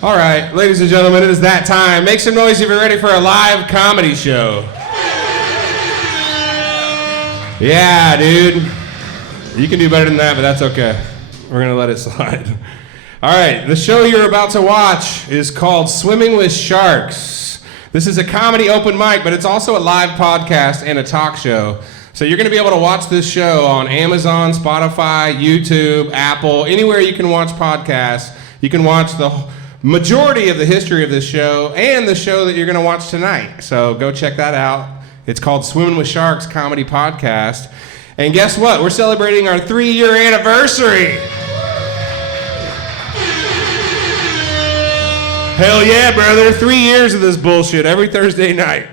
All right, ladies and gentlemen, it is that time. Make some noise if you're ready for a live comedy show. Yeah, dude. You can do better than that, but that's okay. We're going to let it slide. All right, the show you're about to watch is called Swimming with Sharks. This is a comedy open mic, but it's also a live podcast and a talk show. So you're going to be able to watch this show on Amazon, Spotify, YouTube, Apple, anywhere you can watch podcasts. You can watch the majority of the history of this show and the show that you're going to watch tonight. So go check that out. It's called Swimming with Sharks Comedy Podcast. And guess what? We're celebrating our 3-year anniversary. Hell yeah, brother. 3 years of this bullshit every Thursday night.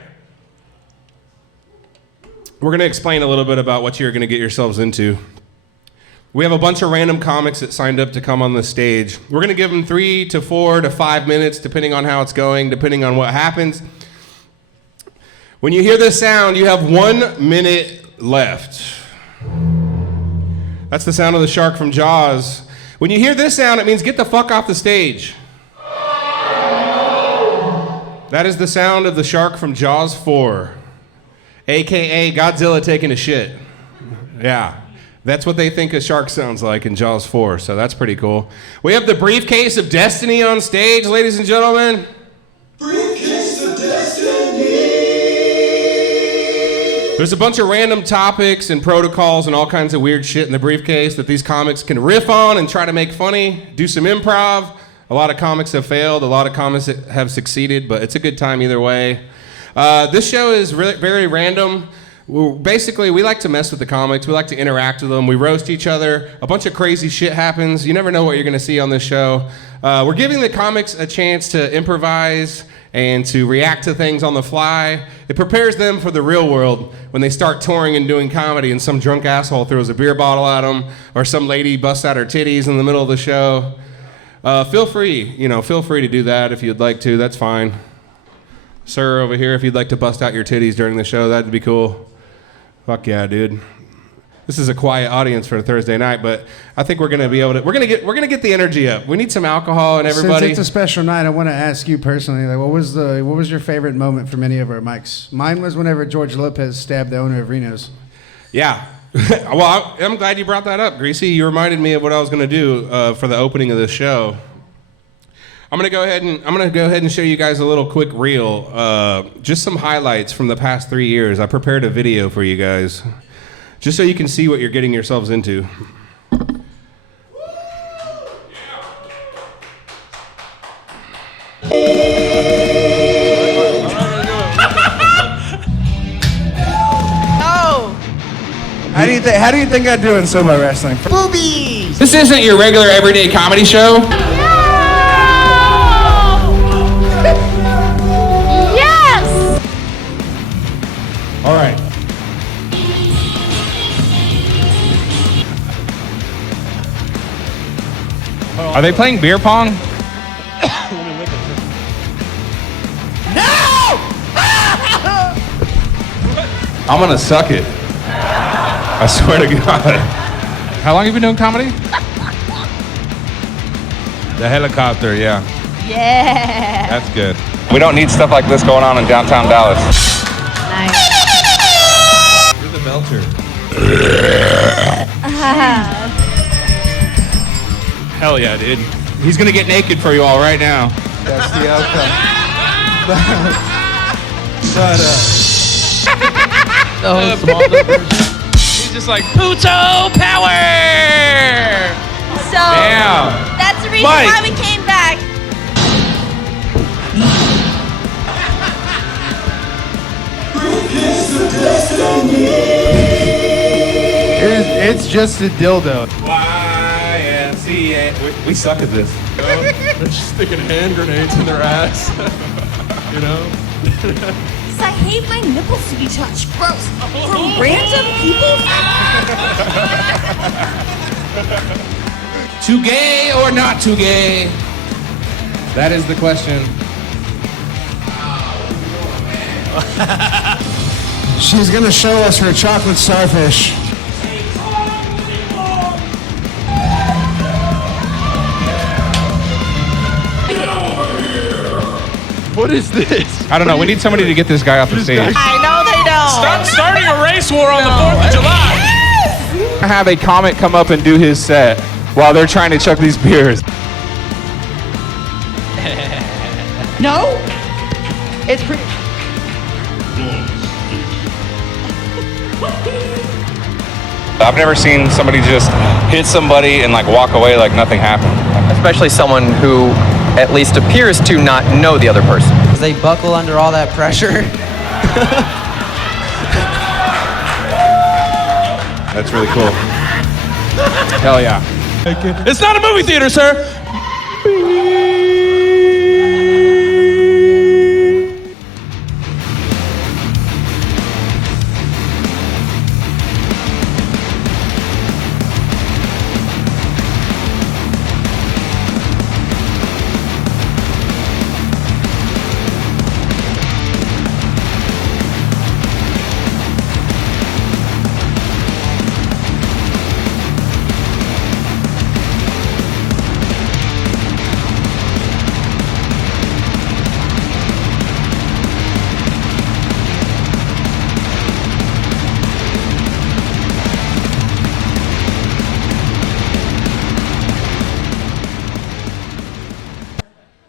We're going to explain a little bit about what you're going to get yourselves into. We have a bunch of random comics that signed up to come on the stage. We're going to give them 3 to 4 to 5 minutes, depending on how it's going, depending on what happens. When you hear this sound, you have 1 minute left. That's the sound of the shark from Jaws. When you hear this sound, it means get the fuck off the stage. That is the sound of the shark from Jaws 4, a.k.a. Godzilla taking a shit. Yeah. That's what they think a shark sounds like in Jaws 4, so that's pretty cool. We have the Briefcase of Destiny on stage, ladies and gentlemen. Briefcase of Destiny! There's a bunch of random topics and protocols and all kinds of weird shit in the briefcase that these comics can riff on and try to make funny, do some improv. A lot of comics have failed, a lot of comics have succeeded, but it's a good time either way. This show is very random. Basically, we like to mess with the comics. We like to interact with them. We roast each other. A bunch of crazy shit happens. You never know what you're going to see on this show. We're giving the comics a chance to improvise and to react to things on the fly. It prepares them for the real world when they start touring and doing comedy and some drunk asshole throws a beer bottle at them or some lady busts out her titties in the middle of the show. Feel free to do that if you'd like to. That's fine. Sir over here, if you'd like to bust out your titties during the show, that'd be cool. Fuck yeah, dude. This is a quiet audience for a Thursday night, but I think we're gonna be able to. We're gonna get the energy up. We need some alcohol and everybody. Since it's a special night, I want to ask you personally, like, what was your favorite moment from any of our mics? Mine was whenever George Lopez stabbed the owner of Reno's. Yeah. Well, I'm glad you brought that up, Greasy. You reminded me of what I was gonna do for the opening of this show. I'm gonna go ahead and show you guys a little quick reel, just some highlights from the past 3 years. I prepared a video for you guys, just so you can see what you're getting yourselves into. How do you think I do in sumo wrestling? Boobies! This isn't your regular everyday comedy show. Yes! All right. Are they playing beer pong? No! I'm gonna suck it. I swear to God. How long have you been doing comedy? The helicopter, yeah. Yeah. That's good. We don't need stuff like this going on in downtown Dallas. Nice. You're the belter. Hell yeah, dude. He's gonna get naked for you all right now. That's the outcome. He's just like, Puto power! So, Damn. that's the reason Mike. why we came back. It's just a dildo. YMCA. We suck at this. They're just sticking hand grenades in their ass. You know? Because I hate my nipples to be touched. Gross. From random people? Too gay or not too gay? That is the question. She's gonna show us her chocolate starfish. What is this? I don't know. We need somebody to get this guy off the stage. I know they don't. Stop starting a race war on the 4th of July. Have a comic come up and do his set while they're trying to chuck these beers. No? It's pretty. I've never seen somebody just hit somebody and like walk away like nothing happened. Especially someone who at least appears to not know the other person. They buckle under all that pressure. That's really cool. Hell yeah. It's not a movie theater, sir.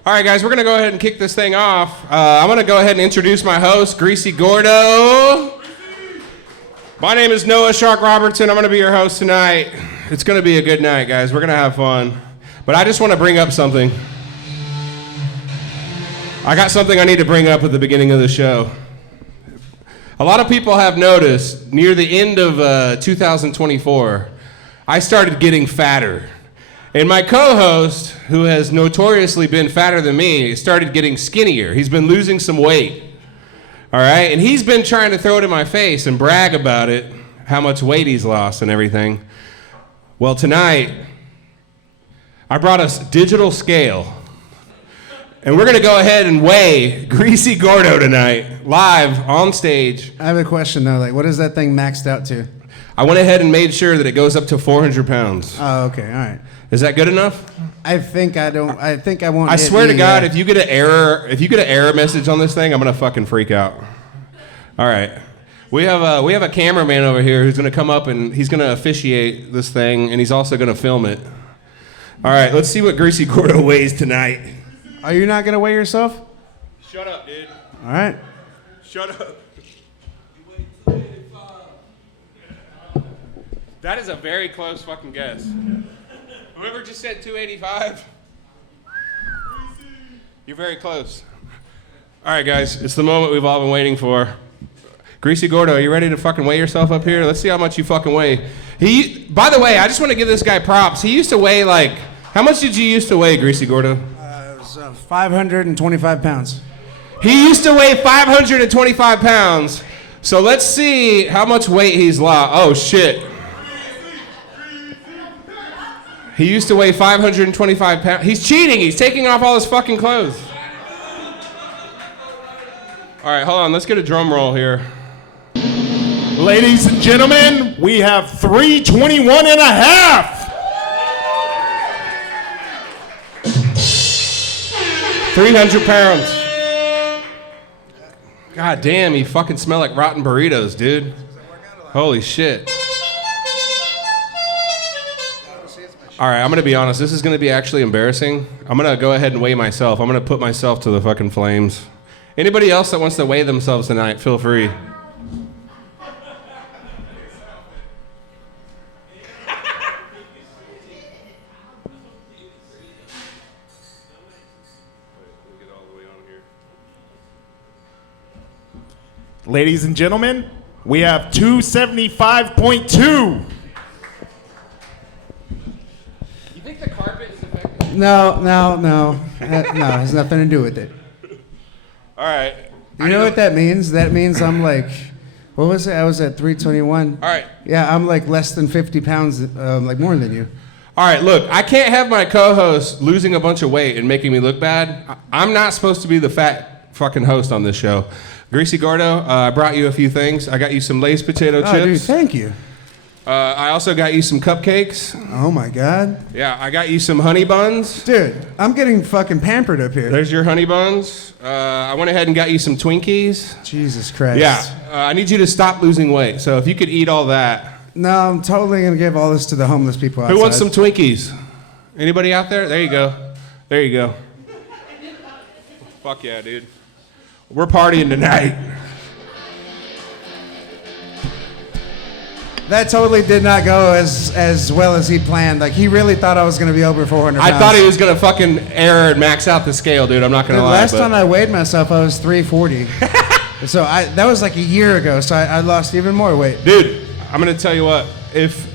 All right, guys, we're going to go ahead and kick this thing off. I'm going to go ahead and introduce my host, Greasy Gordo. My name is Noah Shark Robertson. I'm going to be your host tonight. It's going to be a good night, guys. We're going to have fun. But I just want to bring up something. I got something I need to bring up at the beginning of the show. A lot of people have noticed near the end of 2024, I started getting fatter. And my co-host, who has notoriously been fatter than me, started getting skinnier. He's been losing some weight. All right? And he's been trying to throw it in my face and brag about it, how much weight he's lost and everything. Well, tonight, I brought us digital scale. And we're going to go ahead and weigh Greasy Gordo tonight, live on stage. I have a question though. Like, what is that thing maxed out to? I went ahead and made sure that it goes up to 400 pounds. Oh, okay, all right. Is that good enough? I think I won't. I hit swear to the, God, if you get an error message on this thing, I'm gonna fucking freak out. All right, we have a cameraman over here who's gonna come up and he's gonna officiate this thing, and he's also gonna film it. All right, let's see what Greasy Gordo weighs tonight. Are you not gonna weigh yourself? Shut up, dude. All right. Shut up. That is a very close fucking guess. Whoever just said 285, you're very close. All right, guys, it's the moment we've all been waiting for. Greasy Gordo, are you ready to fucking weigh yourself up here? Let's see how much you fucking weigh. By the way, I just want to give this guy props. He used to weigh like, how much did you used to weigh, Greasy Gordo? It was 525 pounds. He used to weigh 525 pounds. So let's see how much weight he's lost. Oh, shit. He used to weigh 525 pounds. He's cheating. He's taking off all his fucking clothes. All right, hold on. Let's get a drum roll here. Ladies and gentlemen, we have 321 and a half. 300 pounds. God damn, you fucking smell like rotten burritos, dude. Holy shit. All right, I'm going to be honest. This is going to be actually embarrassing. I'm going to go ahead and weigh myself. I'm going to put myself to the fucking flames. Anybody else that wants to weigh themselves tonight, feel free. Ladies and gentlemen, we have 275.2. No. No, it has nothing to do with it. All right. You know what that means? That means I'm like, what was it? I was at 321. All right. Yeah, I'm like less than 50 pounds, like more than you. All right, look, I can't have my co-host losing a bunch of weight and making me look bad. I'm not supposed to be the fat fucking host on this show. Greasy Gordo, I brought you a few things. I got you some Lay's potato chips. Oh, dude, thank you. I also got you some cupcakes. Oh my God. Yeah, I got you some honey buns. Dude, I'm getting fucking pampered up here. There's your honey buns. I went ahead and got you some Twinkies. Jesus Christ. Yeah, I need you to stop losing weight. So if you could eat all that. No, I'm totally going to give all this to the homeless people outside. Who wants some Twinkies? Anybody out there? There you go. There you go. Fuck yeah, dude. We're partying tonight. That totally did not go as well as he planned. Like, he really thought I was going to be over 400 pounds. I thought he was going to fucking error and max out the scale, dude. I'm not going to lie. Last time I weighed myself, I was 340. So that was like a year ago, so I lost even more weight. Dude, I'm going to tell you what. If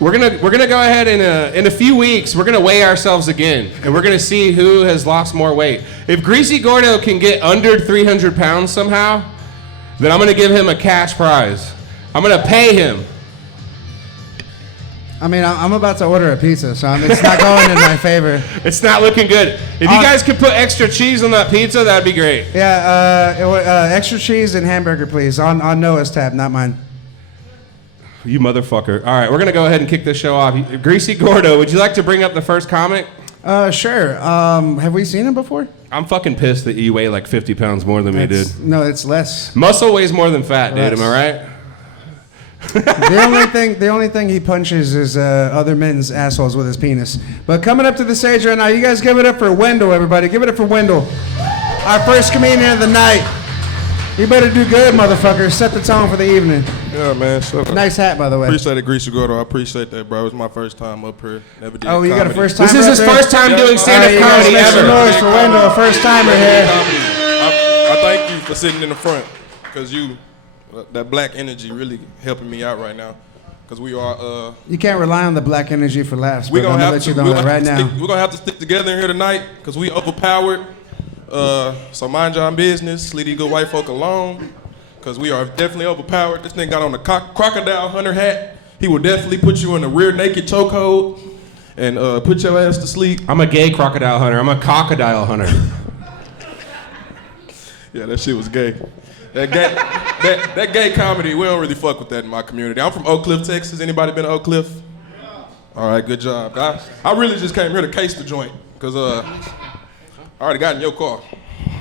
we're gonna go ahead in a few weeks, we're going to weigh ourselves again, and we're going to see who has lost more weight. If Greasy Gordo can get under 300 pounds somehow, then I'm going to give him a cash prize. I'm going to pay him. I mean, I'm about to order a pizza, so it's not going in my favor. It's not looking good. If you guys could put extra cheese on that pizza, that'd be great. Yeah, extra cheese and hamburger, please, on Noah's tab, not mine. You motherfucker. All right, we're going to go ahead and kick this show off. Greasy Gordo, would you like to bring up the first comic? Sure. Have we seen him before? I'm fucking pissed that you weigh like 50 pounds more than me, dude. No, it's less. Muscle weighs more than fat, dude. Am I right? The only thing he punches is other men's assholes with his penis. But coming up to the stage right now, you guys give it up for Wendell, everybody. Give it up for Wendell, our first comedian of the night. You better do good, motherfucker. Set the tone for the evening. Yeah, man. Nice hat, by the way. Appreciate it, Greasy Gordo. I appreciate that, bro. It was my first time up here. Never did. Oh, you comedy. got a first time? This is his first time doing stand-up comedy Make some ever. noise for Wendell, first timer here. I thank you for sitting in the front, because that black energy really helping me out right now. Because we are. You can't rely on the black energy for laughs. We're gonna I'm let you know that right now. We're gonna have to stick together in here tonight, because we overpowered. So mind your own business. Leave these good white folk alone, because we are definitely overpowered. This nigga got on a crocodile hunter hat. He will definitely put you in a rear naked chokehold and put your ass to sleep. I'm a gay crocodile hunter. I'm a crocodile hunter. Yeah, that shit was gay. That gay comedy, we don't really fuck with that in my community. I'm from Oak Cliff, Texas. Anybody been to Oak Cliff? All right, good job. I really just came here to case the joint, because I already got in your car.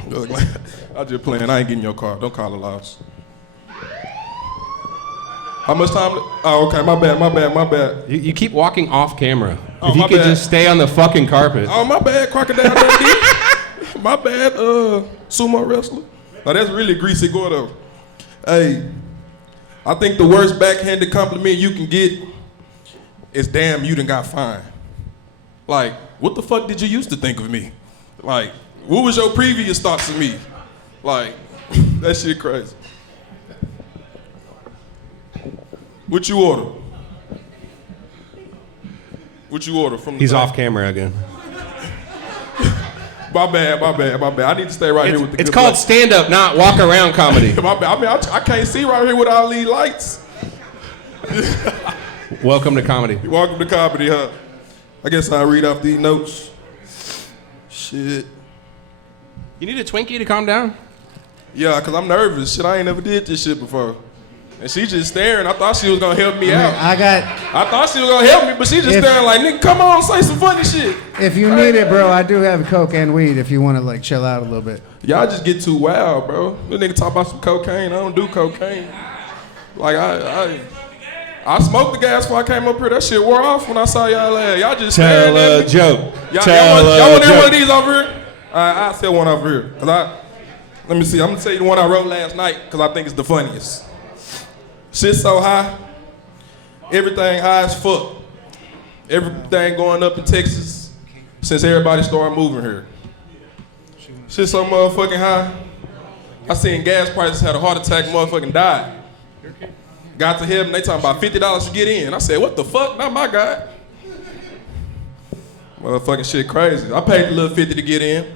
I'm just playing. I ain't getting your car. Don't call the loss. How much time? Oh, okay. My bad. You keep walking off camera. Oh, if you my could bad. just stay on the fucking carpet. Oh, my bad, Crocodile Dundee. My bad, sumo wrestler. Now, that's really Greasy Gordo. Hey, I think the worst backhanded compliment you can get is, damn, you done got fined. Like, what the fuck did you used to think of me? Like, what was your previous thoughts of me? Like, that shit crazy. What you order? What you order from the He's back? off camera again. My bad. I need to stay right here with the It's good called black- stand-up, not walk-around comedy. My bad. I mean, I can't see right here with all these lights. Welcome to comedy. Welcome to comedy, huh? I guess I'll read off these notes. Shit. You need a Twinkie to calm down? Yeah, because I'm nervous. Shit, I ain't never did this shit before. And she just staring. I thought she was going to help me out. I thought she was going to help me, but she just staring like, nigga, come on, say some funny shit. If you need it, bro, I do have coke and weed if you want to, like, chill out a little bit. Y'all just get too wild, bro. This nigga talk about some cocaine. I don't do cocaine. Like, I smoked the gas before I came up here. That shit wore off when I saw y'all last. Y'all just staring Tell at a me. joke. Y'all want one of these over here? I'll sell one over here. Let me see. I'm going to tell you the one I wrote last night, because I think it's the funniest. Shit so high. Everything high as fuck. Everything going up in Texas since everybody started moving here. Shit so motherfucking high. I seen gas prices had a heart attack and motherfucking died. Got to heaven, they talking about $50 to get in. I said, what the fuck? Not my God. Motherfucking shit crazy. I paid the little 50 to get in.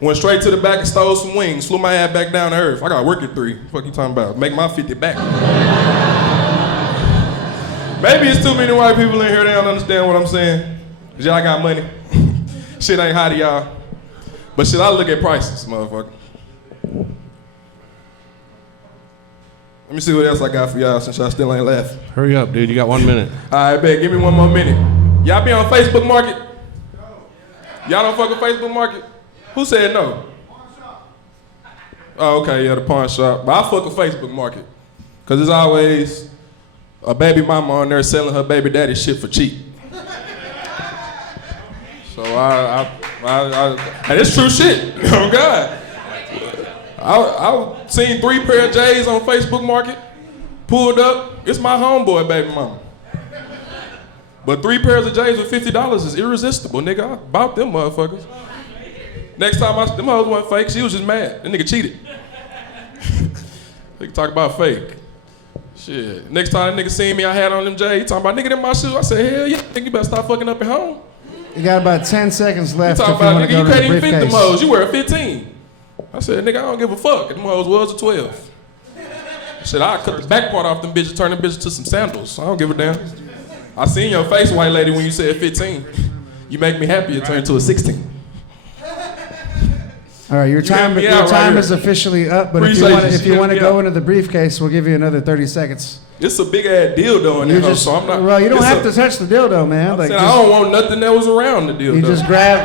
Went straight to the back and stole some wings. Flew my ass back down to earth. I got work at 3. Fuck you talking about? Make my 50 back. Maybe it's too many white people in here, they don't understand what I'm saying. Cause y'all got money. Shit ain't high to y'all. But shit, I look at prices, motherfucker. Let Let me see what else I got for y'all since y'all still ain't laughing. Hurry up, dude. You got 1 minute. All right, bet. Give me 1 more minute. Y'all be on Facebook Market? Y'all don't fuck with Facebook Market? Who said no? Oh, okay, yeah, the pawn shop. But I fuck with Facebook Market. Because there's always a baby mama on there selling her baby daddy shit for cheap. So and it's true shit. Oh, God. I seen 3 pair of J's on Facebook Market, pulled up. It's my homeboy baby mama. But 3 pairs of J's with $50 is irresistible, nigga. I bought them motherfuckers. Next time them hoes wasn't fake, she was just mad. That nigga cheated. Nigga talk about fake. Shit. Next time that nigga seen me, I had on them J's. He talking about nigga in my shoes. I said, hell yeah, nigga, you better stop fucking up at home. You got about 10 seconds left. You If talking you about want to nigga, go you to can't the even fit them briefcase. hoes. You wear a 15. I said, nigga, I don't give a fuck. Them hoes was a 12. Shit, I cut the back part off them bitches, turn them bitches to some sandals. I don't give a damn. I seen your face, white lady, when you said 15. You make me happy. It turned to a 16. All right, your time is officially up. But if you want to go into the briefcase, we'll give you another 30 seconds. It's a big ass dildo in there, so I'm not. Well, you don't have to touch the dildo, man. Like, I don't want nothing that was around the dildo. You just grab a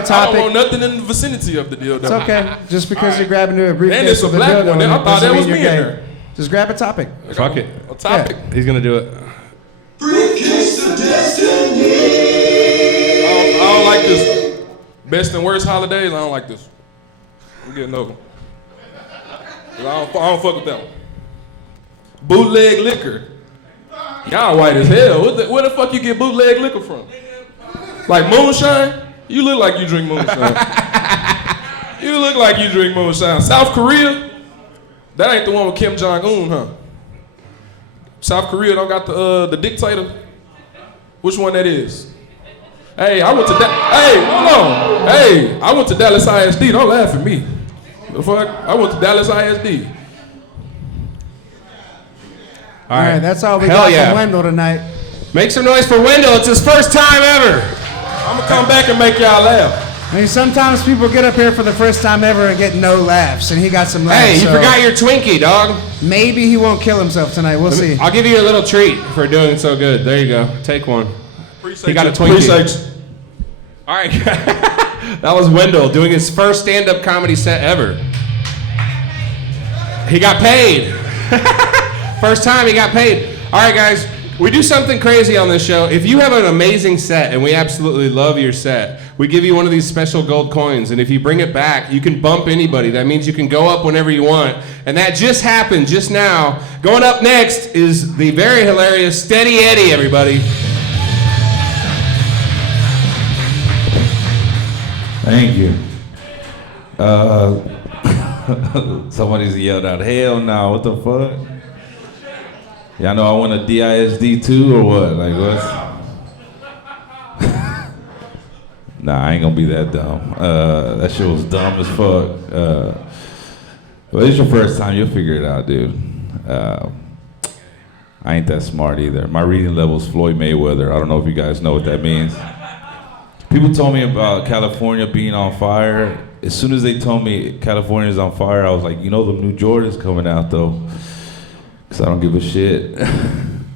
topic. I don't want nothing in the vicinity of the dildo. It's okay. Just because you grab into a briefcase And it's a with black dildo, one. I thought doesn't that was mean me you're in gay. there. Just grab a topic. Fuck it. A topic. Yeah. He's gonna do it. Briefcase of Destiny. I don't like this. Best and worst holidays. I don't like this. I'm getting over. I don't fuck with that one. Bootleg liquor. Y'all white as hell. Where the fuck you get bootleg liquor from? Like moonshine? You look like you drink moonshine. You look like you drink moonshine. South Korea? That ain't the one with Kim Jong-un, huh? South Korea don't got the dictator? Which one that is? Hey, I went to I went to Dallas ISD. Don't laugh at me. The fuck? I went to Dallas ISD. All right, that's all we Hell got yeah. from Wendell tonight. Make some noise for Wendell. It's his first time ever. I'm gonna come back and make y'all laugh. I mean, sometimes people get up here for the first time ever and get no laughs, and he got some laughs. Hey, you so forgot your Twinkie, dog. maybe he won't kill himself tonight. We'll see. I'll give you a little treat for doing so good. There you go. Take one. He got a Twinkie. Appreciate you. All right. That was Wendell doing his first stand-up comedy set ever. He got paid. First time he got paid. All right, guys. We do something crazy on this show. If you have an amazing set, and we absolutely love your set, we give you one of these special gold coins. And if you bring it back, you can bump anybody. That means you can go up whenever you want. And that just happened just now. Going up next is the very hilarious Steady Eddie, everybody. Thank you. Somebody's yelled out, hell no, what the fuck? Y'all know I want a DISD too, or what? Like, what's... Nah, I ain't gonna be that dumb. That shit was dumb as fuck. But it's your first time, you'll figure it out, dude. I ain't that smart either. My reading level's Floyd Mayweather. I don't know if you guys know what that means. People told me about California being on fire. As soon as they told me California's on fire, I was like, you know, the new Jordan's coming out though. Cause I don't give a shit. You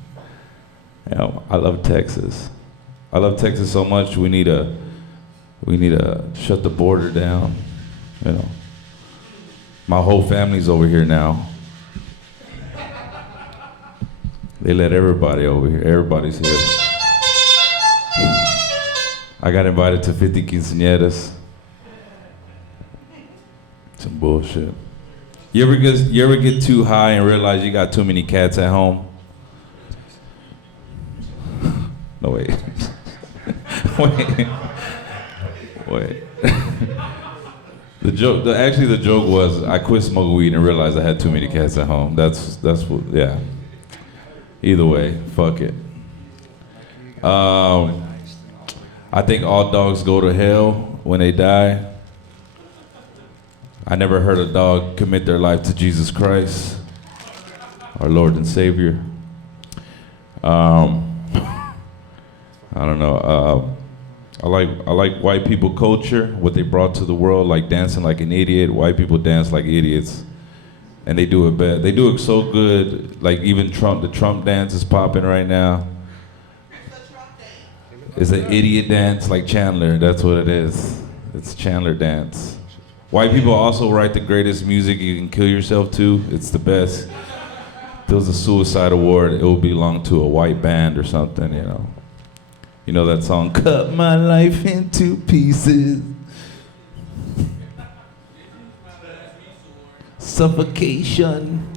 know, I love Texas. I love Texas so much. We need to shut the border down. You know, my whole family's over here now. They let everybody over here. Everybody's here. I got invited to 50 quinceañeras. Some bullshit. You ever get too high and realize you got too many cats at home? No, wait. Wait. The joke was I quit smoking weed and realized I had too many cats at home. That's what, yeah. Either way, fuck it. I think all dogs go to hell when they die. I never heard a dog commit their life to Jesus Christ, our Lord and Savior. I don't know. I like white people culture, what they brought to the world, like dancing like an idiot. White people dance like idiots. and they do it bad. They do it so good. Like even the Trump dance is popping right now. It's an idiot dance like Chandler. That's what it is. It's Chandler dance. White people also write the greatest music you can kill yourself to. It's the best. If there was a suicide award, it would belong to a white band or something, you know. You know that song, Cut My Life into Pieces. Suffocation.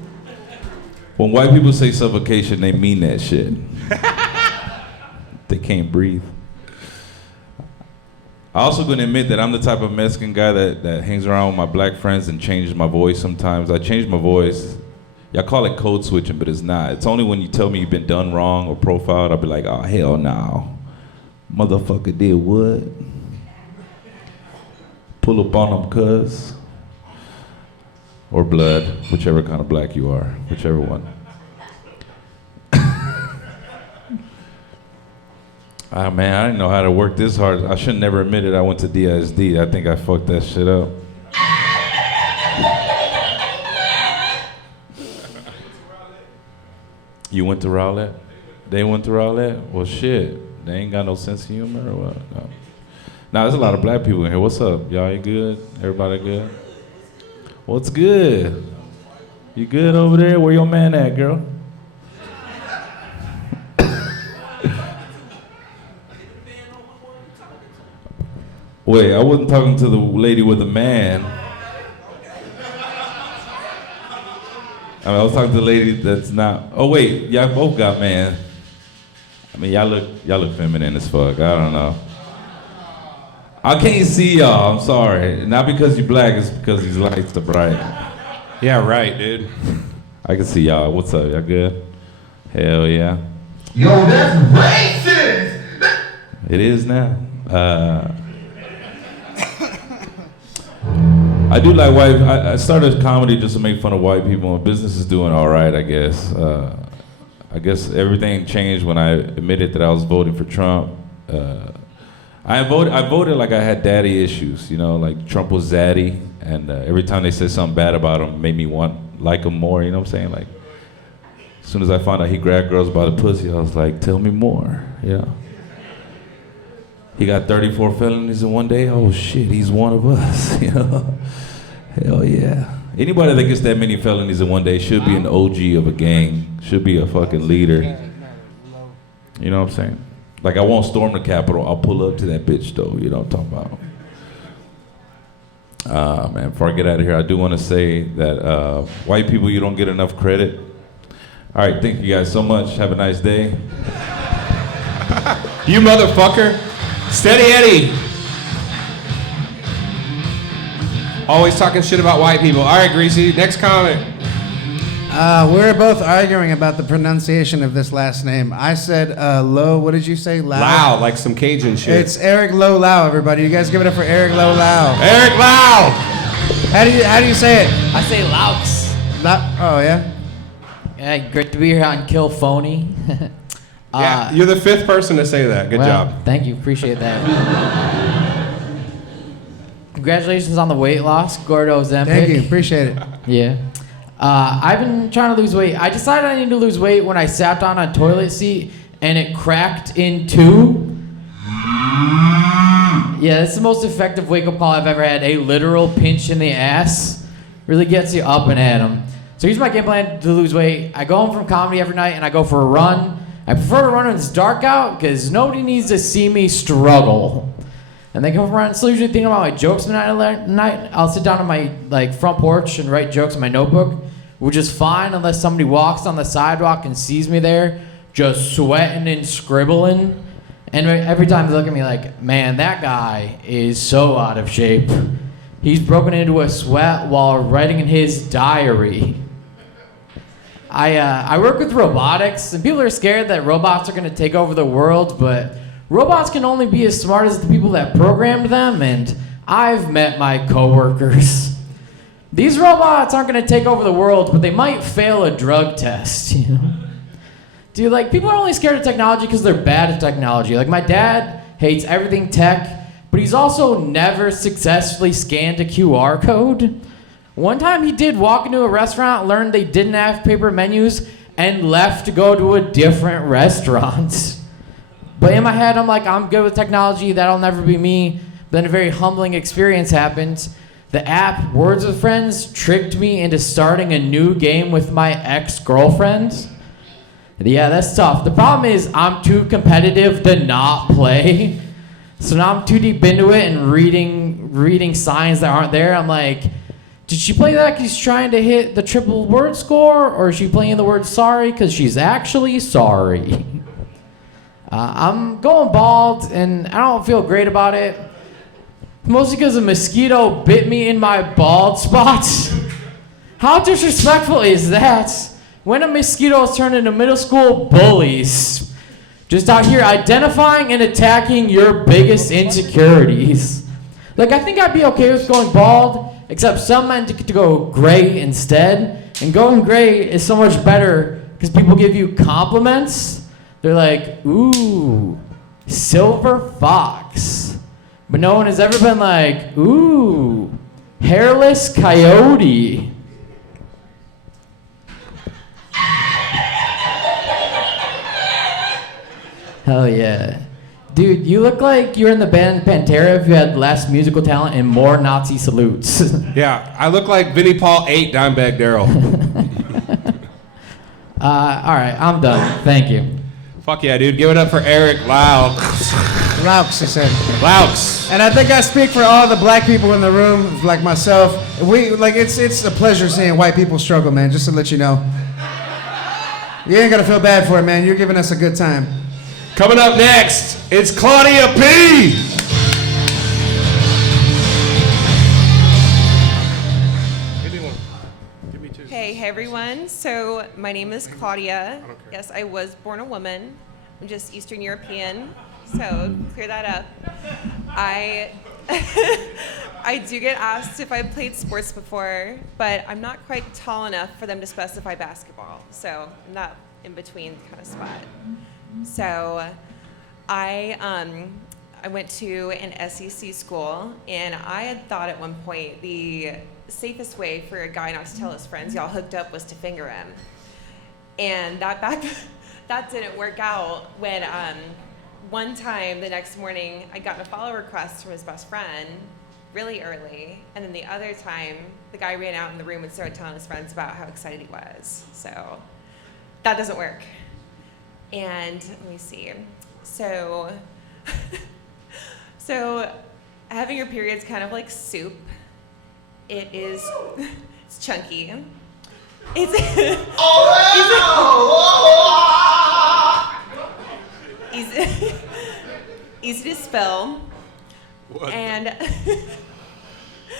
When white people say suffocation, they mean that shit. They can't breathe. I also gonna admit that I'm the type of Mexican guy that hangs around with my black friends and changes my voice sometimes. I change my voice. Y'all call it code switching, but it's not. It's only when you tell me you've been done wrong or profiled, I'll be like, oh, hell no. Motherfucker did what? Pull up on them, cuz. Or blood, whichever kind of black you are, whichever one. Ah, man, I didn't know how to work this hard. I should never admitted I went to DSD. I think I fucked that shit up. You went to Rowlett? They went to Rowlett? Well, shit. They ain't got no sense of humor or what? No. Nah, there's a lot of black people in here. What's up? Y'all, you good? Everybody good? What's good? You good over there? Where your man at, girl? Wait, I wasn't talking to the lady with the man. I was talking to the lady that's not. Oh wait, y'all both got man. I mean, y'all look feminine as fuck. I don't know. I can't see y'all. I'm sorry. Not because you're black. It's because these lights are bright. Yeah, right, dude. I can see y'all. What's up? Y'all good? Hell yeah. Yo, that's racist! It is now. I do like white. I started comedy just to make fun of white people, and business is doing all right, I guess. I guess everything changed when I admitted that I was voting for Trump. I voted like I had daddy issues, you know, like Trump was zaddy, and every time they said something bad about him, made me like him more. You know what I'm saying? Like, as soon as I found out he grabbed girls by the pussy, I was like, tell me more. Yeah. He got 34 felonies in one day. Oh shit, he's one of us. You know? Hell yeah. Anybody that gets that many felonies in one day should be an OG of a gang. Should be a fucking leader. You know what I'm saying? Like, I won't storm the Capitol. I'll pull up to that bitch though. You know what I'm talking about? Man, before I get out of here, I do want to say that white people, you don't get enough credit. All right, thank you guys so much. Have a nice day. You motherfucker. Steady Eddie. Always talking shit about white people. All right, Greasy, next comment. We're both arguing about the pronunciation of this last name. I said Lo, what did you say? Lau? Lau, like some Cajun shit. It's Eric Lo Lau, everybody. You guys give it up for Eric Lo Lau. Eric Lau! How do you say it? I say Laux. Oh, yeah? Yeah, great to be here on Kill Phony. Yeah, you're the fifth person to say that. Good job. Thank you. Appreciate that. Congratulations on the weight loss, Gordo Zempic. Thank you. Appreciate it. Yeah. I've been trying to lose weight. I decided I need to lose weight when I sat down on a toilet seat and it cracked in two. Yeah, that's the most effective wake-up call I've ever had. A literal pinch in the ass really gets you up and at 'em. So here's my game plan to lose weight. I go home from comedy every night and I go for a run. I prefer to run when it's dark out because nobody needs to see me struggle. And then come around, still usually thinking about my jokes at night. I'll sit down on my front porch and write jokes in my notebook, which is fine unless somebody walks on the sidewalk and sees me there, just sweating and scribbling. And every time they look at me like, man, that guy is so out of shape. He's broken into a sweat while writing in his diary. I work with robotics, and people are scared that robots are going to take over the world, but robots can only be as smart as the people that programmed them, and I've met my coworkers. These robots aren't going to take over the world, but they might fail a drug test, you know? Dude, like, people are only scared of technology because they're bad at technology. Like, my dad hates everything tech, but he's also never successfully scanned a QR code. One time he did walk into a restaurant, learned they didn't have paper menus, and left to go to a different restaurant. But in my head, I'm like, I'm good with technology. That'll never be me. Then a very humbling experience happened. The app Words with Friends tricked me into starting a new game with my ex-girlfriend. Yeah, that's tough. The problem is I'm too competitive to not play. So now I'm too deep into it and reading signs that aren't there. I'm like, did she play that because she's trying to hit the triple word score? Or is she playing the word sorry because she's actually sorry? I'm going bald and I don't feel great about it. Mostly because a mosquito bit me in my bald spots. How disrespectful is that? When a mosquitoes turn into middle school bullies. Just out here identifying and attacking your biggest insecurities. Like, I think I'd be okay with going bald, except some men get to go gray instead. And going gray is so much better because people give you compliments. They're like, ooh, silver fox. But no one has ever been like, ooh, hairless coyote. Hell yeah. Dude, you look like you were in the band Pantera if you had less musical talent and more Nazi salutes. Yeah, I look like Vinnie Paul 8 Dimebag Darrell. All right, I'm done. Thank you. Fuck yeah, dude. Give it up for Eric Laux. Laux, he said. Laux. And I think I speak for all the black people in the room, like myself. It's a pleasure seeing white people struggle, man, just to let you know. You ain't gotta feel bad for it, man. You're giving us a good time. Coming up next, it's Claudia P. Hey everyone. So my name is Claudia. Yes, I was born a woman. I'm just Eastern European. So clear that up. I do get asked if I've played sports before, but I'm not quite tall enough for them to specify basketball. So I'm not in between kind of spot. So I went to an SEC school, and I had thought at one point the safest way for a guy not to tell his friends y'all hooked up was to finger him. And that didn't work out when one time the next morning I got a follow request from his best friend really early, and then the other time the guy ran out in the room and started telling his friends about how excited he was. So that doesn't work. And let me see. So having your period's kind of like soup. It's chunky. It's easy to spill. What? And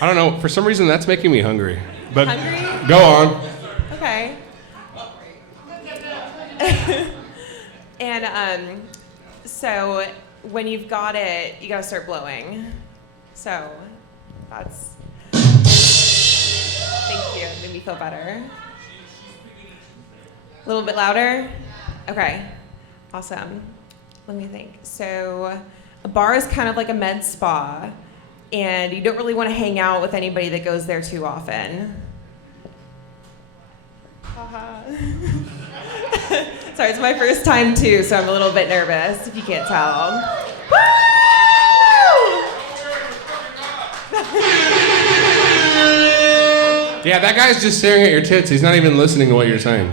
I don't know. For some reason, that's making me hungry. But hungry? Go on. Okay. And so when you've got it, you gotta start blowing. So that's. Thank you. It made me feel better. A little bit louder? Okay. Awesome. Let me think. So a bar is kind of like a med spa, and you don't really want to hang out with anybody that goes there too often. Haha. Sorry, it's my first time too, so I'm a little bit nervous, if you can't tell. Woo! Yeah, that guy's just staring at your tits. He's not even listening to what you're saying.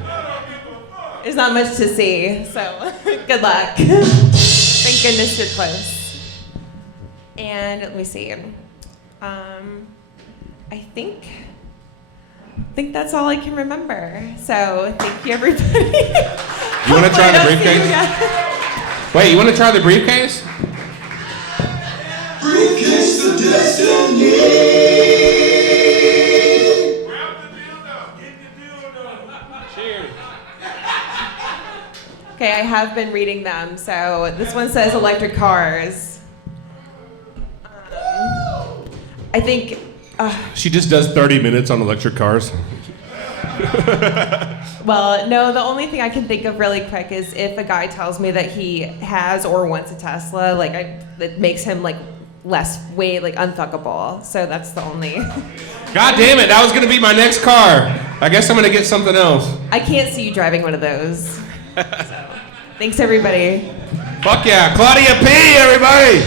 There's not much to see, so good luck. Thank goodness you're close. And let me see. I think that's all I can remember. So thank you, everybody. You want to try the briefcase? Wait, you want to try the briefcase? Briefcase of destiny. Okay, I have been reading them. So this one says electric cars. I think. She just does 30 minutes on electric cars. Well, no, the only thing I can think of really quick is if a guy tells me that he has or wants a Tesla, like that makes him like way like unfuckable. So that's the only. God damn it, that was gonna be my next car. I guess I'm gonna get something else. I can't see you driving one of those. So, thanks everybody. Fuck yeah, Claudia P, everybody!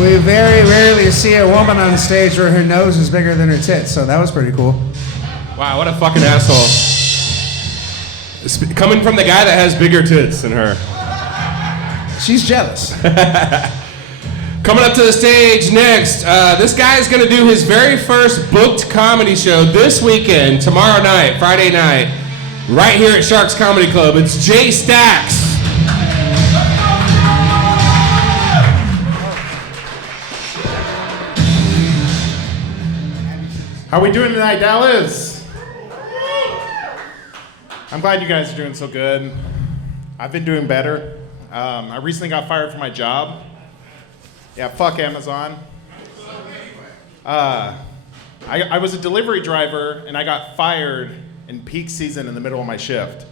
We very rarely see a woman on stage where her nose is bigger than her tits, so that was pretty cool. Wow, what a fucking asshole. Coming from the guy that has bigger tits than her. She's jealous. Coming up to the stage next, this guy is gonna do his very first booked comedy show this weekend, tomorrow night, Friday night, right here at Sharks Comedy Club. It's Jay Stacks. How we doing tonight, Dallas? I'm glad you guys are doing so good. I've been doing better. I recently got fired from my job. Yeah, fuck Amazon. I was a delivery driver and I got fired in peak season in the middle of my shift.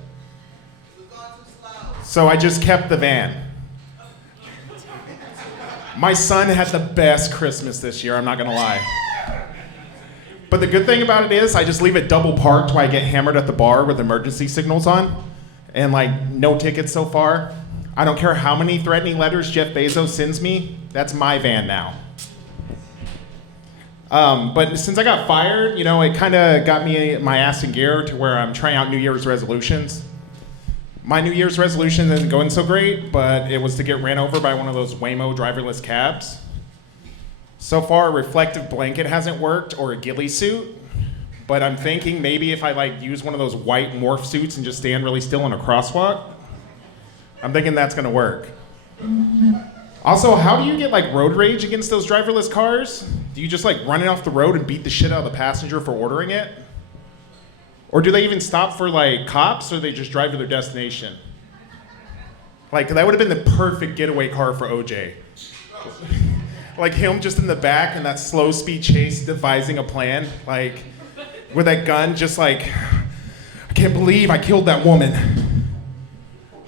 So I just kept the van. My son had the best Christmas this year, I'm not gonna lie. But the good thing about it is I just leave it double parked while I get hammered at the bar with emergency signals on. And like, no tickets so far. I don't care how many threatening letters Jeff Bezos sends me, that's my van now. But since I got fired, it kind of got me my ass in gear to where I'm trying out New Year's resolutions. My New Year's resolution isn't going so great, but it was to get ran over by one of those Waymo driverless cabs. So far, a reflective blanket hasn't worked or a ghillie suit, but I'm thinking maybe if I use one of those white morph suits and just stand really still on a crosswalk, I'm thinking that's gonna work. Also, how do you get road rage against those driverless cars? Do you just run it off the road and beat the shit out of the passenger for ordering it? Or do they even stop for cops, or they just drive to their destination? That would have been the perfect getaway car for OJ. Him just in the back and that slow speed chase devising a plan, with that gun just I can't believe I killed that woman.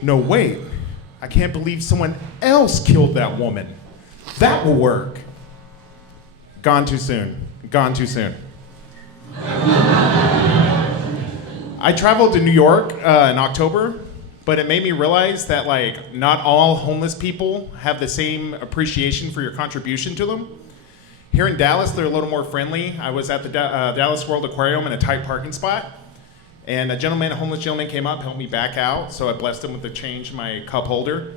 No, wait, I can't believe someone else killed that woman. That will work. Gone too soon, gone too soon. I traveled to New York in October, but it made me realize that not all homeless people have the same appreciation for your contribution to them. Here in Dallas, they're a little more friendly. I was at the Dallas World Aquarium in a tight parking spot, and a homeless gentleman came up, helped me back out, so I blessed him with the change in my cup holder.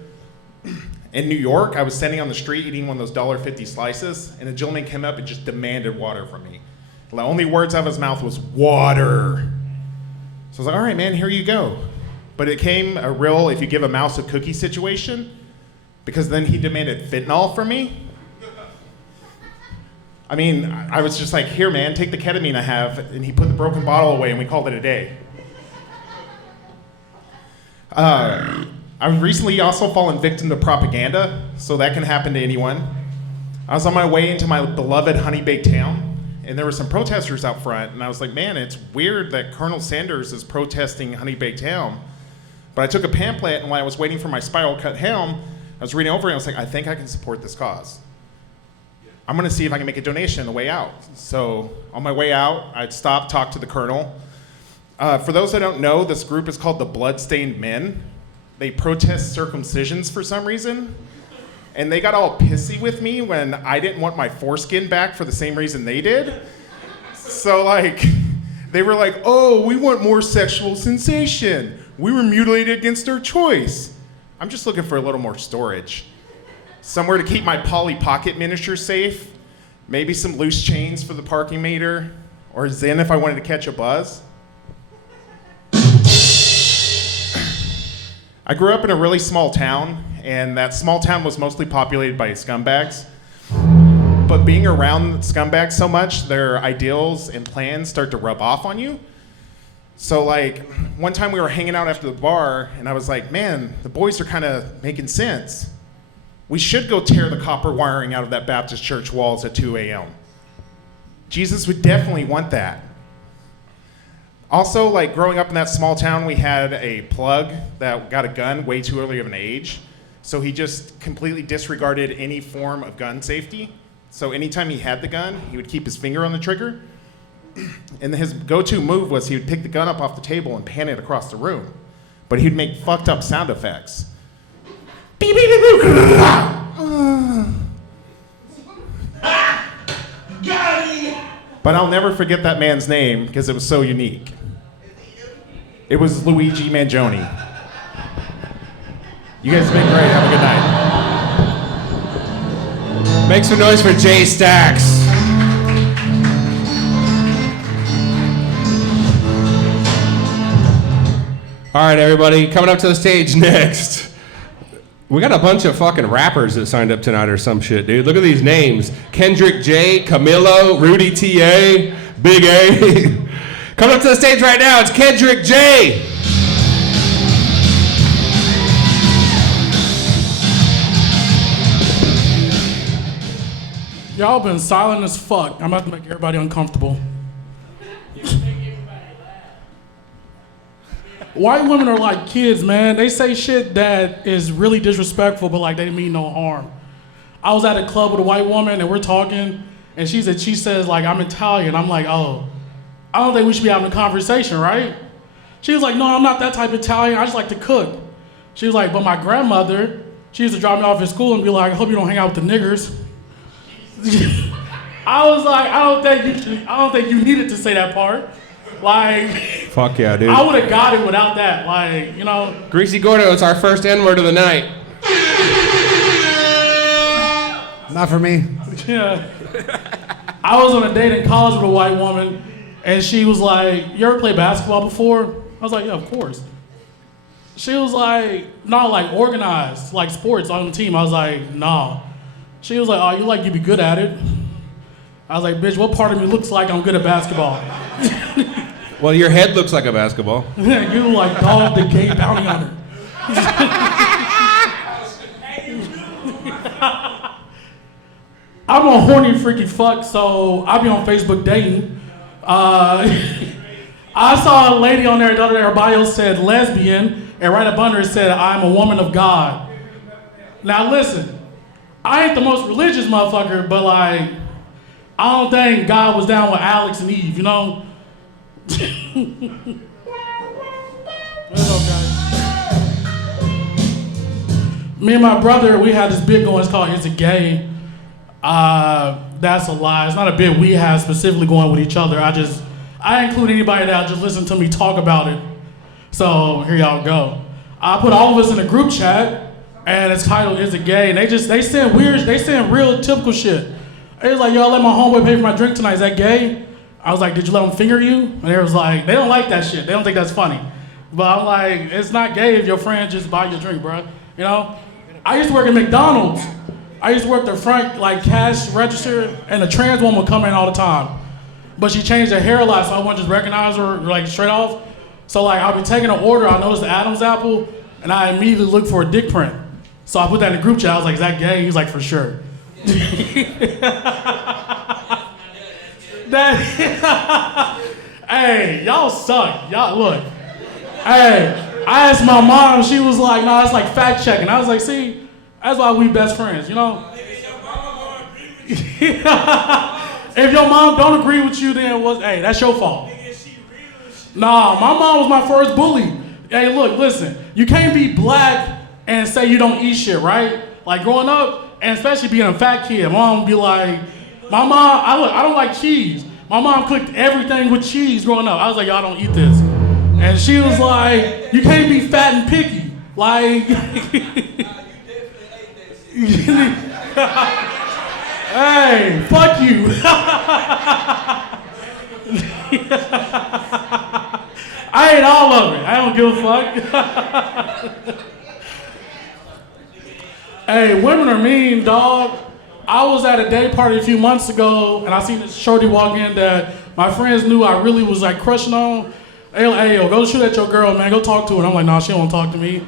In New York, I was standing on the street eating one of those $1.50 slices, and a gentleman came up and just demanded water from me. The only words out of his mouth was water. So I was like, all right, man, here you go. But it came a real if you give a mouse a cookie situation, because then he demanded fentanyl from me. I mean, I was just like, here, man, take the ketamine I have, and he put the broken bottle away, and we called it a day. I've recently also fallen victim to propaganda, so that can happen to anyone. I was on my way into my beloved Honey Baked town, and there were some protesters out front, and I was like, man, it's weird that Colonel Sanders is protesting Honey Baked town. But I took a pamphlet, and while I was waiting for my spiral cut helm, I was reading over it, and I was like, I think I can support this cause. I'm gonna see if I can make a donation on the way out. So on my way out, I'd stop, talk to the colonel. For those that don't know, this group is called the Bloodstained Men. They protest circumcisions for some reason. And they got all pissy with me when I didn't want my foreskin back for the same reason they did. So they were like, oh, we want more sexual sensation. We were mutilated against our choice. I'm just looking for a little more storage. Somewhere to keep my Polly Pocket miniature safe. Maybe some loose chains for the parking meter. Or Zen if I wanted to catch a buzz. I grew up in a really small town, and that small town was mostly populated by scumbags. But being around scumbags so much, their ideals and plans start to rub off on you. So one time we were hanging out after the bar, and I was like, man, the boys are kind of making sense. We should go tear the copper wiring out of that Baptist church walls at 2 a.m. Jesus would definitely want that. Also, growing up in that small town, we had a plug that got a gun way too early of an age. So he just completely disregarded any form of gun safety. So anytime he had the gun, he would keep his finger on the trigger. And his go-to move was he would pick the gun up off the table and pan it across the room. But he'd make fucked up sound effects. Beep, beep, beep, beep. But I'll never forget that man's name because it was so unique. It was Luigi Mangione. You guys have been great. Have a good night. Make some noise for Jay Stacks. All right, everybody, coming up to the stage next. We got a bunch of fucking rappers that signed up tonight or some shit, dude. Look at these names. Kendrick J, Camilo, Rudy T.A., Big A. Coming up to the stage right now, it's Kendrick J. Y'all been silent as fuck. I'm about to make everybody uncomfortable. White women are like kids, man. They say shit that is really disrespectful, but like they mean no harm. I was at a club with a white woman and we're talking, and she says like, I'm Italian. I'm like, oh, I don't think we should be having a conversation, right? She was like, no, I'm not that type of Italian. I just like to cook. She was like, but my grandmother, she used to drop me off at school and be like, I hope you don't hang out with the niggers. I was like, I don't think you needed to say that part. Like, fuck yeah, dude. I would have got it without that. Like, you know. Greasy Gordo, it's our first N-word of the night. Not for me. Yeah. I was on a date in college with a white woman, and she was like, you ever play basketball before? I was like, yeah, of course. She was like, no, like organized, like sports on the team. I was like, no. She was like, oh, you be good at it. I was like, bitch, what part of me looks like I'm good at basketball? Well, your head looks like a basketball. You like Dog the Gay Bounty Hunter. I'm a horny freaky fuck, so I be on Facebook dating. I saw a lady on there the other day, her bio said lesbian, and right up under it said, I'm a woman of God. Now listen, I ain't the most religious motherfucker, but like, I don't think God was down with Alex and Eve, you know? Me and my brother, we had this bit going, it's called Is It Gay? That's a lie. It's not a bit we have specifically going with each other. I include anybody that just listen to me talk about it. So here y'all go. I put all of us in a group chat, and it's titled Is It Gay? And they send real typical shit. They was like, yo, I let my homeboy pay for my drink tonight. Is that gay? I was like, did you let him finger you? And they was like, they don't like that shit. They don't think that's funny. But I'm like, it's not gay if your friend just buy your drink, bro. You know? I used to work at McDonald's. I used to work the front like cash register, and a trans woman would come in all the time. But she changed her hair a lot, so I wouldn't just recognize her like straight off. So like I'll be taking an order, I noticed the Adam's apple, and I immediately look for a dick print. So I put that in the group chat. I was like, is that gay? He was like, for sure. Hey, y'all suck. Y'all look. Hey, I asked my mom, she was like, no, that's like fact checking. I was like, see, that's why we best friends, you know? If your mom don't agree with you, then hey, that's your fault. Nah, my mom was my first bully. Hey, look, listen, you can't be black and say you don't eat shit, right? Like growing up, and especially being a fat kid, mom would be like, my mom, I don't like cheese. My mom cooked everything with cheese growing up. I was like, y'all don't eat this. And she was like, you can't be fat and picky. Like, hey, fuck you. I ate all of it. I don't give a fuck. Hey, women are mean, dog. I was at a day party a few months ago, and I seen this shorty walk in that my friends knew I really was like crushing on. Hey, yo, go shoot at your girl, man. Go talk to her. And I'm like, nah, she don't want to talk to me.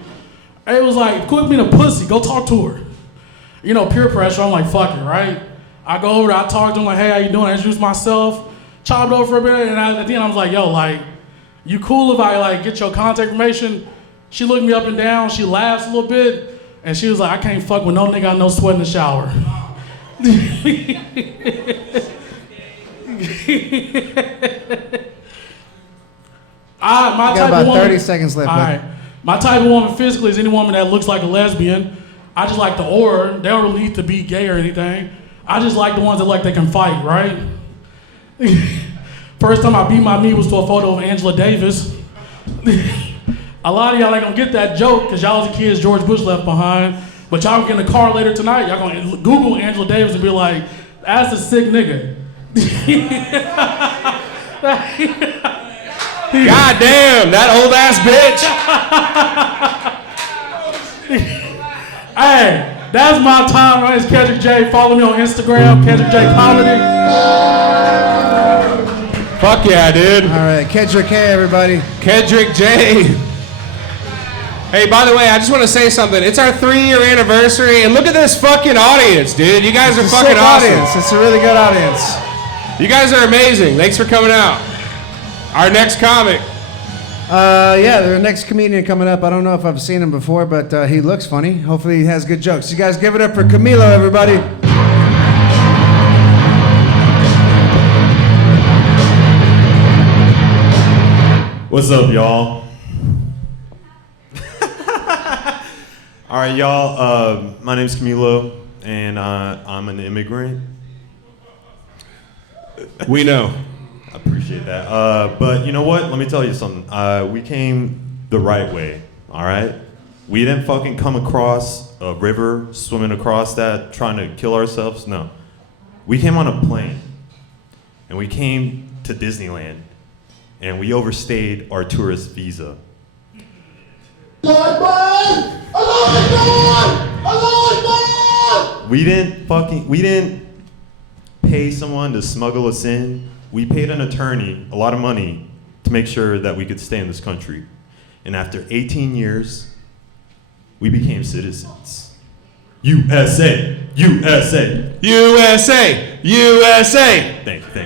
It was like, quit being a pussy. Go talk to her. You know, peer pressure. I'm like, fuck it, right? I go over there, I talk to him like, hey, how you doing? I introduce myself, chopped over for a bit, and at the end I was like, yo, like, you cool if I like get your contact information? She looked me up and down, she laughs a little bit, and she was like, I can't fuck with no nigga I know sweat in the shower. My You got type about of woman, 30 seconds left, All bud. right. My type of woman physically is any woman that looks like a lesbian. I just like the aura. They don't really need to be gay or anything. I just like the ones that like they can fight, right? First time I beat my knee was to a photo of Angela Davis. A lot of y'all ain't gonna get that joke because y'all was the kids George Bush left behind. But y'all get in the car later tonight, y'all gonna Google Angela Davis and be like, that's a sick nigga. God damn, that old ass bitch. Hey, that's my time. My name's Kendrick J. Follow me on Instagram, Kendrick J Comedy. Fuck yeah, dude. All right, Kendrick K, everybody. Kendrick J. Hey, by the way, I just want to say something. It's our 3-year anniversary, and look at this fucking audience, dude. You guys are It's a fucking sick awesome. audience. It's a really good audience. You guys are amazing. Thanks for coming out. Our next comic. Yeah, the next comedian coming up. I don't know if I've seen him before, but he looks funny. Hopefully he has good jokes. You guys give it up for Camilo, everybody. What's up, y'all? All right, y'all. My name's Camilo, and I'm an immigrant. We know. I appreciate that. But you know what? Let me tell you something. We came the right way, all right? We didn't fucking come across a river, swimming across that, trying to kill ourselves. No. We came on a plane, and we came to Disneyland, and we overstayed our tourist visa. We didn't pay someone to smuggle us in. We paid an attorney a lot of money to make sure that we could stay in this country. And after 18 years, we became citizens. USA, USA, USA, USA. Thank you.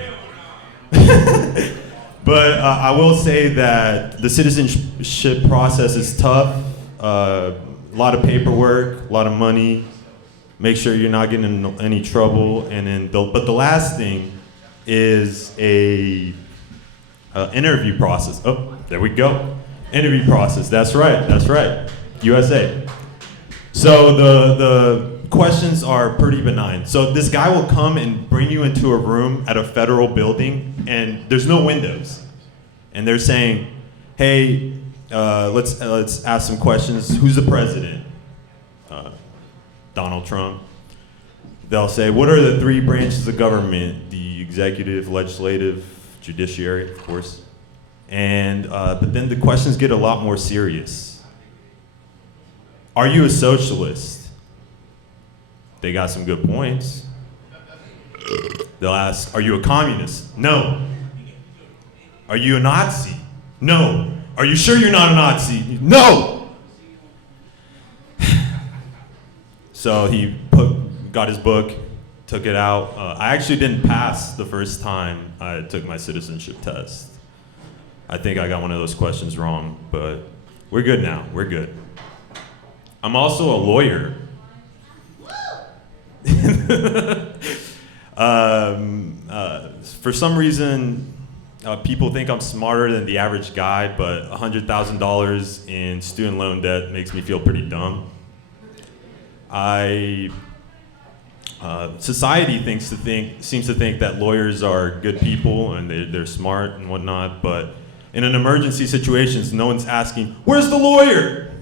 But I will say that the citizenship process is tough. A lot of paperwork, a lot of money. Make sure you're not getting in any trouble. And then, but the last thing is a interview process. Oh, there we go. Interview process. That's right. USA. So the questions are pretty benign. So this guy will come and bring you into a room at a federal building, and there's no windows. And they're saying, hey, let's ask some questions. Who's the president? Donald Trump. They'll say, what are the 3 branches of government? The executive, legislative, judiciary, of course. And but then the questions get a lot more serious. Are you a socialist? They got some good points. They'll ask, are you a communist? No. Are you a Nazi? No. Are you sure you're not a Nazi? No. So he got his book, took it out. I actually didn't pass the first time I took my citizenship test. I think I got one of those questions wrong, but we're good now. We're good. I'm also a lawyer. For some reason, people think I'm smarter than the average guy, but $100,000 in student loan debt makes me feel pretty dumb. Society seems to think that lawyers are good people and they're smart and whatnot, but in an emergency situations, no one's asking, where's the lawyer?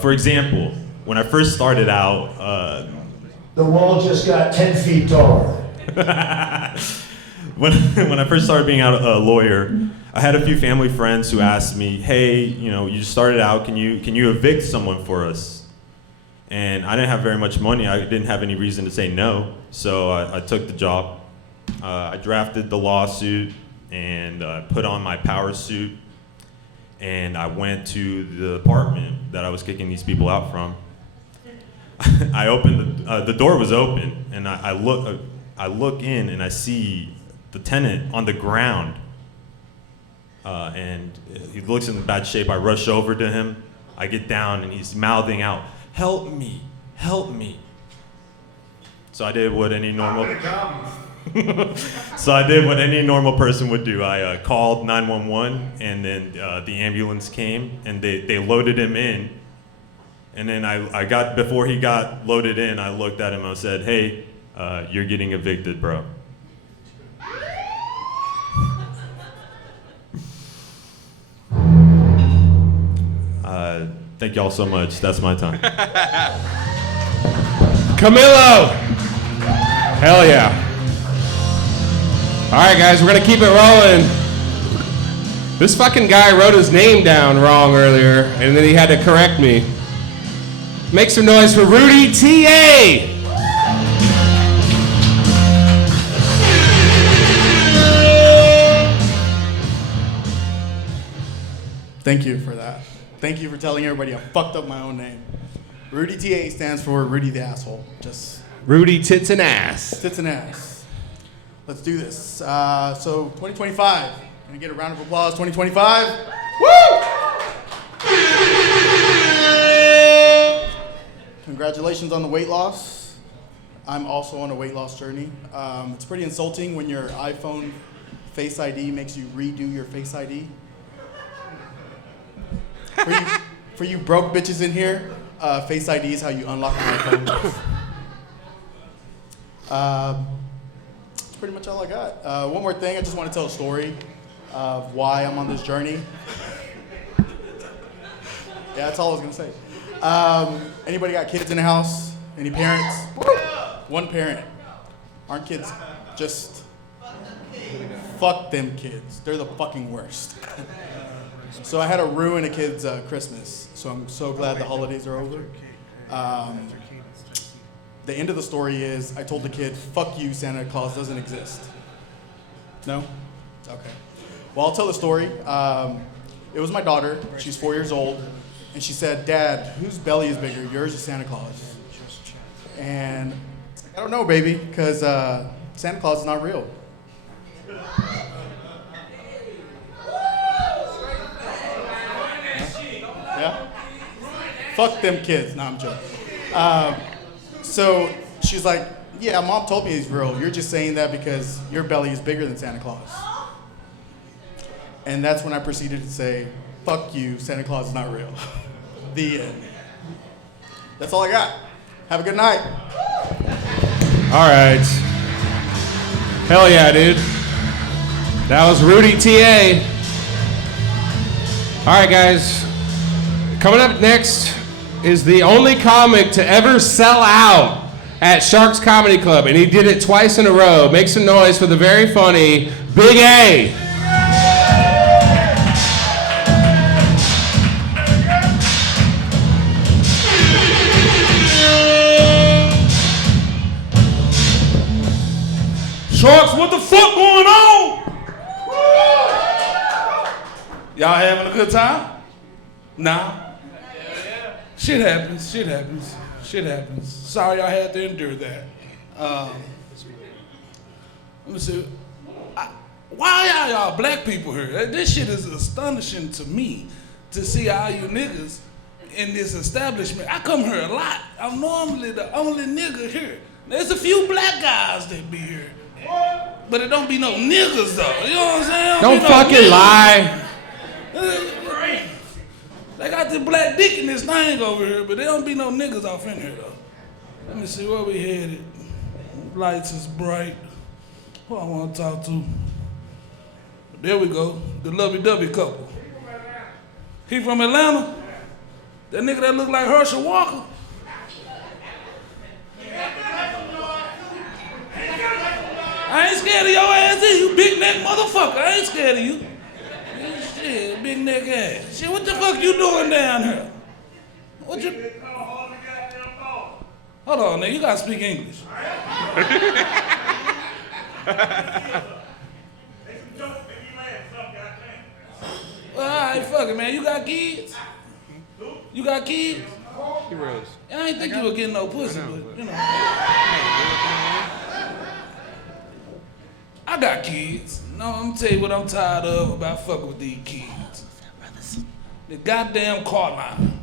For example, when I first started out, the wall just got 10 feet tall. when I first started being a lawyer, I had a few family friends who asked me, hey, you just started out, can you evict someone for us? And I didn't have very much money. I didn't have any reason to say no, so I took the job. I drafted the lawsuit and put on my power suit, and I went to the apartment that I was kicking these people out from. I opened the door was open, and I look in and I see the tenant on the ground, and he looks in bad shape. I rush over to him. I get down and he's mouthing out, "Help me, help me." So I did what any normal. So I did what any normal person would do. I called 911, and then the ambulance came, and they loaded him in. And then before he got loaded in, I looked at him and I said, "Hey, you're getting evicted, bro." Thank y'all so much. That's my time. Camilo! Hell yeah. All right, guys, we're going to keep it rolling. This fucking guy wrote his name down wrong earlier, and then he had to correct me. Make some noise for Rudy T.A. Thank you for that. Thank you for telling everybody I fucked up my own name. Rudy TA stands for Rudy the Asshole. Just Rudy Tits and Ass. Tits and Ass. Let's do this. So 2025. Can I get a round of applause? 2025. Woo! Congratulations on the weight loss. I'm also on a weight loss journey. It's pretty insulting when your iPhone Face ID makes you redo your Face ID. For you broke bitches in here, Face ID is how you unlock an iPhone. That's pretty much all I got. One more thing, I just want to tell a story of why I'm on this journey. Yeah, that's all I was gonna say. Anybody got kids in the house? Any parents? One parent. Aren't kids just fuck them kids? They're the fucking worst. So I had to ruin a kid's Christmas. So I'm so glad the holidays are over. The end of the story is I told the kid, "Fuck you, Santa Claus doesn't exist." No? Okay. Well, I'll tell the story. It was my daughter. She's 4 years old. And she said, "Dad, whose belly is bigger, yours or Santa Claus?" And I don't know, baby, because Santa Claus is not real. Yeah? Fuck them kids. No, I'm joking. So she's like, "Yeah, Mom told me he's real. You're just saying that because your belly is bigger than Santa Claus." And that's when I proceeded to say, "Fuck you, Santa Claus is not real." The end. That's all I got. Have a good night. All right. Hell yeah, dude. That was Rudy T.A. All right, guys. Coming up next is the only comic to ever sell out at Sharks Comedy Club, and he did it twice in a row. Make some noise for the very funny Big A. Sharks, what the fuck going on? Y'all having a good time? Nah. Shit happens. Sorry y'all had to endure that. Let me see. Why are y'all black people here? This shit is astonishing to me to see all you niggas in this establishment. I come here a lot. I'm normally the only nigga here. There's a few black guys that be here. But it don't be no niggas though. You know what I'm saying? Don't fucking lie. They got this black dick in this thing over here, but there don't be no niggas off in here though. Let me see where we headed. Lights is bright. Who I want to talk to? There we go. The lovey-dovey couple. He from Atlanta? That nigga that look like Herschel Walker? I ain't scared of your ass either, you big neck motherfucker. I ain't scared of you. Shit, big neck ass. Shit, what the fuck you doing down here? What you... Hold on, nigga, you gotta speak English. Well, alright, fuck it, man. You got kids? You got kids? He rose. I ain't think you were getting no pussy, but, you know. I got kids. No, I'm gonna tell you what I'm tired of about fucking with these kids. The goddamn car line.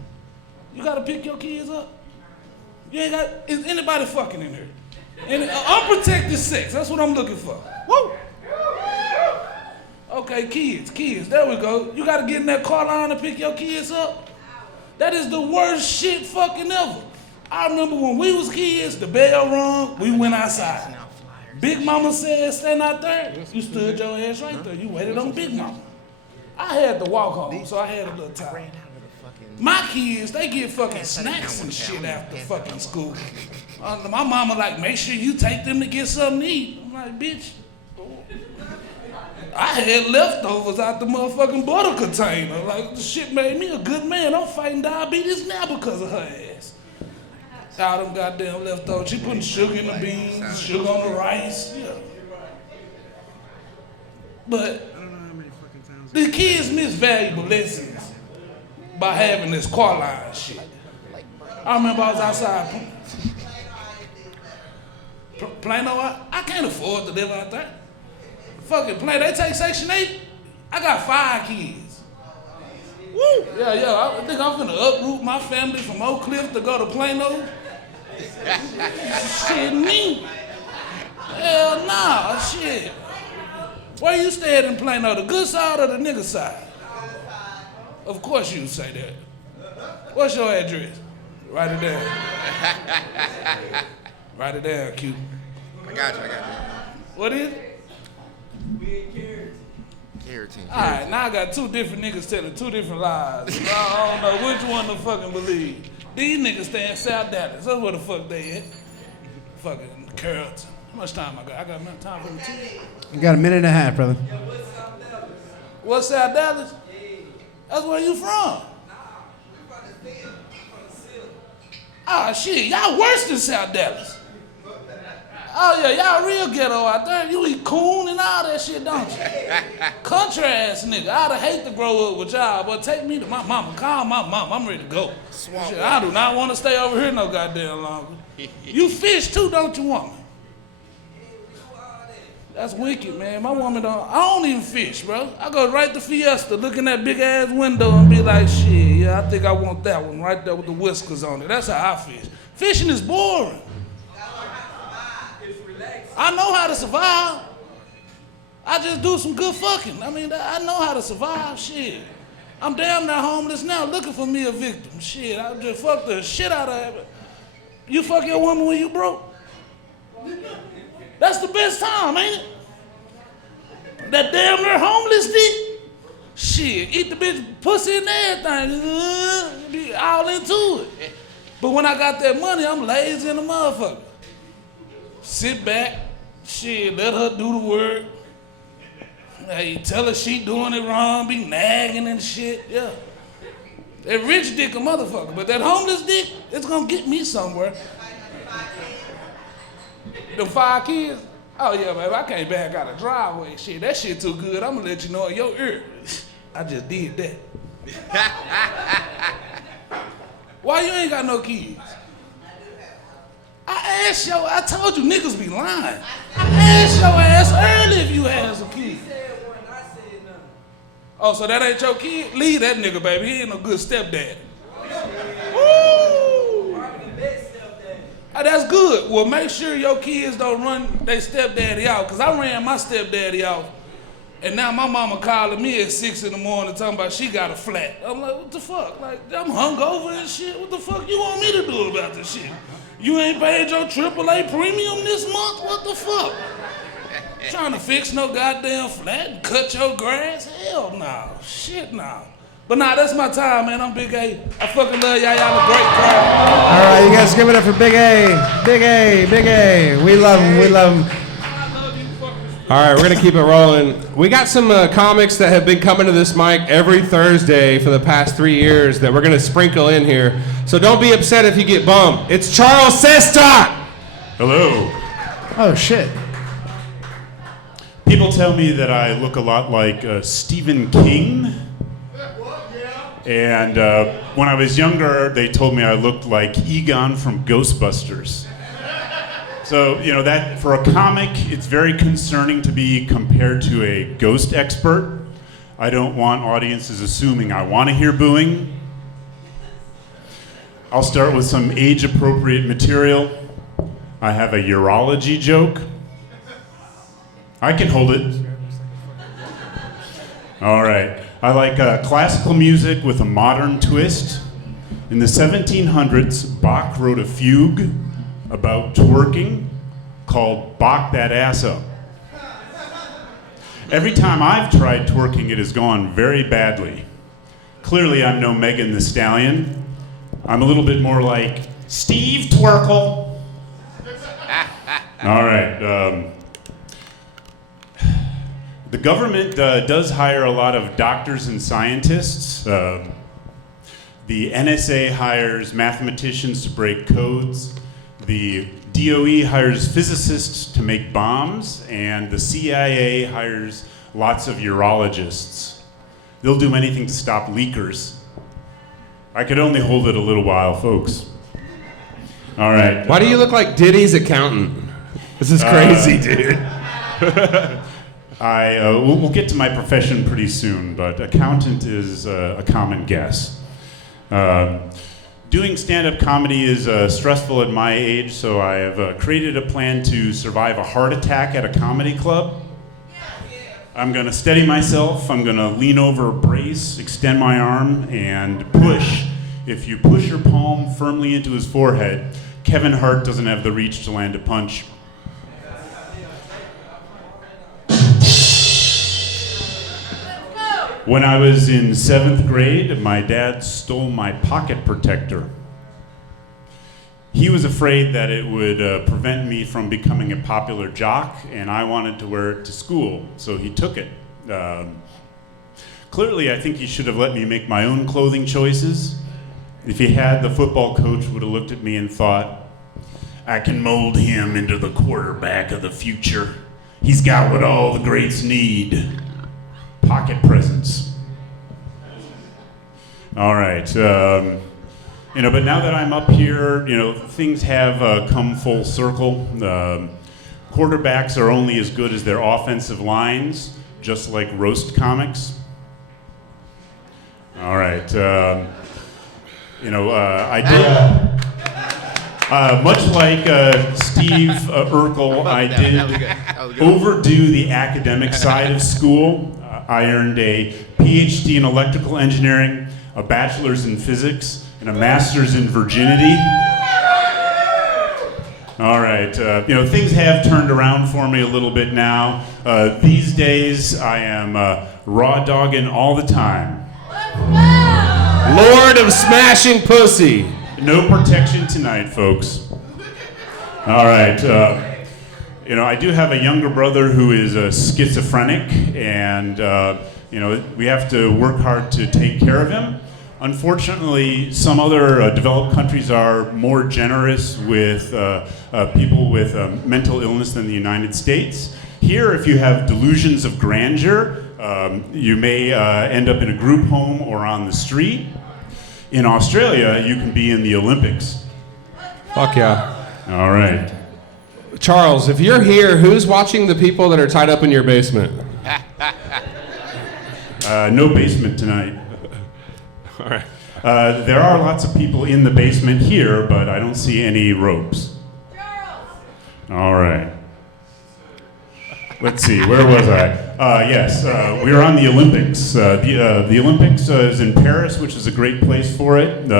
You gotta pick your kids up. You ain't got, is anybody fucking in here? And unprotected sex, that's what I'm looking for. Woo! Okay, kids, there we go. You gotta get in that car line to pick your kids up. That is the worst shit fucking ever. I remember when we was kids, the bell rung, we went outside. Big Mama said, stand out there. You stood your ass right there. You waited on Big Mama. I had to walk home, so I had a little time. My kids, they get fucking snacks and shit after fucking school. My mama like, make sure you take them to get something to eat. I'm like, bitch. I had leftovers out the motherfucking butter container. Like, the shit made me a good man. I'm fighting diabetes now because of her ass. All them goddamn leftovers. She putting sugar in the beans, sugar on the rice. Yeah. But the kids miss valuable lessons by having this car line shit. I remember I was outside Plano. I can't afford to live out there. Fucking Plano, they take Section 8. I got 5 kids. Woo! Yeah, I think I'm gonna uproot my family from Oak Cliff to go to Plano. Shit, me? Hell nah, shit. Where you staying in Plano, the good side or the nigga side? Of course you say that. What's your address? Write it down. Write it down, Q. I got you. What is it? Keratin. Alright, now I got 2 different niggas telling 2 different lies. I don't know which one to fucking believe. These niggas stay in South Dallas. That's where the fuck they at. Fucking Carrollton. How much time I got? I got enough time for the 2? You got a minute and a half, brother. What's South Dallas? That's where you from? Ah, shit, y'all worse than South Dallas. Oh yeah, y'all real ghetto out there. You eat coon and all that shit, don't you? Country ass nigga. I'd hate to grow up with y'all, but take me to my mama. Call my mama. I'm ready to go. Shit, I do not want to stay over here no goddamn longer. You fish too, don't you, woman? That's wicked, man. My woman I don't even fish, bro. I go right to Fiesta, look in that big ass window and be like, shit, yeah, I think I want that one right there with the whiskers on it. That's how I fish. Fishing is boring. I know how to survive. I just do some good fucking. I mean, I know how to survive. Shit. I'm damn near homeless now looking for me a victim. Shit, I just fucked the shit out of it. You fuck your woman when you broke? That's the best time, ain't it? That damn near homeless dick? Shit, eat the bitch pussy and everything. Be all into it. But when I got that money, I'm lazy in the motherfucker. Sit back, shit, let her do the work. Hey, tell her she doing it wrong, be nagging and shit, yeah. That rich dick a motherfucker, but that homeless dick, it's gonna get me somewhere. Them 5 kids? Oh yeah, baby, I can't back out a driveway, shit, that shit too good, I'm gonna let you know in your ear. I just did that. Why you ain't got no kids? I told you niggas be lying. I asked your ass early if you had some kids. Oh, so that ain't your kid? Leave that nigga, baby. He ain't no good stepdaddy. Woo! That's good. Well, make sure your kids don't run their stepdaddy out, because I ran my stepdaddy out, and now my mama calling me at 6 in the morning talking about she got a flat. I'm like, what the fuck? Like, I'm hungover and shit. What the fuck you want me to do about this shit? You ain't paid your AAA premium this month? What the fuck? Trying to fix no goddamn flat and cut your grass? Hell no. Shit no. But nah, that's my time, man. I'm Big A. I fucking love y'all. Y'all a great crowd. All right, you guys give it up for Big A. Big A, Big A. We love him, we love him. All right, we're going to keep it rolling. We got some comics that have been coming to this mic every Thursday for the past 3 years that we're going to sprinkle in here. So don't be upset if you get bummed. It's Charles Sesta. Hello. Oh, shit. People tell me that I look a lot like Stephen King. And when I was younger, they told me I looked like Egon from Ghostbusters. So, you know, that for a comic, it's very concerning to be compared to a ghost expert. I don't want audiences assuming I want to hear booing. I'll start with some age-appropriate material. I have a urology joke. I can hold it. All right. I like classical music with a modern twist. In the 1700s, Bach wrote a fugue about twerking called Bach That Ass Up. Every time I've tried twerking, it has gone very badly. Clearly, I'm no Megan Thee Stallion. I'm a little bit more like Steve Twerkle. All right. The government does hire a lot of doctors and scientists. The NSA hires mathematicians to break codes. The DOE hires physicists to make bombs, and the CIA hires lots of urologists. They'll do anything to stop leakers. I could only hold it a little while, folks. All right. Why do you look like Diddy's accountant? This is crazy, dude. We'll get to my profession pretty soon, but accountant is a common guess. Doing stand-up comedy is stressful at my age, so I have created a plan to survive a heart attack at a comedy club. I'm gonna steady myself, I'm gonna lean over, brace, extend my arm, and push. If you push your palm firmly into his forehead, Kevin Hart doesn't have the reach to land a punch. When I was in 7th grade, my dad stole my pocket protector. He was afraid that it would prevent me from becoming a popular jock, and I wanted to wear it to school, so he took it. Clearly, I think he should have let me make my own clothing choices. If he had, the football coach would have looked at me and thought, I can mold him into the quarterback of the future. He's got what all the greats need. Pocket presents. All right. But now that I'm up here, things have come full circle. Quarterbacks are only as good as their offensive lines, just like roast comics. All right. I did. Much like Steve Urkel, I did overdo the academic side of school. I earned a PhD in electrical engineering, a bachelor's in physics, and a master's in virginity. All right, things have turned around for me a little bit now. These days, I am raw dogging all the time. Lord of smashing pussy. No protection tonight, folks. All right. I do have a younger brother who is schizophrenic, and we have to work hard to take care of him. Unfortunately, some other developed countries are more generous with people with mental illness than the United States. Here, if you have delusions of grandeur, you may end up in a group home or on the street. In Australia, you can be in the Olympics. Fuck yeah. All right. Charles, if you're here, who's watching the people that are tied up in your basement? No basement tonight. All right. There are lots of people in the basement here, but I don't see any ropes. All right. Let's see, where was I? Yes, we are on the Olympics. The Olympics is in Paris, which is a great place for it.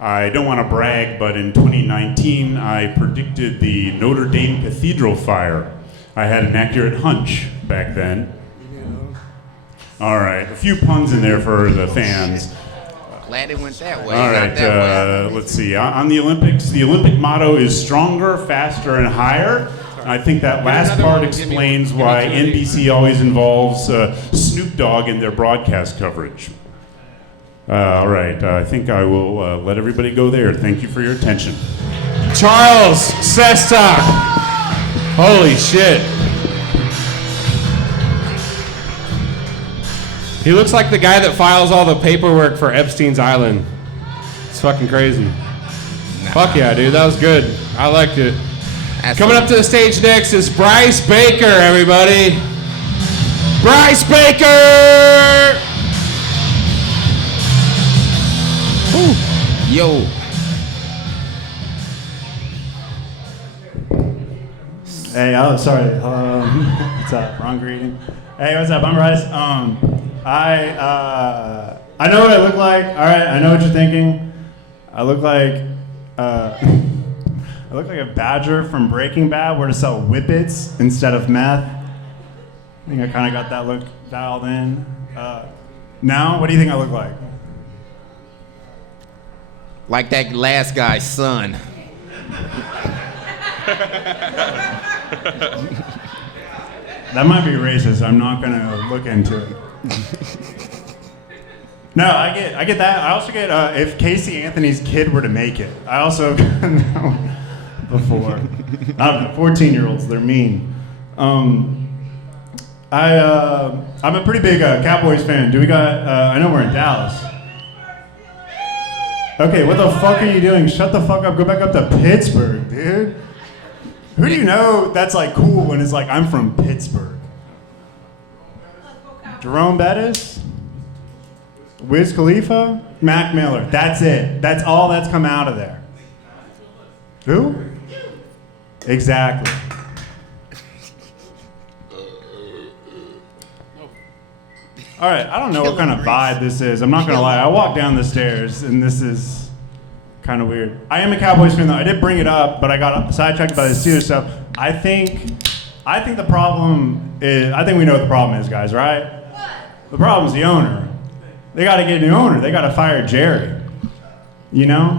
I don't want to brag, but in 2019, I predicted the Notre Dame Cathedral fire. I had an accurate hunch back then. All right, a few puns in there for the fans. Glad it went that way. All right, let's see. On the Olympics, the Olympic motto is stronger, faster, and higher. I think that last part explains why NBC always involves Snoop Dogg in their broadcast coverage. All right, I think I will let everybody go there. Thank you for your attention. Charles Sestak. Holy shit. He looks like the guy that files all the paperwork for Epstein's Island. It's fucking crazy. Fuck yeah, dude. That was good. I liked it. Coming up to the stage next is Bryce Baker, everybody. Bryce Baker! Yo. Hey, oh, sorry. What's up? Wrong greeting. Hey, what's up? I'm Bryce. I know what I look like. All right, I know what you're thinking. I look like I look like a badger from Breaking Bad, where to sell whippets instead of meth. I think I kind of got that look dialed in. Now, what do you think I look like? Like that last guy's son. That might be racist. I'm not gonna look into it. No, I get that. I also get if Casey Anthony's kid were to make it. I also no, before. Not 14-year-olds. They're mean. I'm a pretty big Cowboys fan. Do we got? I know we're in Dallas. Okay, what the fuck are you doing? Shut the fuck up. Go back up to Pittsburgh, dude. Who do you know that's like cool when it's like, I'm from Pittsburgh? Jerome Bettis? Wiz Khalifa? Mac Miller. That's it. That's all that's come out of there. Who? Exactly. All right, I don't know what kind of vibe this is. I'm not gonna lie. I walked down the stairs and this is kind of weird. I am a Cowboys fan though. I did bring it up, but I got sidetracked by the Steelers stuff. I think the problem is, I think we know what the problem is, guys, right? The problem is the owner. They got to get a new owner. They got to fire Jerry. You know?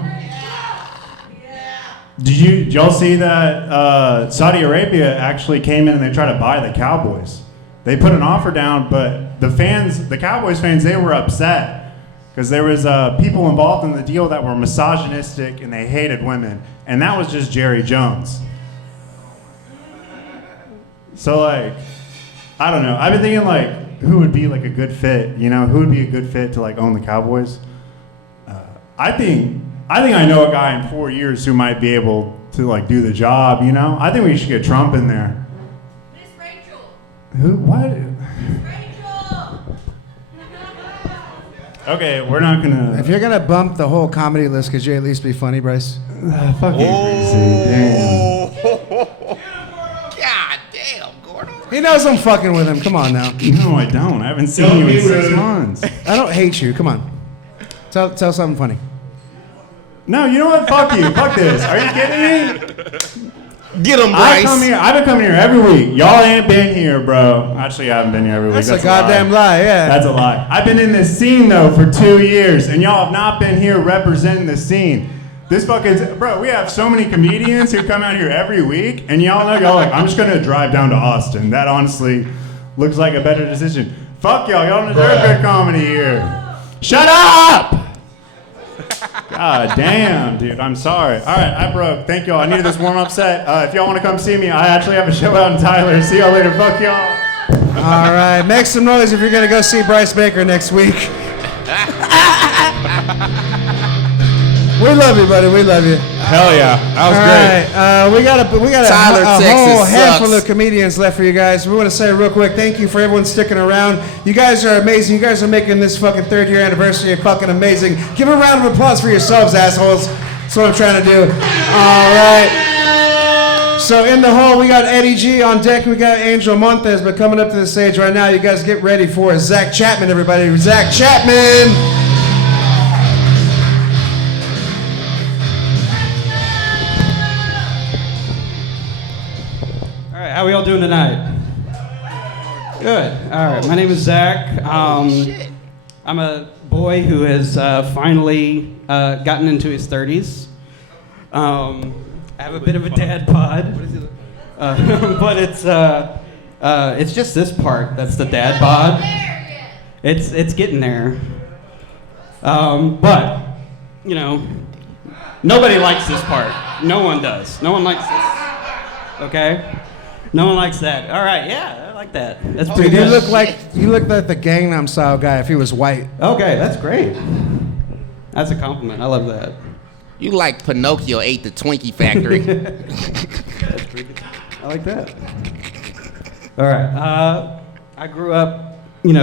Did y'all see that Saudi Arabia actually came in and they tried to buy the Cowboys? They put an offer down, but the Cowboys fans, they were upset because there was people involved in the deal that were misogynistic and they hated women, and that was just Jerry Jones. So like, I don't know. I've been thinking like, who would be like a good fit? You know, who would be a good fit to like own the Cowboys? I think I know a guy in 4 years who might be able to like do the job. You know, I think we should get Trump in there. Who? What? Okay, we're not gonna. If you're gonna bump the whole comedy list, could you at least be funny, Bryce? Fucking crazy. Damn. God damn, Gordo. He knows I'm fucking with him. Come on now. No, I don't. I haven't seen you in 6 months. I don't hate you. Come on. Tell something funny. No, you know what? Fuck you. Fuck this. Are you kidding me? Get him, Bryce. I've been coming here every week. Y'all ain't been here, bro. Actually, I haven't been here every week. That's a goddamn lie, yeah. That's a lie. I've been in this scene, though, for 2 years, and y'all have not been here representing the scene. This fucking, bro, we have so many comedians who come out here every week, and y'all know, y'all like, I'm just going to drive down to Austin. That honestly looks like a better decision. Fuck y'all. Y'all don't deserve good comedy here. Shut up! God damn, dude. I'm sorry. All right, I broke. Thank y'all. I needed this warm-up set. If y'all want to come see me, I actually have a show out in Tyler. See y'all later. Fuck y'all. All right, make some noise if you're gonna go see Bryce Baker next week. We love you, buddy. We love you. Hell yeah, that was great. All right, we got a Tyler, whole Texas handful sucks. of comedians left for you guys. We want to say real quick, thank you for everyone sticking around. You guys are amazing. You guys are making this fucking 3rd year anniversary fucking amazing. Give a round of applause for yourselves, assholes. That's what I'm trying to do. All right. So in the hall, we got Eddie G on deck. We got Angel Montes, but coming up to the stage right now, you guys get ready for Zach Chapman, everybody. Zach Chapman. How are we all doing tonight? Good. All right. My name is Zach. I'm a boy who has finally gotten into his 30s. I have a bit of a dad bod, but it's just this part that's the dad bod. It's getting there. But you know, nobody likes this part. No one does. No one likes this. Okay. No one likes that. All right, yeah, I like that. That's pretty Dude, good. you look like the Gangnam Style guy if he was white. Okay, that's great. That's a compliment. I love that. You like Pinocchio ate the Twinkie factory. That's pretty good. I like that. All right. I grew up, in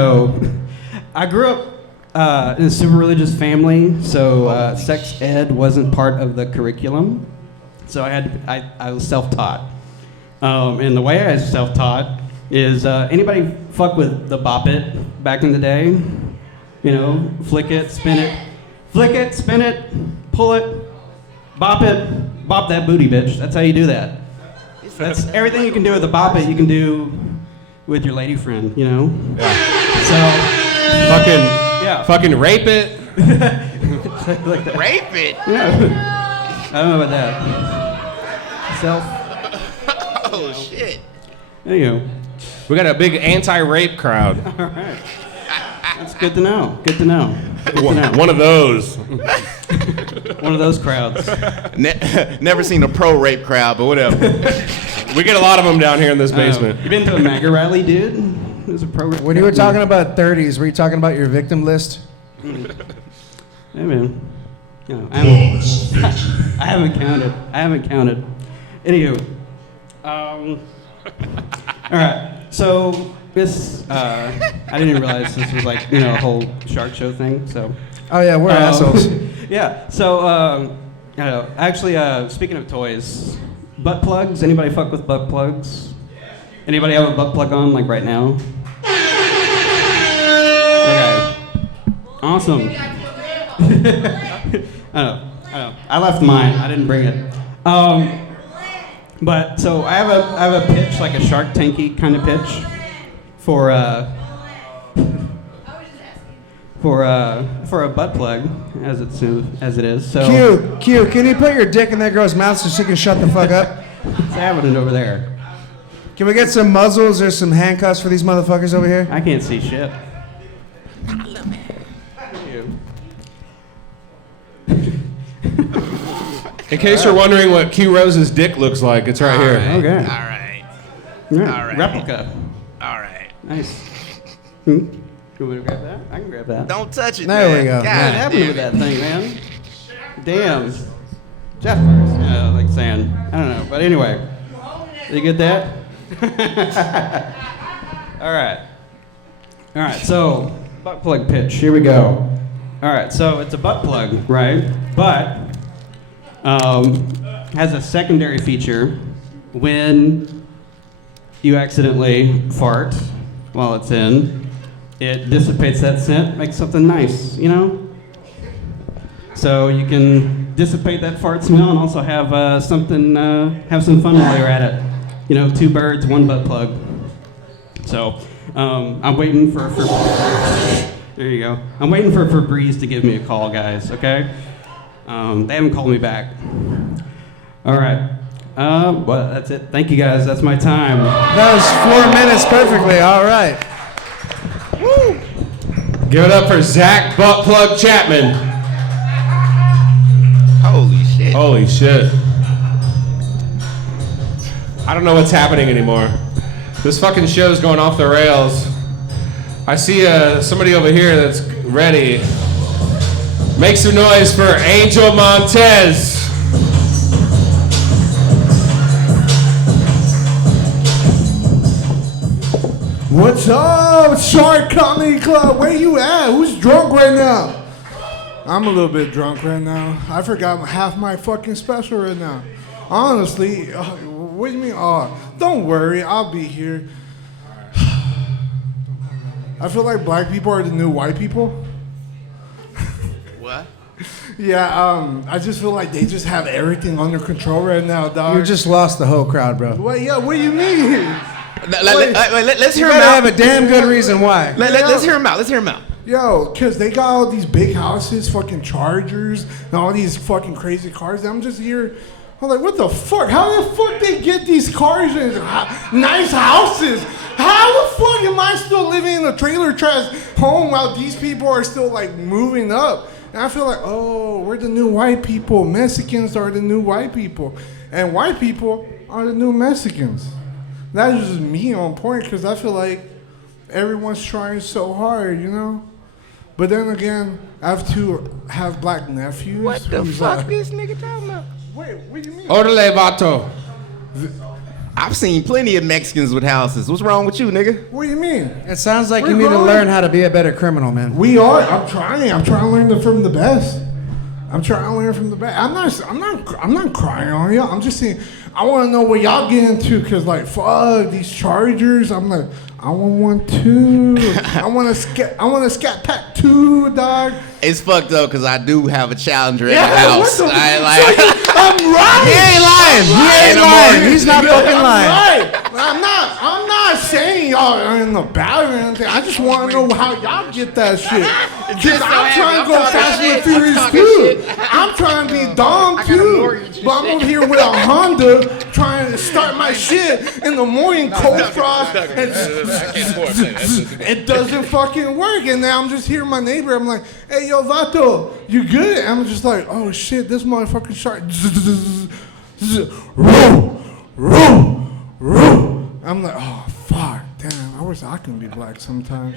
a super religious family, so sex ed wasn't part of the curriculum. So I was self-taught. And the way I self-taught is anybody fuck with the bop it back in the day? You know, flick it, spin it, pull it, bop that booty, bitch. That's how you do that. That's everything you can do with the bop it, you can do with your lady friend, you know? Yeah. Fucking rape it. Like that. Rape it? Yeah. I don't know about that. Oh, shit. There you go. We got a big anti-rape crowd. All right. That's good to know. Good to know. One of those. One of those crowds. Never seen a pro-rape crowd, but whatever. We get a lot of them down here in this basement. You been to a MAGA rally, dude? It was a pro. When you were talking about 30s, were you talking about your victim list? Hey, man. You know, I haven't counted. Anywho. All right. So this, I didn't realize this was like, a whole shark show thing. So. Oh yeah, we're assholes. Yeah. So, I don't know. Actually, speaking of toys, butt plugs. Anybody fuck with butt plugs? Anybody have a butt plug on, like right now? Okay. Awesome. I know. I left mine. I didn't bring it. But so I have a pitch, like a Shark Tanky kind of pitch, for a butt plug, as it is. So Q, can you put your dick in that girl's mouth so she can shut the fuck up? It's happening over there. Can we get some muzzles or some handcuffs for these motherfuckers over here? I can't see shit. In case you're wondering what Q Rose's dick looks like, it's right here. Okay. All right. Yeah. All right. Replica. All right. Nice. Can we grab that? I can grab that. Don't touch it, There man. we go. What God happened to damn that it. thing, man? Damn. Jeff first. Like saying. I don't know. But anyway. Did you get that? All right. So, butt plug pitch. Here we go. All right. So, it's a butt plug, right? But has a secondary feature when you accidentally fart while it's in. It dissipates that scent, makes something nice, So you can dissipate that fart smell and also have have some fun while you're at it. 2 birds, 1 butt plug. So I'm waiting for there you go. I'm waiting for Febreze to give me a call, guys. Okay. They haven't called me back. All right. Well, that's it. Thank you, guys. That's my time. That was 4 minutes perfectly. All right. Woo! Give it up for Zach Buttplug Chapman. Holy shit. I don't know what's happening anymore. This fucking show's going off the rails. I see somebody over here that's ready. Make some noise for Angel Montez. What's up, Shark Comedy Club? Where you at? Who's drunk right now? I'm a little bit drunk right now. I forgot half my fucking special right now. Honestly, what do you mean? Oh, don't worry, I'll be here. I feel like black people are the new white people. What? Yeah, I just feel like they just have everything under control right now, dog. You just lost the whole crowd, bro. Well, yeah, what do you mean? Let's hear You him gotta out. have a damn good reason why. Let's hear him out. Let's hear him out. Yo, because they got all these big houses, fucking Chargers, and all these fucking crazy cars. And I'm just here. I'm like, what the fuck? How the fuck they get these cars and nice houses? How the fuck am I still living in a trailer trash home while these people are still like moving up? And I feel like, oh, we're the new white people. Mexicans are the new white people. And white people are the new Mexicans. That's just me on point because I feel like everyone's trying so hard, But then again, I have black nephews. What the fuck this nigga talking about? Wait, what do you mean? Orale vato. I've seen plenty of Mexicans with houses. What's wrong with you, nigga? What do you mean? It sounds like We're you need to growing. learn how to be a better criminal, man. We are. I'm trying to learn from the best. I'm trying to learn from the bad. I'm not crying on y'all. I'm just saying, I want to know what y'all get into, because, like, fuck, these Chargers, I'm like, I want one too. I want a scat pack too, dog. It's fucked up because I do have a challenger in Yeah, the house. what the- I'm right. He ain't lying. He ain't lying. He's not fucking lying. Right. I'm not saying y'all are in the bad or anything. I just want to know how y'all get that shit. Because I'm trying to go Fast and Furious too. I'm trying to be Dom too. But I'm over here with a Honda trying to start my shit in the morning, cold frost. It doesn't fucking work. And now I'm just hearing my neighbor. I'm like, hey, yo, Vato, you good? And I'm just like, oh shit, this motherfucking shark. I'm like, oh fuck, damn, I wish I could be black sometimes.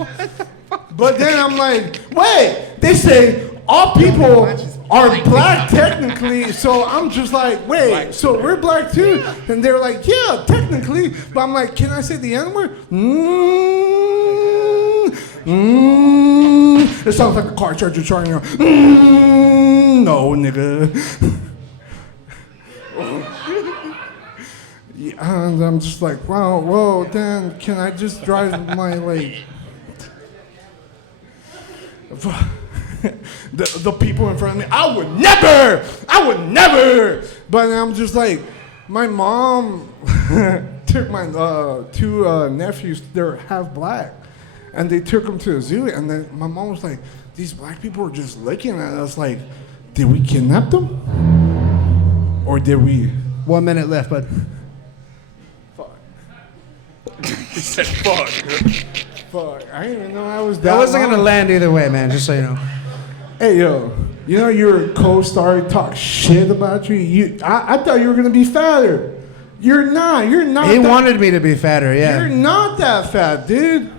But then I'm like, wait, they say all people are black technically, so I'm just like, wait, so we're black too? And they're like, yeah, technically, but I'm like, can I say the N-word? It sounds like a car charger charging. No, nigga. And I'm just like, wow, whoa, Dan, can I just drive my, like, the people in front of me? I would never. But I'm just like, my mom took my two nephews, they're half black, and they took them to a zoo, and then my mom was like, these black people are just looking at us like, did we kidnap them? Or did we? 1 minute left, bud. He said fuck. Fuck. I didn't even know I was that That wasn't long. gonna land either way, man, just so you know. Hey, yo. You know your co-star talk shit about you? I thought you were gonna be fatter. You're not. He wanted me to be fatter, yeah. You're not that fat, dude.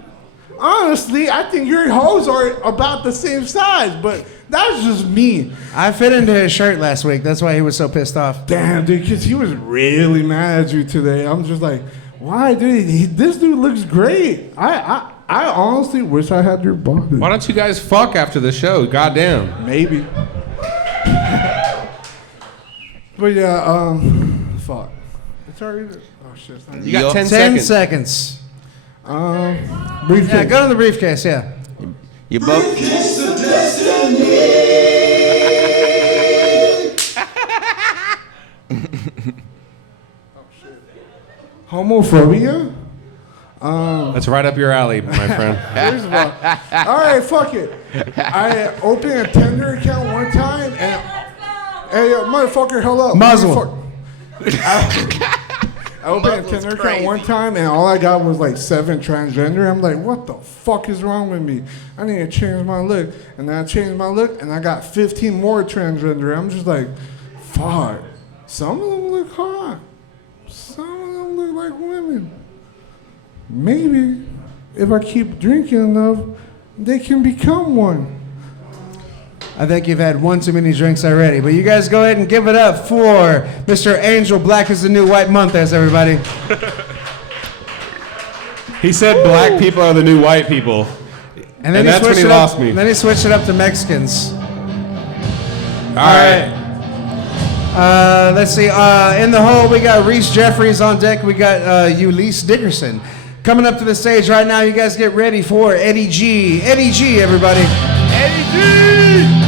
Honestly, I think your hoes are about the same size, but that's just me. I fit into his shirt last week. That's why he was so pissed off. Damn, dude, because he was really mad at you today. I'm just like, why, dude? This dude looks great. I honestly wish I had your body. Why don't you guys fuck after the show? Goddamn. Maybe. But yeah, fuck. It's already. Oh shit. it's not- You got 10 10 seconds. seconds. Briefcase. Yeah, go to the briefcase, yeah. You both. Homophobia? That's right up your alley, my friend. First of all, all right, fuck it. I opened a Tinder account one time and, hey, motherfucker, hello. Muzzle. I opened a Tinder account one time and all I got was like 7 transgender. I'm like, what the fuck is wrong with me? I need to change my look. And then I changed my look and I got 15 more transgender. I'm just like, fuck. Some of them look hot. Some of them look like women. Maybe if I keep drinking enough, they can become one. I think you've had one too many drinks already. But you guys go ahead and give it up for Mr. Angel Black is the New White Montes, everybody. He said black people are the new white people. And then that's when he lost me. Then he switched it up to Mexicans. All right. Let's see. In the hole, we got Reese Jeffries on deck. We got Ulysses Dickerson. Coming up to the stage right now, you guys get ready for Eddie G. Eddie G, everybody. Eddie G!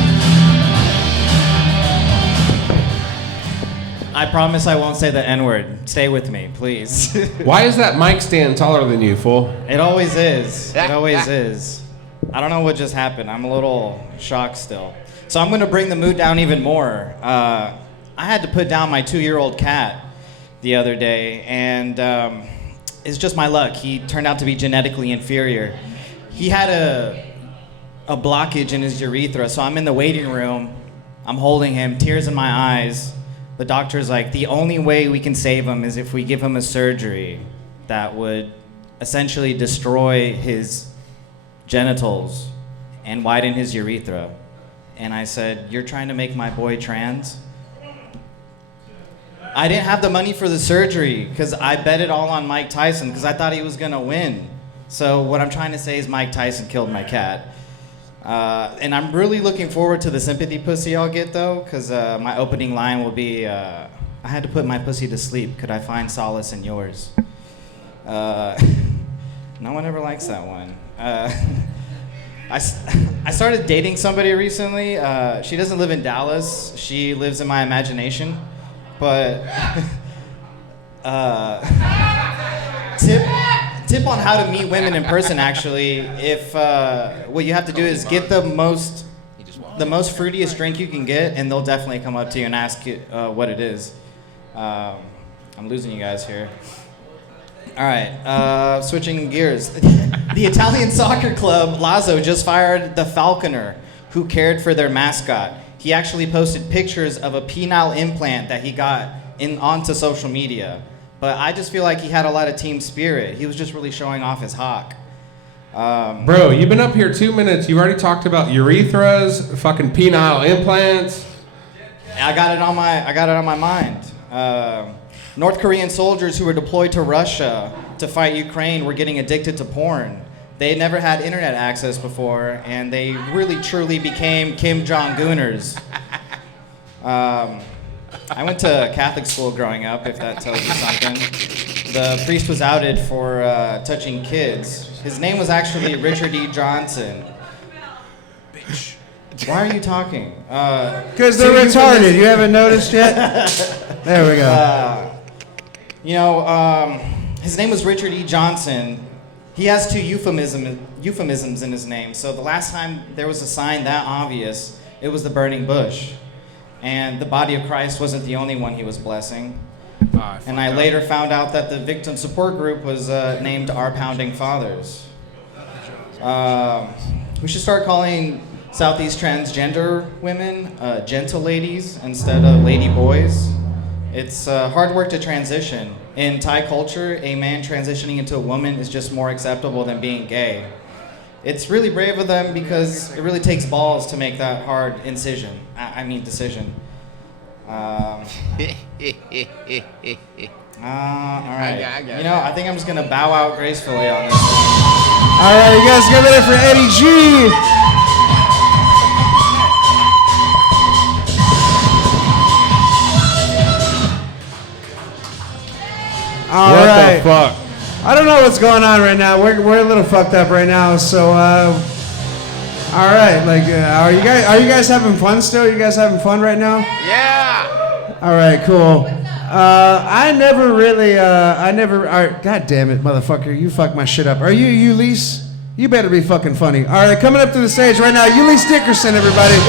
I promise I won't say the N-word. Stay with me, please. Why is that mic stand taller than you, fool? It always is. It always is. I don't know what just happened. I'm a little shocked still. So I'm going to bring the mood down even more. I had to put down my 2-year-old cat the other day, and it's just my luck. He turned out to be genetically inferior. He had a blockage in his urethra, so I'm in the waiting room. I'm holding him, tears in my eyes. The doctor's like, the only way we can save him is if we give him a surgery that would essentially destroy his genitals and widen his urethra. And I said, you're trying to make my boy trans? I didn't have the money for the surgery because I bet it all on Mike Tyson because I thought he was going to win. So what I'm trying to say is Mike Tyson killed my cat. And I'm really looking forward to the sympathy pussy I'll get, though, because my opening line will be, I had to put my pussy to sleep. Could I find solace in yours? No one ever likes that one. I started dating somebody recently. She doesn't live in Dallas. She lives in my imagination. But tip on how to meet women in person, actually. If what you have to do is get the most fruitiest drink you can get, and they'll definitely come up to you and ask you what it is. I'm losing you guys here. All right, switching gears. The Italian soccer club Lazio just fired the falconer who cared for their mascot. He actually posted pictures of a penile implant that he got onto social media. But I just feel like he had a lot of team spirit. He was just really showing off his hock. Bro, you've been up here 2 minutes. You've already talked about urethras, fucking penile implants. I got it on my mind. North Korean soldiers who were deployed to Russia to fight Ukraine were getting addicted to porn. They had never had internet access before, and they really truly became Kim Jong-uners. I went to Catholic school growing up, if that tells you something. The priest was outed for touching kids. His name was actually Richard E. Johnson. Bitch. Why are you talking? Because they're retarded. You haven't noticed yet? There we go. His name was Richard E. Johnson. He has two euphemisms in his name. So the last time there was a sign that obvious, it was the burning bush. And the body of Christ wasn't the only one he was blessing. And I later found out that the victim support group was named Our Pounding Fathers. We should start calling Southeast transgender women gentle ladies instead of lady boys. It's hard work to transition. In Thai culture, a man transitioning into a woman is just more acceptable than being gay. It's really brave of them because it really takes balls to make that hard decision. All right. I think I'm just gonna bow out gracefully on this one. All right, you guys give it up for Eddie G. All right. What the fuck? I don't know what's going on right now. We're a little fucked up right now. So, all right. Are you guys having fun still? You guys having fun right now? Yeah. All right. Cool. I never. All right, God damn it, motherfucker! You fucked my shit up. Are you, Ulysses? You better be fucking funny. All right, coming up to the stage right now, Ulysses Dickerson, everybody. Woo!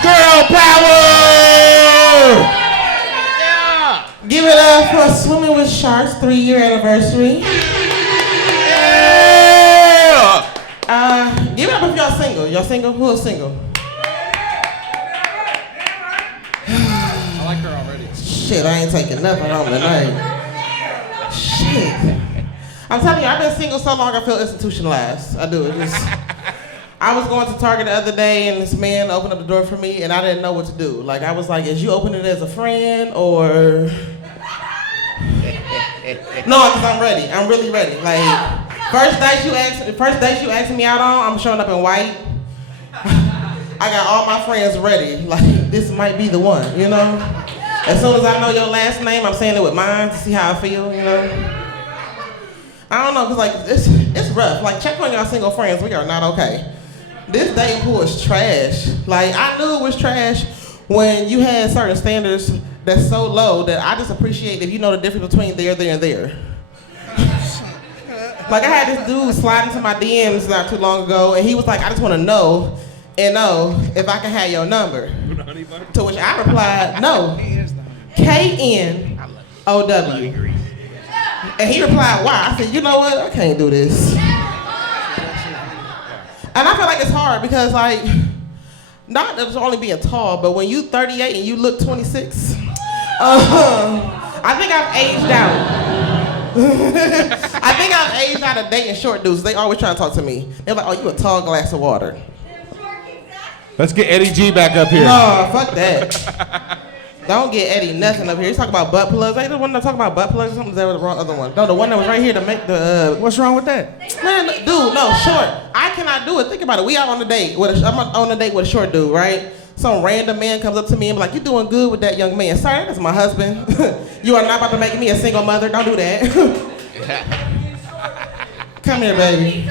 Girl power! Yeah. Give it up for Swimming with Sharks 3-year anniversary. Yeah. Give it up if y'all single. Y'all single? Who is single? I like her already. Shit, I ain't taking nothing home tonight. Shit. I'm telling you, I've been single so long I feel institutionalized. I do. I was going to Target the other day and this man opened up the door for me and I didn't know what to do. Like, I was like, is you opening it as a friend or? No, because I'm ready. I'm really ready. Like, first date you asked me out on, I'm showing up in white. I got all my friends ready. Like, this might be the one, you know? As soon as I know your last name, I'm saying it with mine to see how I feel, you know? I don't know, because, like, it's rough. Like, check on y'all single friends. We are not okay. This dating pool is trash. Like, I knew it was trash when you had certain standards that's so low that I just appreciate if you know the difference between there, and there. Like, I had this dude slide into my DMs not too long ago, and he was like, I just want to know if I can have your number. To which I replied, no. KNOW. And he replied, why? I said, you know what? I can't do this. And I feel like it's hard because, like, not that it's only being tall, but when you 38 and you look 26, I think I've aged out. I think I've aged out of dating short dudes. They always try to talk to me. They're like, oh, you a tall glass of water. Let's get Eddie G back up here. No, fuck that. Don't get Eddie nothing up here. He's talking about butt plugs. Ain't the one that talking about butt plugs or something? That was the wrong other one. No, the one that was right here to make the. What's wrong with that? Man, dude, no, short. I cannot do it. Think about it. We out on a date with I'm on a date with a short dude, right? Some random man comes up to me and be like, "You doing good with that young man?" Sorry, that's my husband. You are not about to make me a single mother. Don't do that. Come here, baby.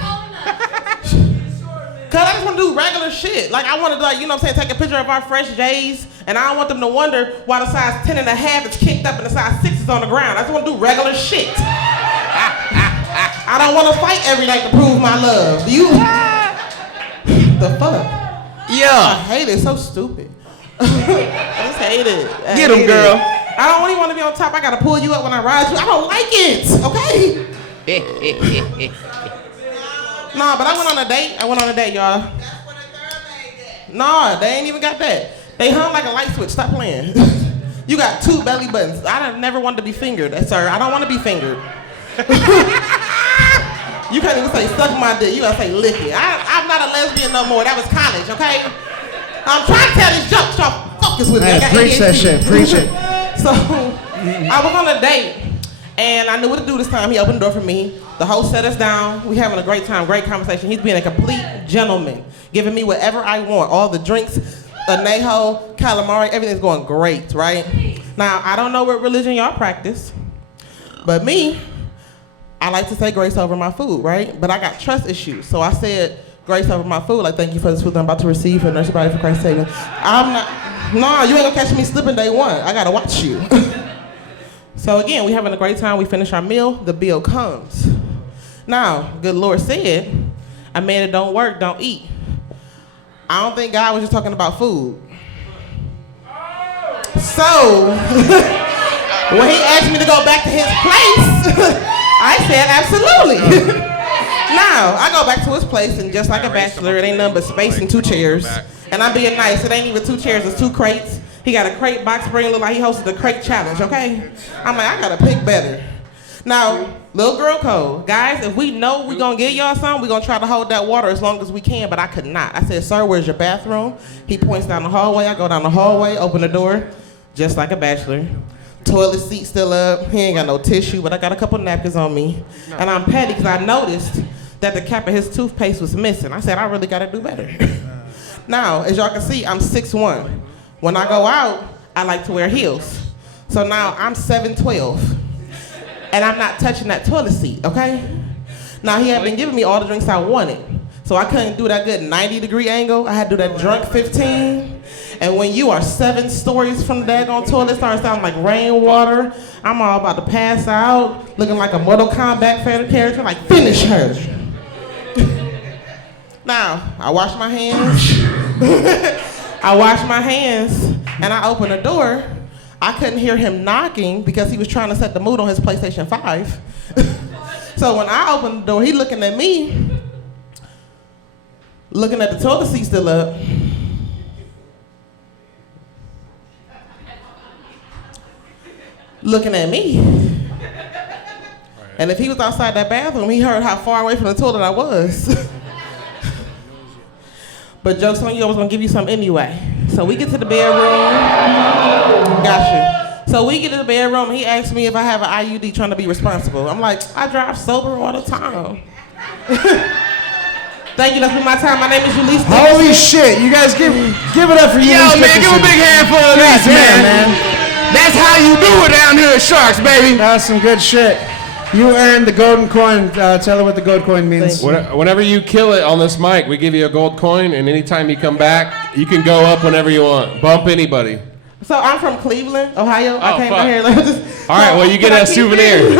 Cause I just want to do regular shit. Like I want to, like, you know what I'm saying, take a picture of our fresh J's, and I don't want them to wonder why the size 10 and a half is kicked up and the size 6 is on the ground. I just want to do regular shit. I don't want to fight every night to prove my love. Do you? The fuck? Yeah. I hate it. So stupid. I just hate it. Get him, girl. I don't really want to be on top. I gotta pull you up when I ride you. I don't like it. Okay. Nah, but I went on a date. Y'all. Nah, they ain't even got that. They hung like a light switch. Stop playing. You got 2 belly buttons. I never wanted to be fingered, sir. I don't want to be fingered. You can't even say suck my dick. You gotta say lick it. I'm not a lesbian no more. That was college, okay? I'm trying to tell these jokes. Y'all focus with me. Man, preach that shit. Preach it. So I was on a date, and I knew what to do this time. He opened the door for me. The host set us down. We having a great time, great conversation. He's being a complete gentleman, giving me whatever I want. All the drinks, anejo, calamari, everything's going great, right? Now, I don't know what religion y'all practice, but me, I like to say grace over my food, right? But I got trust issues, so I said grace over my food. Like, thank you for this food I'm about to receive for nurse body for Christ's sake. I'm not, no, you ain't gonna catch me slipping day one. I gotta watch you. So again, we having a great time. We finish our meal, the bill comes. Now, good Lord said, a man that don't work, don't eat. I don't think God was just talking about food. So, when he asked me to go back to his place, I said absolutely. Now, I go back to his place, and just like a bachelor, it ain't nothing but space and 2 chairs. And I'm being nice, it ain't even 2 chairs, it's 2 crates. He got a crate box spring, look like he hosted the crate challenge, okay? I'm like, I gotta pick better. Now, little girl code. Guys, if we know we gonna get y'all something, we gonna try to hold that water as long as we can, but I could not. I said, sir, where's your bathroom? He points down the hallway. I go down the hallway, open the door, just like a bachelor. Toilet seat still up. He ain't got no tissue, but I got a couple napkins on me. And I'm petty because I noticed that the cap of his toothpaste was missing. I said, I really gotta do better. Now, as y'all can see, I'm 6'1". When I go out, I like to wear heels. So now I'm 7'12". And I'm not touching that toilet seat, okay? Now he had been giving me all the drinks I wanted. So I couldn't do that good 90-degree angle. I had to do that drunk 15. And when you are 7 stories from the daggone toilet, it starts sounding like rainwater. I'm all about to pass out, looking like a Mortal Kombat fan character, like finish her. Now, I wash my hands. And I open the door. I couldn't hear him knocking because he was trying to set the mood on his PlayStation 5. So when I opened the door, he looking at me, looking at the toilet seat still up. Looking at me. And if he was outside that bathroom, he heard how far away from the toilet I was. But joke's on you, I was gonna give you some anyway. So we get to the bedroom. Got you. So we get to the bedroom, he asked me if I have an IUD trying to be responsible. I'm like, I drive sober all the time. Thank you, that's been my time. My name is Ulysses. Holy shit, you guys give it up for you. Yo, man, give a big hand for Ulysses, man. That's how you do it down here at Sharks, baby. That's some good shit. You earned the golden coin. Tell her what the gold coin means. Whenever you kill it on this mic, we give you a gold coin, and anytime you come back, you can go up whenever you want. Bump anybody. So I'm from Cleveland, Ohio. I came out here. All right, well, you get a souvenir.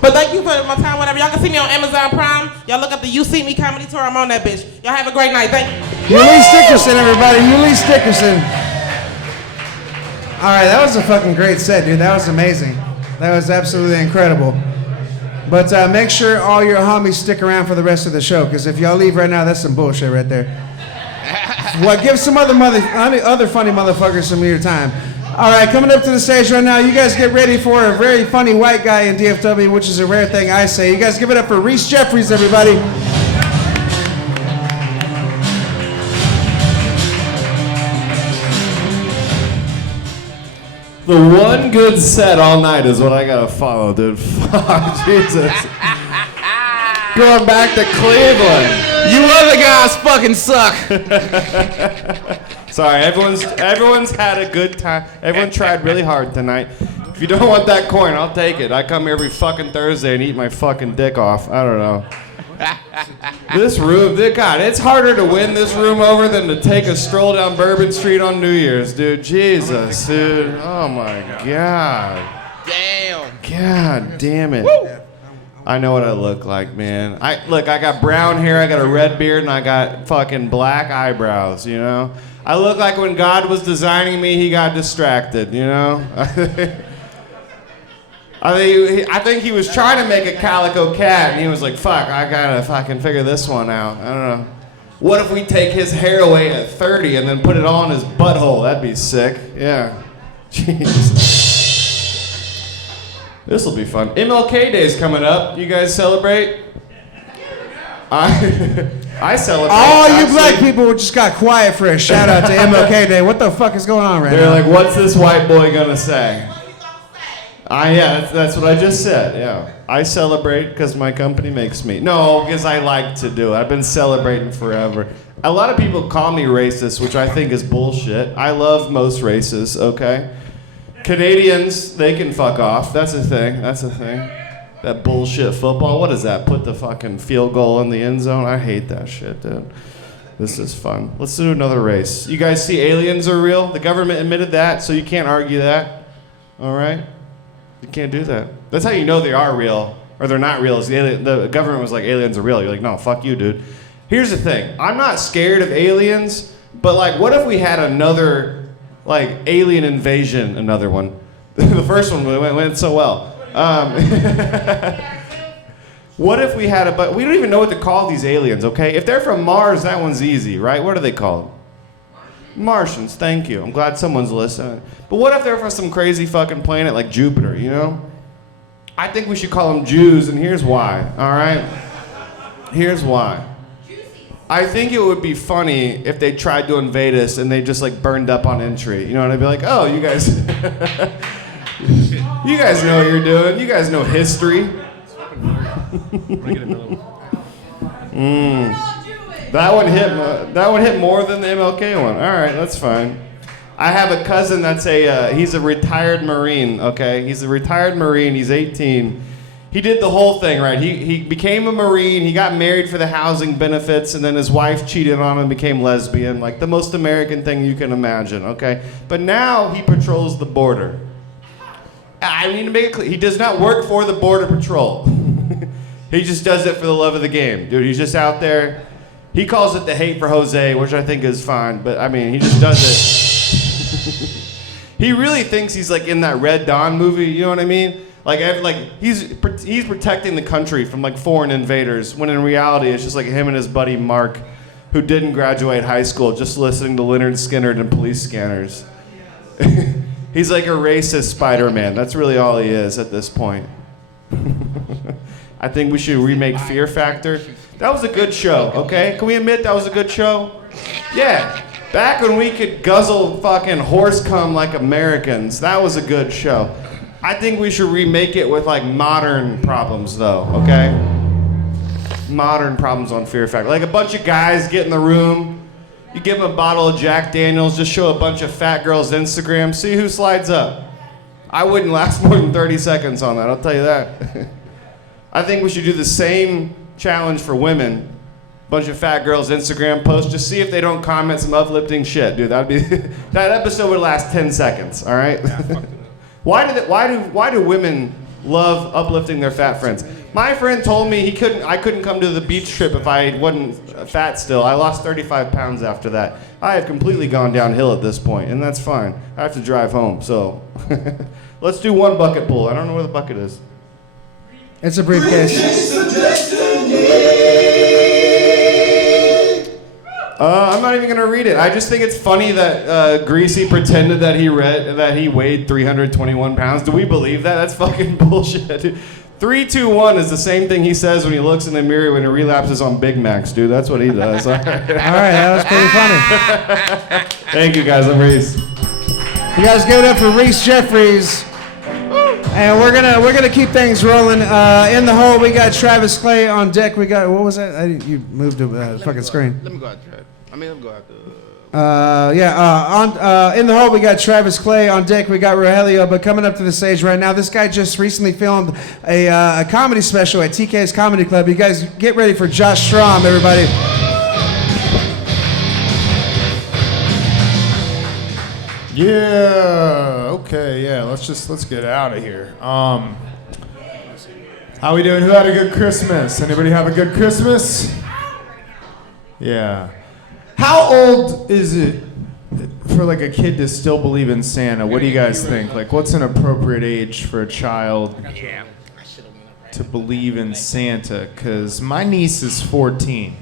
But thank you for my time, whatever. Y'all can see me on Amazon Prime. Y'all look up the You See Me Comedy Tour. I'm on that bitch. Y'all have a great night. Thank you. Ulysses Dickerson, everybody. Ulysses Dickerson. All right, that was a fucking great set, dude. That was amazing. That was absolutely incredible. But make sure all your homies stick around for the rest of the show, because if y'all leave right now, that's some bullshit right there. Well, give some other funny motherfuckers some of your time. All right, coming up to the stage right now, you guys get ready for a very funny white guy in DFW, which is a rare thing, I say. You guys give it up for Reese Jeffries, everybody. The one good set all night is what I gotta follow, dude. Fuck, Jesus. Going back to Cleveland. You other guys fucking suck. Sorry, everyone's had a good time. Everyone tried really hard tonight. If you don't want that coin, I'll take it. I come here every fucking Thursday and eat my fucking dick off. I don't know. This room, God, it's harder to win this room over than to take a stroll down Bourbon Street on New Year's, dude. Jesus, dude. Oh my God. Damn. God damn it. I know what I look like, man. I got brown hair, I got a red beard, and I got fucking black eyebrows, you know? I look like when God was designing me, he got distracted, you know? I think he was trying to make a calico cat, and he was like, fuck, I gotta fucking figure this one out. I don't know. What if we take his hair away at 30 and then put it all in his butthole? That'd be sick. Yeah. Jeez. This will be fun. MLK Day's coming up. You guys celebrate? I celebrate. All you black people just got quiet for a shout out to MLK Day. What the fuck is going on right now? They're like, what's this white boy gonna say? Yeah, that's what I just said, yeah. I celebrate because my company makes me. No, because I like to do it. I've been celebrating forever. A lot of people call me racist, which I think is bullshit. I love most races, okay? Canadians, they can fuck off. That's a thing. That bullshit football. What is that? Put the fucking field goal in the end zone? I hate that shit, dude. This is fun. Let's do another race. You guys see aliens are real? The government admitted that, so you can't argue that. All right? You can't do that. That's how you know they are real, or they're not real. Is the government was like, aliens are real. You're like, no, fuck you, dude. Here's the thing. I'm not scared of aliens, but like, what if we had another, like, alien invasion, another one? The first one went so well. What if we had but we don't even know what to call these aliens, okay? If they're from Mars, that one's easy, right? What are they called? Martians, thank you. I'm glad someone's listening. But what if they're from some crazy fucking planet like Jupiter, you know? I think we should call them Jews, and here's why, all right? Here's why. I think it would be funny if they tried to invade us and they just like burned up on entry. You know what I'd be like, oh, you guys, you guys know what you're doing. You guys know history. That one hit more than the MLK one. All right, that's fine. I have a cousin that's he's a retired Marine, okay? He's a retired Marine, he's 18. He did the whole thing, right? He became a Marine, he got married for the housing benefits, and then his wife cheated on him and became lesbian, like the most American thing you can imagine, okay? But now he patrols the border. I mean, to make it clear, he does not work for the Border Patrol. He just does it for the love of the game, dude. He's just out there. He calls it the hate for Jose, which I think is fine, but I mean, he just does it. He really thinks he's like in that Red Dawn movie, you know what I mean? Like he's protecting the country from like foreign invaders, when in reality it's just like him and his buddy Mark, who didn't graduate high school, just listening to Leonard Skinner and Police Scanners. He's like a racist Spider-Man. That's really all he is at this point. I think we should remake Fear Factor. That was a good show, okay? Can we admit that was a good show? Yeah. Back when we could guzzle fucking horse cum like Americans, that was a good show. I think we should remake it with like modern problems though, okay? Modern problems on Fear Factor. Like a bunch of guys get in the room, you give them a bottle of Jack Daniels, just show a bunch of fat girls' Instagram, see who slides up. I wouldn't last more than 30 seconds on that, I'll tell you that. I think we should do the same challenge for women. Bunch of fat girls' Instagram posts, just see if they don't comment some uplifting shit, dude. That'd be that episode would last 10 seconds, all right? Why do women love uplifting their fat friends? My friend told me I couldn't come to the beach trip if I wasn't fat still. I lost 35 pounds after that. I have completely gone downhill at this point, and that's fine. I have to drive home, so let's do one bucket pull. I don't know where the bucket is. It's a briefcase. I'm not even gonna read it. I just think it's funny that Greasy pretended that he weighed 321 pounds. Do we believe that? That's fucking bullshit. 3, 2, 1 is the same thing he says when he looks in the mirror when he relapses on Big Macs, dude. That's what he does. All right, that was pretty funny. Thank you, guys. I'm Reese. You guys give it up for Reese Jeffries. And we're gonna keep things rolling. In the hole, we got Travis Clay on deck. We got, what was that? You moved the fucking screen. Let me go out there. Let me go out there. In the hole, we got Travis Clay. On deck, we got Rogelio. But coming up to the stage right now, this guy just recently filmed a comedy special at TK's Comedy Club. You guys get ready for Josh Strom, everybody. Yeah. Okay. Yeah. Let's get out of here. How we doing? Who had a good Christmas? Anybody have a good Christmas? Yeah. How old is it for like a kid to still believe in Santa? What do you guys think? Like, what's an appropriate age for a child to believe in Santa? Because my niece is 14.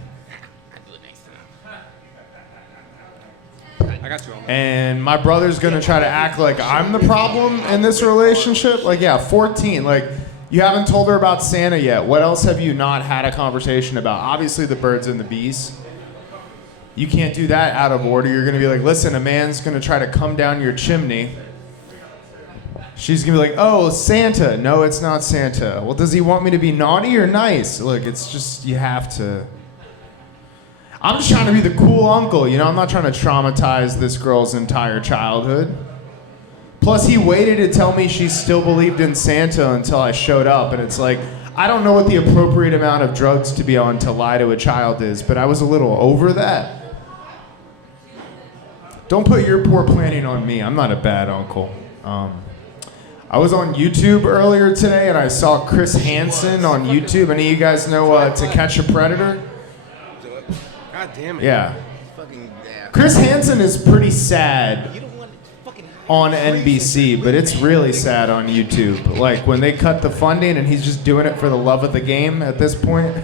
I got you on that. And my brother's gonna try to act like I'm the problem in this relationship. Like, yeah, 14. Like, you haven't told her about Santa yet. What else have you not had a conversation about? Obviously, the birds and the bees. You can't do that out of order. You're gonna be like, listen, a man's gonna try to come down your chimney. She's gonna be like, oh, Santa. No, it's not Santa. Well, does he want me to be naughty or nice? Look, it's just, you have to. I'm just trying to be the cool uncle, you know? I'm not trying to traumatize this girl's entire childhood. Plus, he waited to tell me she still believed in Santa until I showed up, and it's like, I don't know what the appropriate amount of drugs to be on to lie to a child is, but I was a little over that. Don't put your poor planning on me. I'm not a bad uncle. I was on YouTube earlier today, and I saw Chris Hansen on YouTube. Any of you guys know To Catch a Predator? God damn it. Yeah. Chris Hansen is pretty sad on NBC, but it's really sad on YouTube. Like, when they cut the funding and he's just doing it for the love of the game at this point.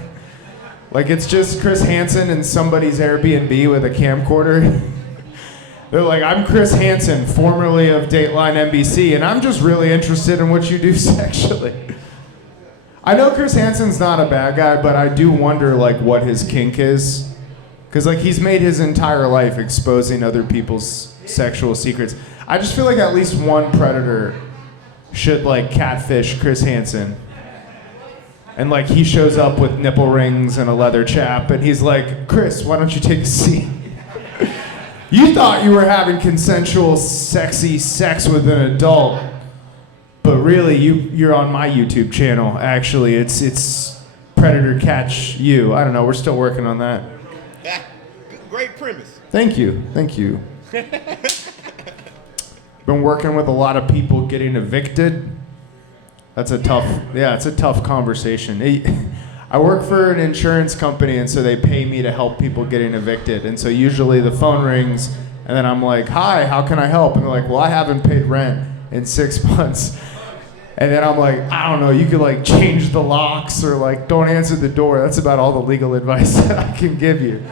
Like, it's just Chris Hansen in somebody's Airbnb with a camcorder. They're like, I'm Chris Hansen, formerly of Dateline NBC, and I'm just really interested in what you do sexually. I know Chris Hansen's not a bad guy, but I do wonder, like, what his kink is. Because, like, he's made his entire life exposing other people's sexual secrets. I just feel like at least one predator should, like, catfish Chris Hansen. And, like, he shows up with nipple rings and a leather chap, and he's like, Chris, why don't you take a seat? You thought you were having consensual, sexy sex with an adult, but really, you're on my YouTube channel. Actually, it's Predator Catch You. I don't know. We're still working on that. Great premise. Thank you. Been working with a lot of people getting evicted. It's a tough conversation. I work for an insurance company, and so they pay me to help people getting evicted. And so usually the phone rings, and then I'm like, hi, how can I help? And they're like, well, I haven't paid rent in 6 months. And then I'm like, I don't know, you could like change the locks or like don't answer the door. That's about all the legal advice that I can give you.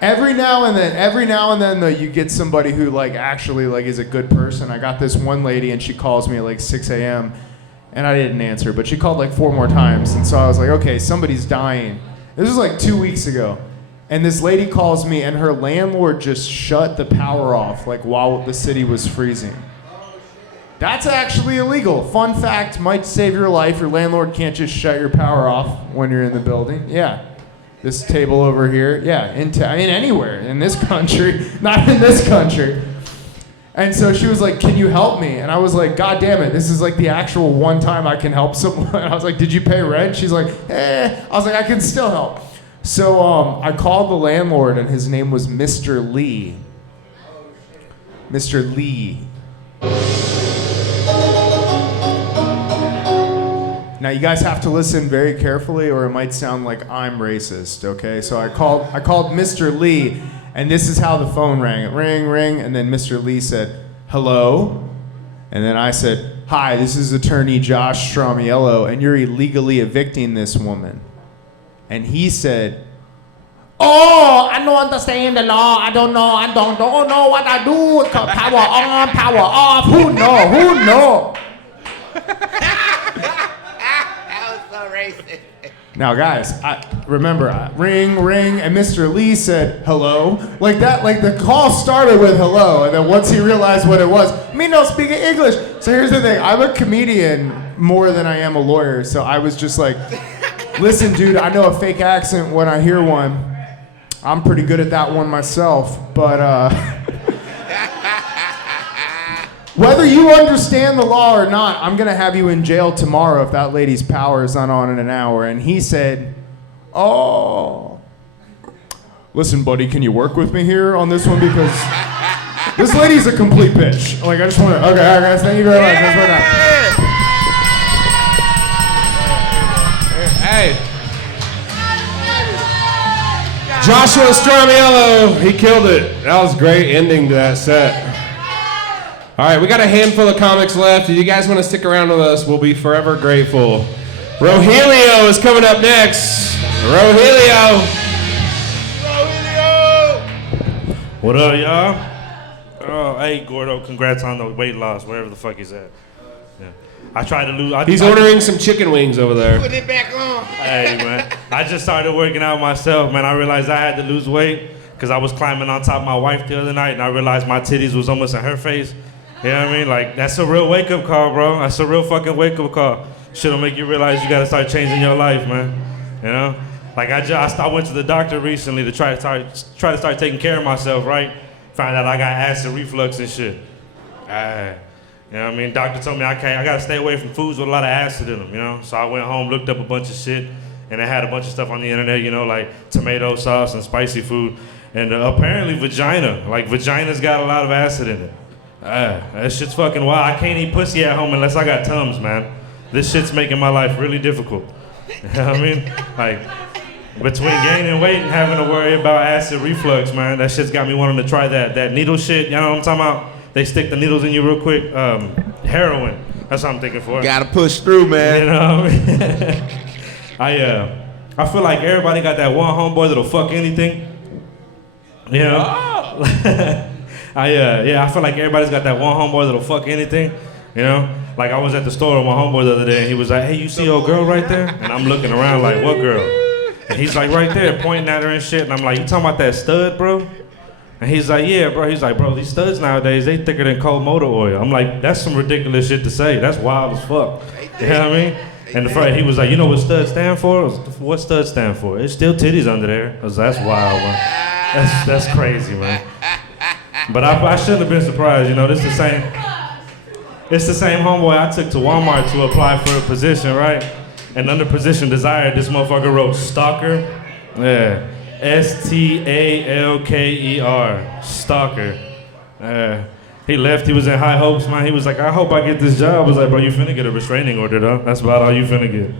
Every now and then though, you get somebody who like actually like is a good person. I got this one lady, and she calls me at like 6 a.m. and I didn't answer, but she called like 4 more times. And so I was like, okay, somebody's dying. This was like 2 weeks ago. And this lady calls me, and her landlord just shut the power off like while the city was freezing. That's actually illegal. Fun fact, might save your life. Your landlord can't just shut your power off when you're in the building. Yeah. This table over here. Yeah, anywhere in this country. Not in this country. And so she was like, can you help me? And I was like, God damn it, this is like the actual one time I can help someone. I was like, did you pay rent? She's like, I was like, I can still help. So I called the landlord, and his name was Mr. Lee. Mr. Lee. Now you guys have to listen very carefully, or it might sound like I'm racist, okay? So I called Mr. Lee, and this is how the phone rang. Ring, ring, and then Mr. Lee said, hello? And then I said, hi, this is attorney Josh Stramiello, and you're illegally evicting this woman. And he said, oh, I don't understand the law. I don't know. I don't know what I do. Power on, power off. Who know? That was so racist. Now, guys, remember, ring, ring, and Mr. Lee said hello. Like that, like the call started with hello, and then once he realized what it was, me no speak English. So here's the thing, I'm a comedian more than I am a lawyer, so I was just like, listen, dude, I know a fake accent when I hear one. I'm pretty good at that one myself, but whether you understand the law or not, I'm gonna have you in jail tomorrow if that lady's power is not on in an hour. And he said, oh, listen, buddy, can you work with me here on this one? Because this lady's a complete bitch. Like, I just want to, okay, all right, guys, thank you very much. That's what Hey. Joshua Stramiello, he killed it. That was a great ending to that set. All right, we got a handful of comics left. If you guys want to stick around with us, we'll be forever grateful. Rogelio is coming up next. Rogelio. What up, y'all? Oh, hey, Gordo, congrats on the weight loss, wherever the fuck he's at. Yeah. I tried to lose. He's ordering some chicken wings over there. Put it back on. Hey, man. I just started working out myself, man. I realized I had to lose weight because I was climbing on top of my wife the other night, and I realized my titties was almost in her face. You know what I mean? Like, that's a real wake-up call, bro. That's a real fucking wake-up call. Shit'll make you realize you gotta start changing your life, man. You know? Like, I went to the doctor recently to try to start taking care of myself, right? Found out I got acid reflux and shit. You know what I mean? Doctor told me I gotta stay away from foods with a lot of acid in them, you know? So I went home, looked up a bunch of shit, and it had a bunch of stuff on the internet, you know, like tomato sauce and spicy food. And apparently vagina's got a lot of acid in it. That shit's fucking wild. I can't eat pussy at home unless I got Tums, man. This shit's making my life really difficult. You know what I mean? Like, between gaining weight and having to worry about acid reflux, man, that shit's got me wanting to try that needle shit. You know what I'm talking about? They stick the needles in you real quick. Heroin. That's what I'm thinking for. Gotta push through, man. You know what I mean? I feel like everybody got that one homeboy that'll fuck anything. You know? Oh. I feel like everybody's got that one homeboy that'll fuck anything, you know? Like, I was at the store with my homeboy the other day, and he was like, hey, you see old girl right there? And I'm looking around like, what girl? And he's like, right there, pointing at her and shit. And I'm like, you talking about that stud, bro? And he's like, yeah, bro. He's like, bro, these studs nowadays, they thicker than cold motor oil. I'm like, that's some ridiculous shit to say. That's wild as fuck. You know what I mean? And he was like, you know what stud stand for? I was like, what stud stand for? It's still titties under there. I was like, that's wild, man. That's crazy, man. But I shouldn't have been surprised, you know. It's the same homeboy I took to Walmart to apply for a position, right? And under position desired, this motherfucker wrote stalker. Yeah. STALKER. Stalker. He left, he was in high hopes, man. He was like, I hope I get this job. I was like, bro, you finna get a restraining order, though. That's about all you finna get.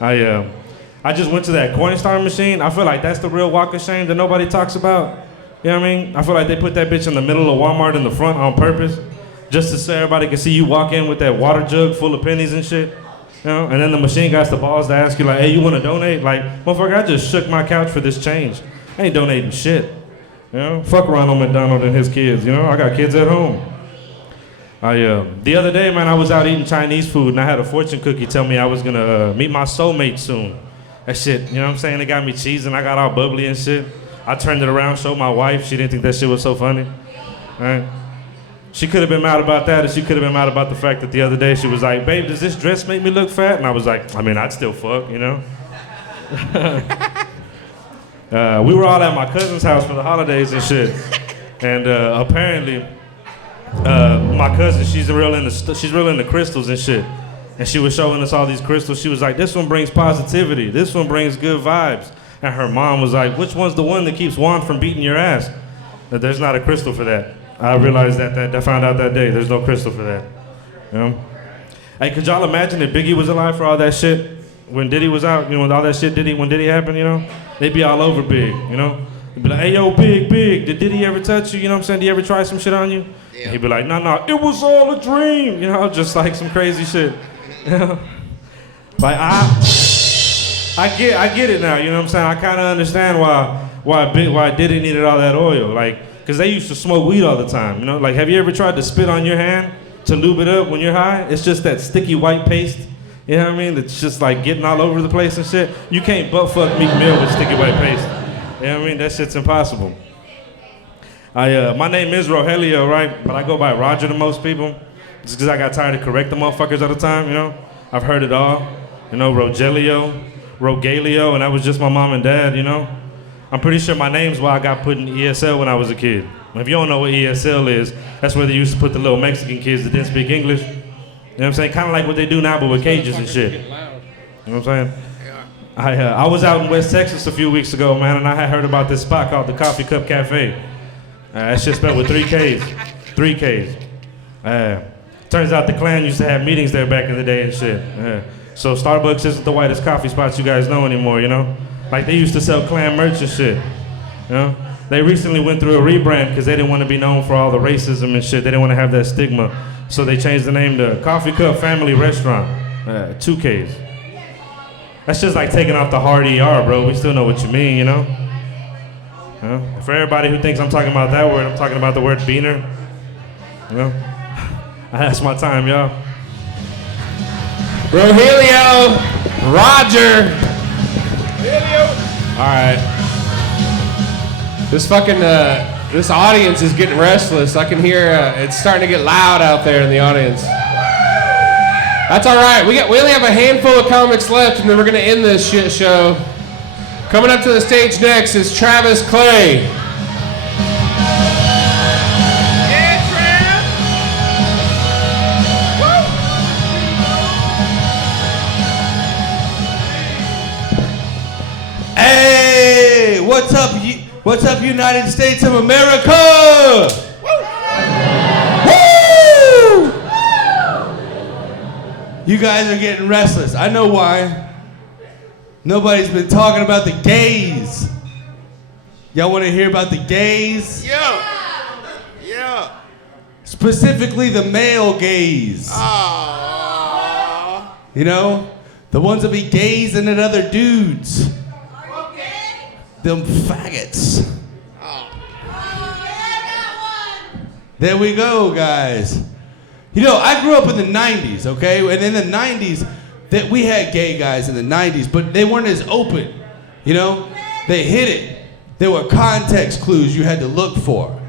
I just went to that Coinstar machine. I feel like that's the real walk of shame that nobody talks about. You know what I mean? I feel like they put that bitch in the middle of Walmart in the front on purpose, just to so everybody can see you walk in with that water jug full of pennies and shit. You know? And then the machine got the balls to ask you like, hey, you wanna donate? Like, motherfucker, I just shook my couch for this change. I ain't donating shit. You know? Fuck Ronald McDonald and his kids, you know? I got kids at home. The other day, man, I was out eating Chinese food and I had a fortune cookie tell me I was gonna meet my soulmate soon. That shit, you know what I'm saying? It got me cheesing, I got all bubbly and shit. I turned it around, showed my wife. She didn't think that shit was so funny. All right? She could have been mad about that, or she could have been mad about the fact that the other day she was like, babe, does this dress make me look fat? And I was like, I mean, I'd still fuck, you know? We were all at my cousin's house for the holidays and shit. And apparently, my cousin, she's real into crystals and shit. And she was showing us all these crystals. She was like, this one brings positivity. This one brings good vibes. And her mom was like, which one's the one that keeps Juan from beating your ass? That there's not a crystal for that. I realized that I found out that day. There's no crystal for that. You know? Hey, could y'all imagine if Biggie was alive for all that shit? When Diddy was out, you know, when all that shit when Diddy happened, you know? They'd be all over Big, you know? They'd be like, hey, yo, Big, did Diddy ever touch you? You know what I'm saying? Did he ever try some shit on you? Yeah. And he'd be like, no, it was all a dream. You know, just like some crazy shit. You know? Like, I get it now, you know what I'm saying? I kind of understand why Diddy needed all that oil. Like, because they used to smoke weed all the time, you know? Like, have you ever tried to spit on your hand to lube it up when you're high? It's just that sticky white paste You know what I mean? That's just like getting all over the place and shit. You can't butt fuck Meek Mill with sticky white paste. You know what I mean? That shit's impossible. My name is Rogelio, right? But I go by Roger to most people. Just because I got tired of correcting motherfuckers at the time, you know? I've heard it all. You know, Rogelio, Rogelio, and that was just my mom and dad, you know? I'm pretty sure my name's why I got put in ESL when I was a kid. If you don't know what ESL is, that's where they used to put the little Mexican kids that didn't speak English. You know what I'm saying? Kind of like what they do now, but with cages and shit. You know what I'm saying? I was out in West Texas a few weeks ago, man, and I had heard about this spot called the Coffee Cup Cafe. That shit spelled with 3 Ks. 3 Ks. Turns out the Klan used to have meetings there back in the day and shit. So Starbucks isn't the whitest coffee spots you guys know anymore, you know? Like they used to sell Klan merch and shit, you know? They recently went through a rebrand because they didn't want to be known for all the racism and shit. They didn't want to have that stigma. So they changed the name to Coffee Cup Family Restaurant. 2 Ks. That's just like taking off the hard ER, bro. We still know what you mean, you know? For everybody who thinks I'm talking about that word, I'm talking about the word beaner. You know? That's my time, y'all. Rogelio, Roger. All right. This fucking this audience is getting restless. I can hear it's starting to get loud out there in the audience. That's all right. We only have a handful of comics left, and then we're gonna end this shit show. Coming up to the stage next is Travis Clay. Hey, what's up, United States of America? Woo! You guys are getting restless. I know why. Nobody's been talking about the gays. Y'all want to hear about the gays? Yeah. Specifically the male gays. You know? The ones that be gazing at other dudes. Them faggots. There we go, guys. You know, I grew up in the 90s, okay? And in the 90s, that we had gay guys in the 90s, but they weren't as open, you know? They hid it. There were context clues you had to look for.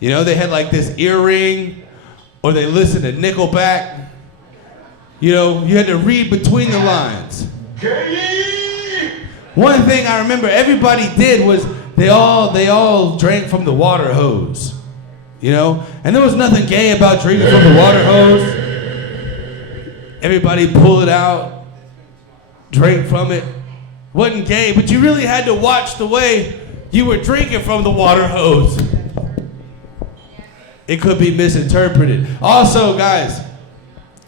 You know, they had like this earring, or they listened to Nickelback. You know, you had to read between the lines. One thing I remember everybody did was they all drank from the water hose, you know? And there was nothing gay about drinking from the water hose. Everybody pulled it out, drank from it. Wasn't gay, but you really had to watch the way you were drinking from the water hose. It could be misinterpreted. Also, guys,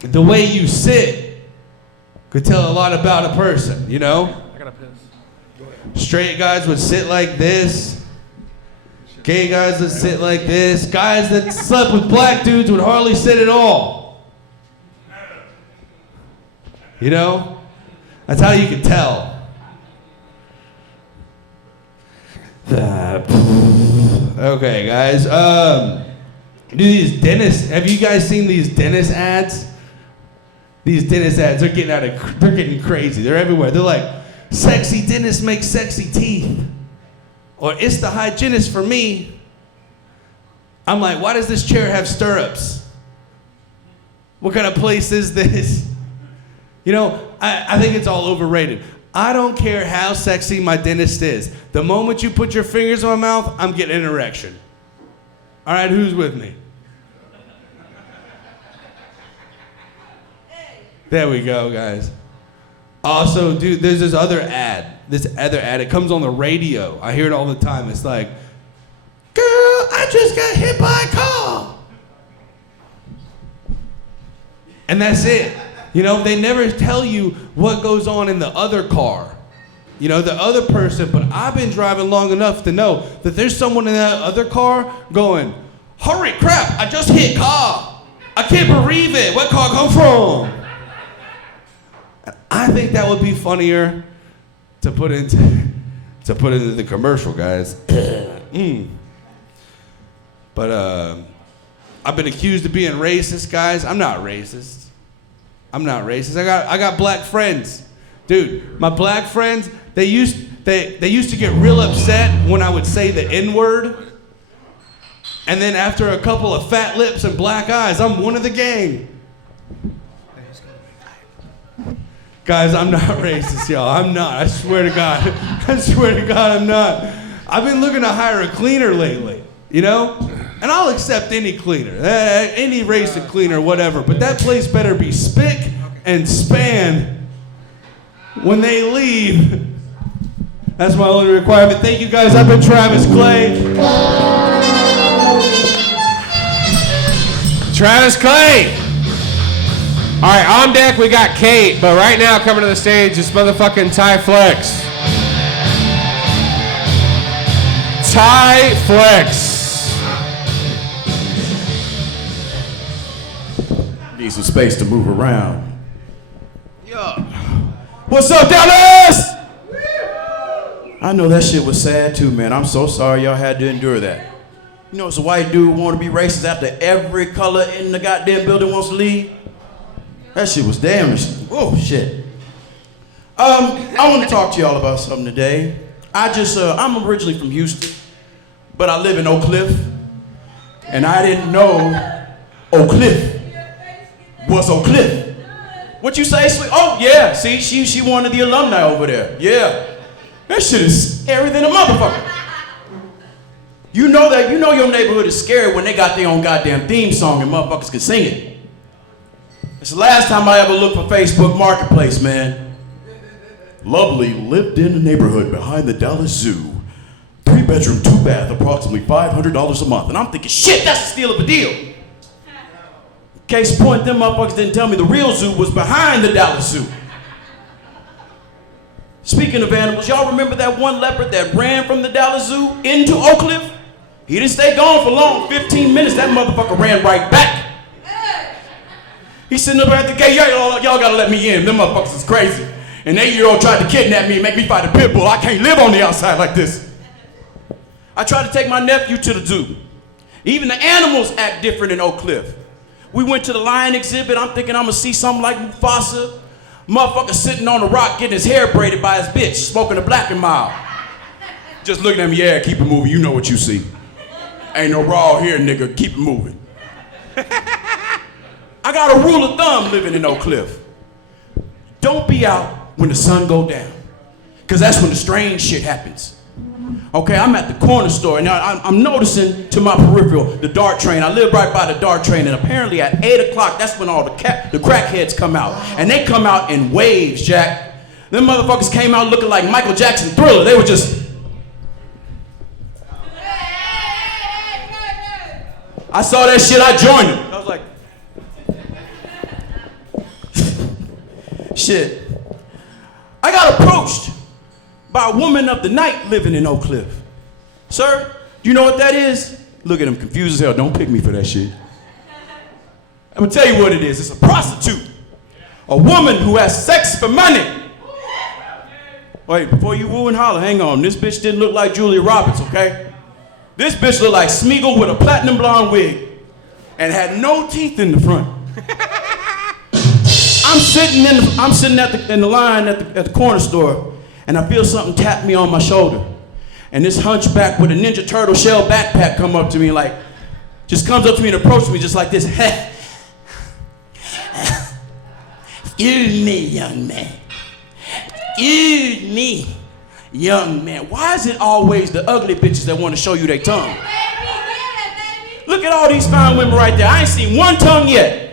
the way you sit could tell a lot about a person, you know? I gotta piss. Straight guys would sit like this. Gay guys would sit like this. Guys that slept with black dudes would hardly sit at all. You know? That's how you could tell. Okay, guys. These dentists, have you guys seen these dentist ads? These dentist ads, they're getting crazy. They're everywhere. They're like, sexy dentist makes sexy teeth. Or it's the hygienist for me. I'm like, why does this chair have stirrups? What kind of place is this? You know, I think it's all overrated. I don't care how sexy my dentist is. The moment you put your fingers in my mouth, I'm getting an erection. All right, who's with me? There we go, guys. Also, dude, there's this other ad. It comes on the radio. I hear it all the time. It's like, girl, I just got hit by a car. And that's it. You know, they never tell you what goes on in the other car. You know, the other person, but I've been driving long enough to know that there's someone in that other car going, holy crap, I just hit car. I can't believe it. What car come from? I think that would be funnier to put into the commercial, guys. But I've been accused of being racist, guys. I'm not racist. I'm not racist. I got black friends. Dude, my black friends, they used to get real upset when I would say the N-word. And then after a couple of fat lips and black eyes, I'm one of the gang. Guys, I'm not racist, y'all. I'm not. I swear to God. I swear to God, I'm not. I've been looking to hire a cleaner lately, you know? And I'll accept any cleaner, any race of cleaner, whatever. But that place better be spick and span when they leave. That's my only requirement. Thank you guys. I've been Travis Clay. Travis Clay. All right, on deck we got Kate, but right now coming to the stage is motherfucking Ty Flex. Ty Flex. Need some space to move around. Yeah. What's up, Dallas? I know that shit was sad too, man. I'm so sorry y'all had to endure that. You know, it's a white dude want to be racist after every color in the goddamn building wants to leave. That shit was damaging. Oh shit. I want to talk to y'all about something today. I'm originally from Houston, but I live in Oak Cliff, and I didn't know Oak Cliff was Oak Cliff. What you say, sweet? Oh yeah, see, she one of the alumni over there. Yeah, that shit is scary than a motherfucker. You know your neighborhood is scary when they got their own goddamn theme song and motherfuckers can sing it. It's the last time I ever looked for Facebook Marketplace, man. Lovely lived in a neighborhood behind the Dallas Zoo. 3-bedroom, 2-bath, approximately $500 a month. And I'm thinking, shit, that's a steal of a deal. Case point, them motherfuckers didn't tell me the real zoo was behind the Dallas Zoo. Speaking of animals, y'all remember that one leopard that ran from the Dallas Zoo into Oak Cliff? He didn't stay gone for long, 15 minutes, that motherfucker ran right back. He's sitting up at the gate, y'all gotta let me in, them motherfuckers is crazy. An 8-year-old tried to kidnap me and make me fight a pit bull. I can't live on the outside like this. I tried to take my nephew to the zoo. Even the animals act different in Oak Cliff. We went to the lion exhibit, I'm thinking I'm gonna see something like Mufasa. Motherfucker sitting on a rock getting his hair braided by his bitch, smoking a Black and Mild. Just looking at me, yeah, keep it moving, you know what you see. Ain't no raw here, nigga, keep it moving. I got a rule of thumb living in Oak Cliff. Don't be out when the sun go down, because that's when the strange shit happens. Okay, I'm at the corner store, and I'm noticing to my peripheral the DART train. I live right by the DART train, and apparently at 8 o'clock, that's when all the crackheads come out. And they come out in waves, Jack. Them motherfuckers came out looking like Michael Jackson Thriller. They were just... I saw that shit, I joined them. I was like... Shit. I got approached by a woman of the night living in Oak Cliff. Sir, do you know what that is? Look at him, confused as hell. Don't pick me for that shit. I'm gonna tell you what it is. It's a prostitute. A woman who has sex for money. Wait, before you woo and holler, hang on. This bitch didn't look like Julia Roberts, okay? This bitch looked like Smeagol with a platinum blonde wig and had no teeth in the front. I'm sitting in the line at the corner store, and I feel something tap me on my shoulder. And this hunchback with a Ninja Turtle shell backpack come up to me like, just comes up to me and approaches me just like this. Excuse me, young man. Excuse me, young man. Why is it always the ugly bitches that want to show you their tongue? Look at all these fine women right there. I ain't seen one tongue yet.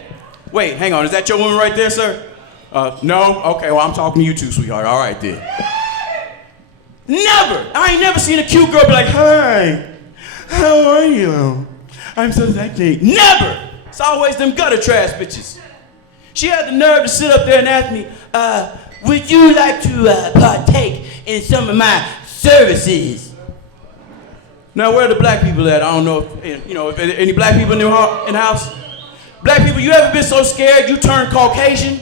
Wait, hang on. Is that your woman right there, sir? No? Okay, well, I'm talking to you too, sweetheart. All right, then. Never! I ain't never seen a cute girl be like, hi, how are you? I'm so sexy. Never! It's always them gutter trash bitches. She had the nerve to sit up there and ask me, would you like to partake in some of my services? Now, where are the black people at? I don't know if any black people in the house? Black people, you ever been so scared you turned Caucasian?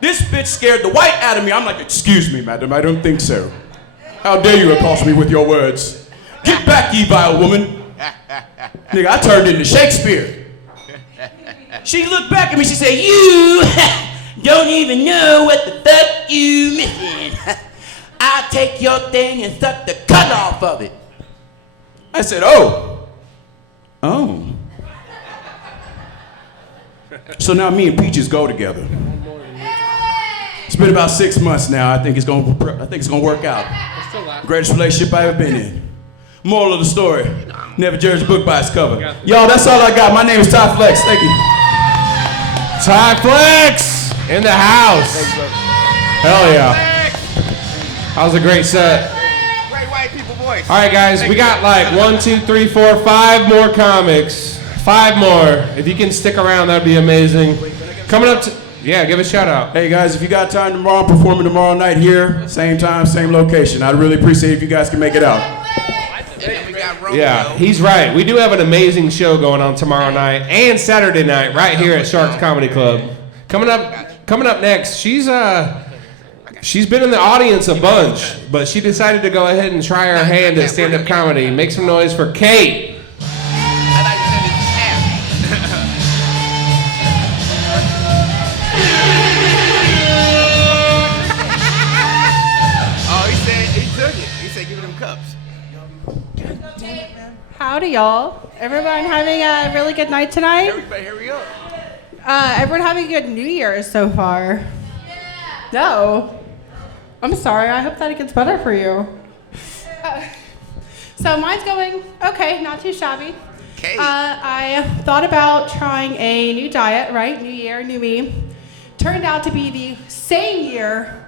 This bitch scared the white out of me. I'm like, excuse me, madam, I don't think so. How dare you accost me with your words? Get back, ye vile woman. Nigga, I turned into Shakespeare. She looked back at me, she said, you don't even know what the fuck you missing. I'll take your thing and suck the cut off of it. I said, oh. So now me and Peaches go together. It's been about 6 months now. I think it's gonna work out. Greatest relationship I ever been in. Moral of the story: never judge a book by its cover. Y'all, that's all I got. My name is Ty Flex. Thank you. Ty Flex in the house. Hell yeah. That was a great set. Great white people voice. All right, guys, we got like 1, 2, 3, 4, 5 more comics. 5 more. If you can stick around, that'd be amazing. Coming up to, yeah, give a shout out. Hey guys, if you got time tomorrow, I'm performing tomorrow night here, same time, same location. I'd really appreciate if you guys can make it out. Yeah, he's right. We do have an amazing show going on tomorrow night and Saturday night right here at Sharks Comedy Club. Coming up next, she's been in the audience a bunch, but she decided to go ahead and try her hand at stand-up comedy. Make some noise for Kate. Howdy, y'all. Everyone having a really good night tonight? Everybody, hurry up. Everyone having a good New Year's so far? No. I'm sorry. I hope that it gets better for you. So mine's going okay, not too shabby. Okay. I thought about trying a new diet, right? New year, new me. Turned out to be the same year,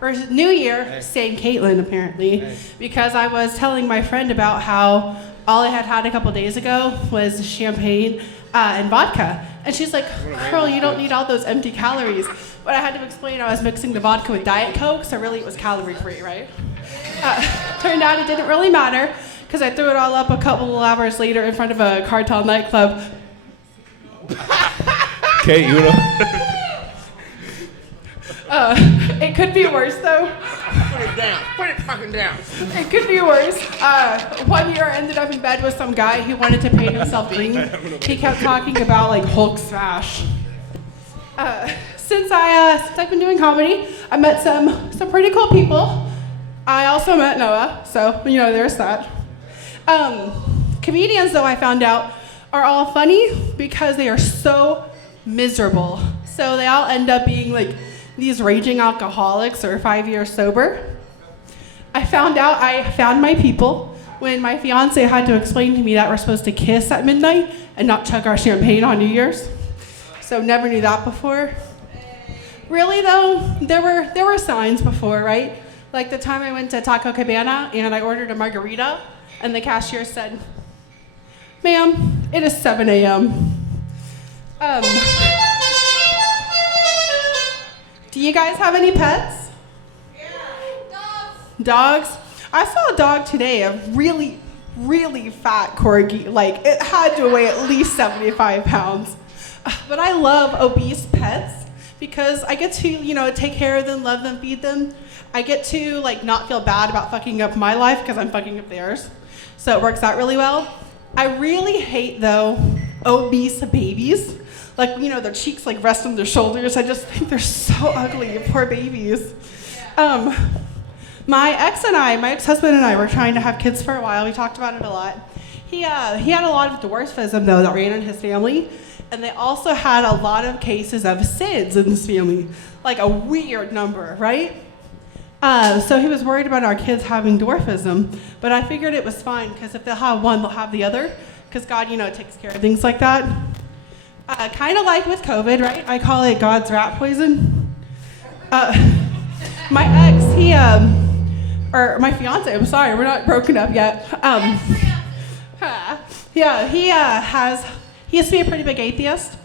or New Year, same Caitlin apparently, because I was telling my friend about how all I had a couple days ago was champagne and vodka. And she's like, girl, you don't need all those empty calories. But I had to explain I was mixing the vodka with Diet Coke, so really it was calorie free, right? Turned out it didn't really matter, because I threw it all up a couple of hours later in front of a cartel nightclub. Kate, you know? It could be worse though. Put it down. Put it fucking down. It could be worse. 1 year I ended up in bed with some guy who wanted to paint himself green. He kept talking about like Hulk smash. Since I've been doing comedy, I met some pretty cool people. I also met Noah, so there's that. Comedians, though, I found out are all funny because they are so miserable. So they all end up being like these raging alcoholics or 5 years sober. I found my people when my fiance had to explain to me that we're supposed to kiss at midnight and not chug our champagne on New Year's. So never knew that before. Really though, there were signs before, right? Like the time I went to Taco Cabana and I ordered a margarita and the cashier said, "Ma'am, it is 7 a.m." Do you guys have any pets? Yeah, dogs. I saw a dog today, a really, really fat corgi. Like, it had to weigh at least 75 pounds. But I love obese pets because I get to, take care of them, love them, feed them. I get to, not feel bad about fucking up my life because I'm fucking up theirs. So it works out really well. I really hate, though, obese babies. Their cheeks rest on their shoulders. I just think they're so ugly, poor babies. My ex-husband and I were trying to have kids for a while. We talked about it a lot. He had a lot of dwarfism, though, that ran in his family. And they also had a lot of cases of SIDS in this family, like a weird number, right? So he was worried about our kids having dwarfism, but I figured it was fine, because if they'll have one, they'll have the other, because God, takes care of things like that. Kind of like with COVID, right? I call it God's rat poison. My ex, or my fiance, I'm sorry, we're not broken up yet. He used to be a pretty big atheist,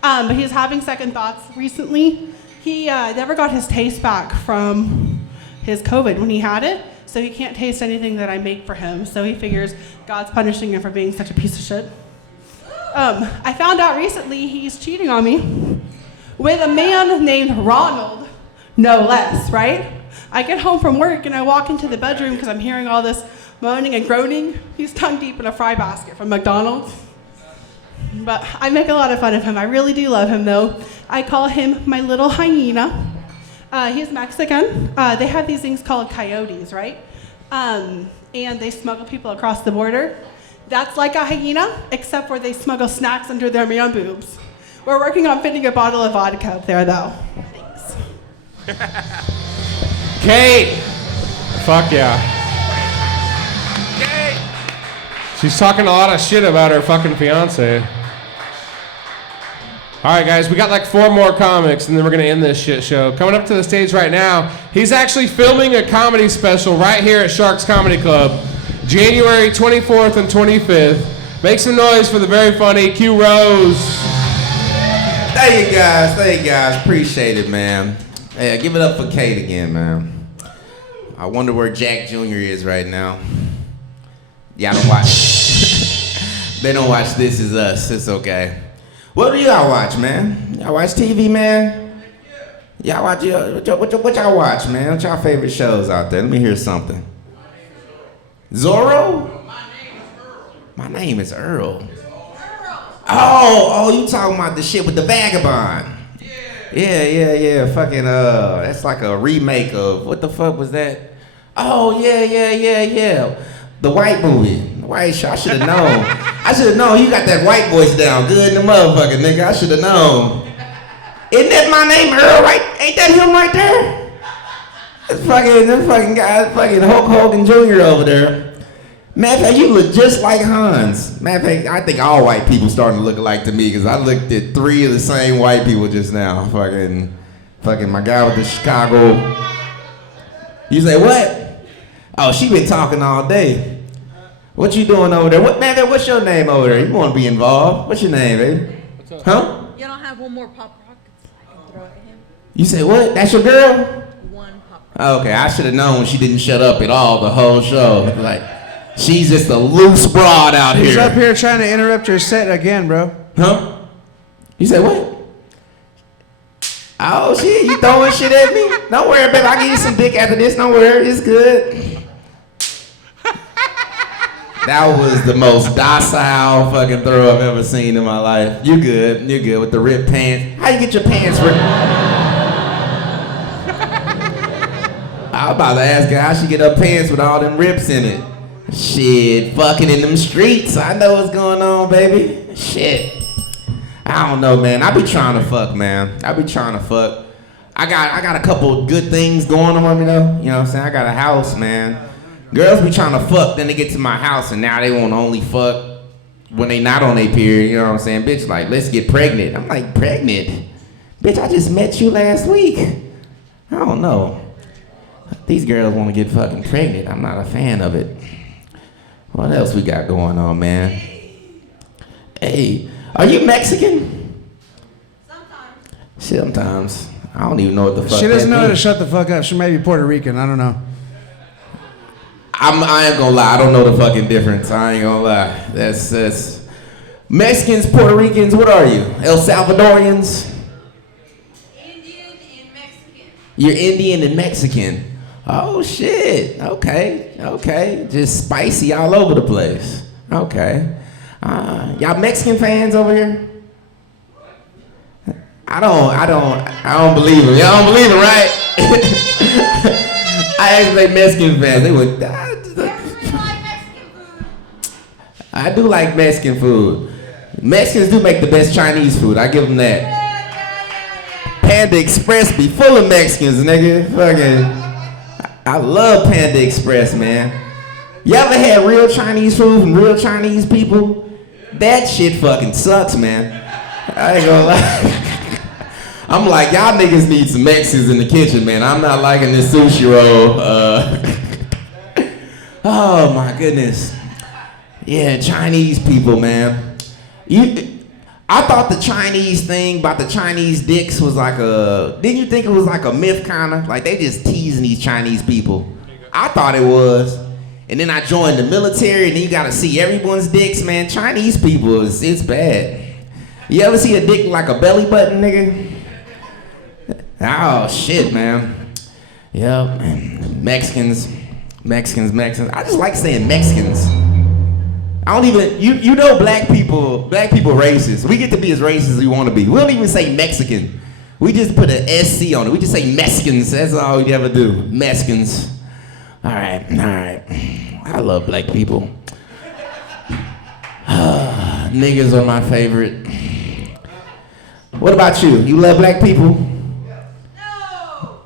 but he's having second thoughts recently. He never got his taste back from his COVID when he had it, so he can't taste anything that I make for him, so he figures God's punishing him for being such a piece of shit. I found out recently he's cheating on me with a man named Ronald, no less, right? I get home from work and I walk into the bedroom because I'm hearing all this moaning and groaning. He's tongue deep in a fry basket from McDonald's. But I make a lot of fun of him. I really do love him, though. I call him my little hyena. He's Mexican. They have these things called coyotes, right? And they smuggle people across the border. That's like a hyena, except for they smuggle snacks under their man boobs. We're working on fitting a bottle of vodka up there, though. Thanks. Kate! Fuck yeah. She's talking a lot of shit about her fucking fiance. All right, guys, we got like 4 more comics, and then we're gonna end this shit show. Coming up to the stage right now, he's actually filming a comedy special right here at Sharks Comedy Club, January 24th and 25th. Make some noise for the very funny Q Rose. Thank you guys, appreciate it, man. Hey, give it up for Kate again, man. I wonder where Jack Jr. is right now. Y'all don't watch. They don't watch This Is Us. It's okay. What do y'all watch, man? Y'all watch TV, man? Y'all watch what y'all watch, man? What's y'all favorite shows out there? Let me hear something. Zorro? My name is Earl. Oh, you talking about the shit with the vagabond? Yeah. Fucking that's like a remake of what the fuck was that? Oh yeah. The white movie. The white show. I should have known. You got that white voice down good in the motherfucker, nigga. I should have known. Isn't that my name, Earl, right? Ain't that him right there? This fucking guy, fucking Hulk Hogan Jr. over there. Matter of fact, you look just like Hans. Matter of fact, I think all white people starting to look alike to me because I looked at 3 of the same white people just now. Fucking my guy with the Chicago. You say what? Oh, she been talking all day. What you doing over there? What's your name over there? You want to be involved? What's your name, baby? What's up? Huh? You don't have one more pop rockets I can throw at him? You say what? That's your girl? One pop. Okay, I should have known she didn't shut up at all the whole show. Like, she's just a loose broad out here. He's up here trying to interrupt your set again, bro. Huh? You say what? Oh shit, you throwing shit at me? Don't worry, baby. I'll give you some dick after this. Don't worry, it's good. That was the most docile fucking throw I've ever seen in my life. You're good with the ripped pants. How you get your pants ripped? I was about to ask her how she get her pants with all them rips in it. Shit, fucking in them streets. I know what's going on, baby. Shit. I don't know, man. I be trying to fuck, man. I got a couple good things going on, you know? You know what I'm saying? I got a house, man. Girls be trying to fuck, then they get to my house and now they want to only fuck when they not on their period, you know what I'm saying? Bitch, like, let's get pregnant. I'm like, pregnant? Bitch, I just met you last week. I don't know. These girls want to get fucking pregnant. I'm not a fan of it. What else we got going on, man? Hey, are you Mexican? Sometimes. I don't even know what the fuck She doesn't that know how to means. shut the fuck up. She may be Puerto Rican. I don't know. I ain't gonna lie. I don't know the fucking difference. I ain't gonna lie. That's Mexicans, Puerto Ricans. What are you? El Salvadorians? Indian and Mexican. You're Indian and Mexican. Oh shit. Okay. Just spicy all over the place. Okay. Y'all Mexican fans over here? I don't believe him. Y'all don't believe it, right? I asked they Mexican fans. They would. I do like Mexican food. Mexicans do make the best Chinese food. I give them that. Panda Express be full of Mexicans, nigga. Fucking. I love Panda Express, man. You ever had real Chinese food from real Chinese people? That shit fucking sucks, man. I ain't gonna lie. I'm like, y'all niggas need some Mexicans in the kitchen, man. I'm not liking this sushi roll. Oh my goodness. Yeah, Chinese people, man. I thought the Chinese thing about the Chinese dicks was like didn't you think it was like a myth kinda? Like they just teasing these Chinese people. I thought it was. And then I joined the military and then you gotta see everyone's dicks, man. Chinese people, it's bad. You ever see a dick like a belly button, nigga? Oh shit, man. Yep, Mexicans. I just like saying Mexicans. I don't even, you know black people racist. We get to be as racist as we want to be. We don't even say Mexican. We just put an SC on it. We just say Mexicans. That's all we ever do. Mexicans. All right. I love black people. Niggas are my favorite. What about you? You love black people? No.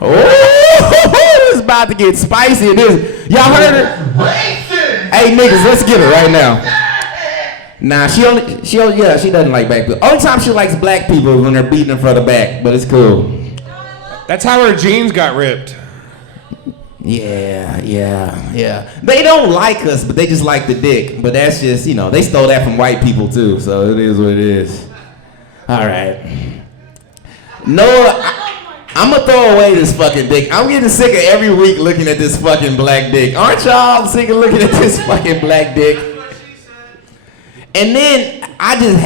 Oh, it's about to get spicy in this. Y'all heard it? Hey niggas, let's get it right now. Nah, she doesn't like black people. Only time she likes black people is when they're beating her from the back, but it's cool. That's how her jeans got ripped. Yeah. They don't like us, but they just like the dick. But that's just, they stole that from white people too, so it is what it is. All right. Noah, I'm gonna throw away this fucking dick. I'm getting sick of every week looking at this fucking black dick. Aren't y'all sick of looking at this fucking black dick? And then I just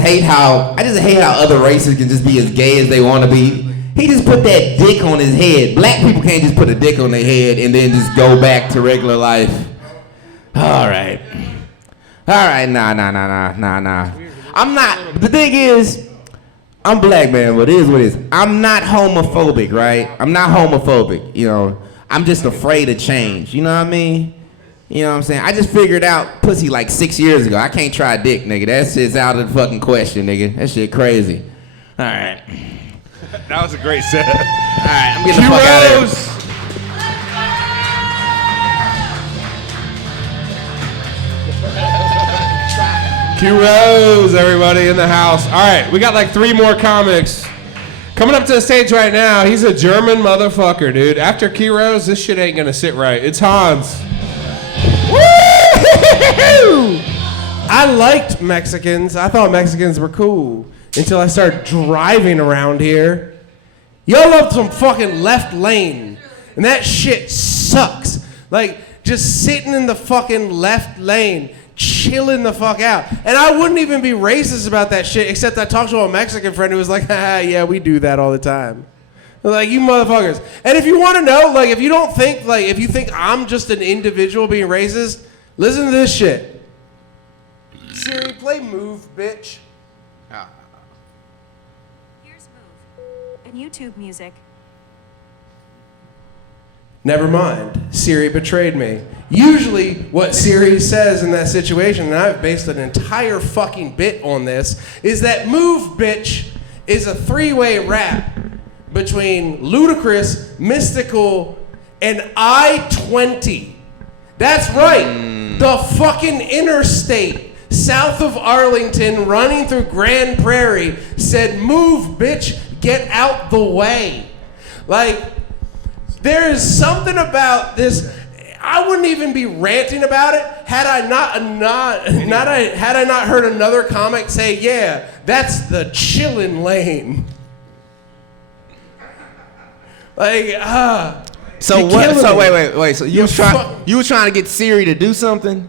hate how other races can just be as gay as they want to be. He just put that dick on his head. Black people can't just put a dick on their head and then just go back to regular life. All right, nah. I'm not. The thing is, I'm black, man, but it is what it is. I'm not homophobic, right? I'm not homophobic, I'm just afraid of change, you know what I mean? You know what I'm saying? I just figured out pussy like 6 years ago. I can't try dick, nigga. That shit's out of the fucking question, nigga. That shit crazy. All right. That was a great set. All right, I'm getting the fuck out of here. Q Rose, everybody in the house. All right, we got like 3 more comics. Coming up to the stage right now, he's a German motherfucker, dude. After Q Rose, this shit ain't gonna sit right. It's Hans. I liked Mexicans. I thought Mexicans were cool until I started driving around here. Y'all love some fucking left lane, and that shit sucks. Like, just sitting in the fucking left lane, chilling the fuck out. And I wouldn't even be racist about that shit, except I talked to a Mexican friend who was like, yeah, we do that all the time. Like, you motherfuckers. And if you want to know, like, if you think I'm just an individual being racist, listen to this shit. Siri, play Move, bitch. Here's Move. And YouTube music. Never mind. Siri betrayed me. Usually what Siri says in that situation, and I've based an entire fucking bit on this, is that Move, bitch is a 3-way rap between Ludacris, Mystical, and I-20. That's right. The fucking interstate south of Arlington running through Grand Prairie said, "Move, bitch, get out the way." Like, there is something about this. I wouldn't even be ranting about it had I not heard another comic say, "Yeah, that's the chillin' lane." Like, So what? So wait. So you were trying to get Siri to do something?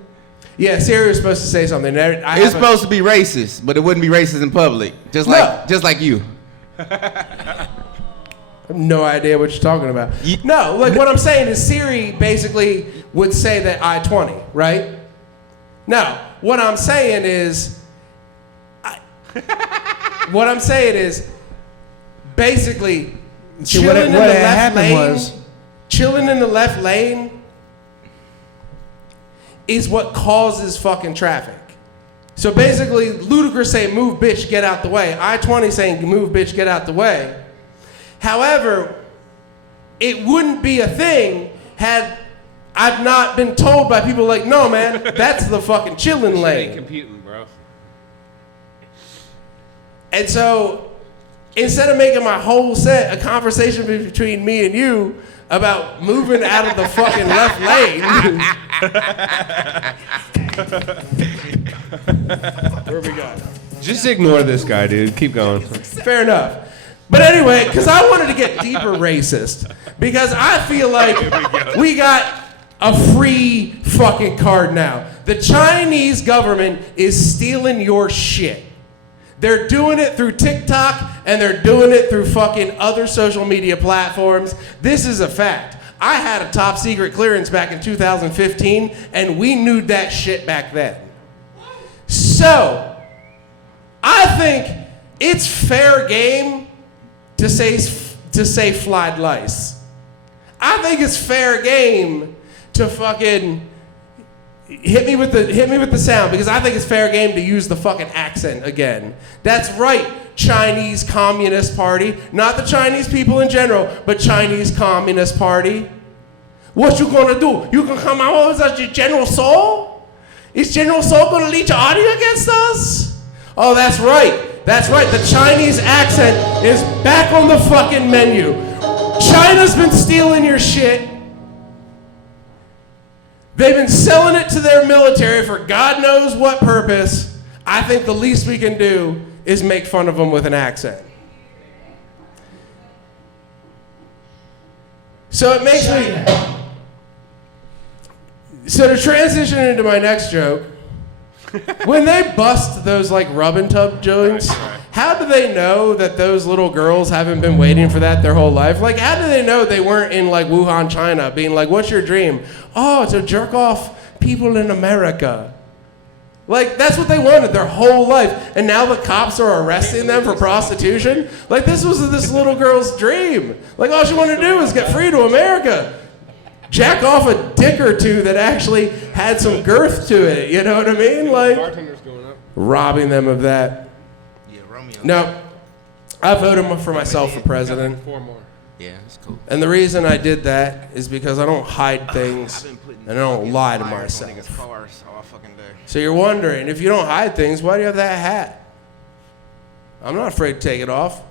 Yeah, Siri was supposed to say something. It's supposed to be racist, but it wouldn't be racist in public, just like you. I have no idea what you're talking about. No, like what I'm saying is Siri basically would say that I-20, right? No, what I'm saying is basically chilling in the left lane. Chilling in the left lane is what causes fucking traffic. So basically, Ludacris saying, "Move, bitch, get out the way." I-20 saying, "Move, bitch, get out the way." However, it wouldn't be a thing had I've not been told by people like, "No, man, that's the fucking chillin' lane." Ain't computing, bro. And so, instead of making my whole set a conversation between me and you about moving out of the fucking left lane. Where we got? Just ignore this guy, dude. Keep going. Fair enough. But anyway, because I wanted to get deeper racist, because I feel like we got a free fucking card now. The Chinese government is stealing your shit. They're doing it through TikTok, and they're doing it through fucking other social media platforms. This is a fact. I had a top secret clearance back in 2015, and we knew that shit back then. So, I think it's fair game to say flied lice. I think it's fair game to fucking hit me with the sound, because I think it's fair game to use the fucking accent again. That's right, Chinese Communist Party. Not the Chinese people in general, but Chinese Communist Party. What you gonna do? You gonna come out as your General Soul? Is General Soul gonna lead your army against us? Oh, that's right. That's right. The Chinese accent is back on the fucking menu. China's been stealing your shit. They've been selling it to their military for God knows what purpose. I think the least we can do is make fun of them with an accent. So it makes me... So to transition into my next joke, when they bust those like rub and tub joints, how do they know that those little girls haven't been waiting for that their whole life? Like, how do they know they weren't in like Wuhan, China, being like, what's your dream? Oh, to jerk off people in America. Like, that's what they wanted their whole life. And now the cops are arresting them for prostitution? Like, this was this little girl's dream. Like, all she wanted to do was get free to America. Jack off a dick or two that actually had some girth to it, you know what I mean? Like, robbing them of that. No, I voted for myself for president. Yeah, that's cool. And the reason I did that is because I don't hide things and I don't lie to myself. So you're wondering, if you don't hide things, why do you have that hat? I'm not afraid to take it off.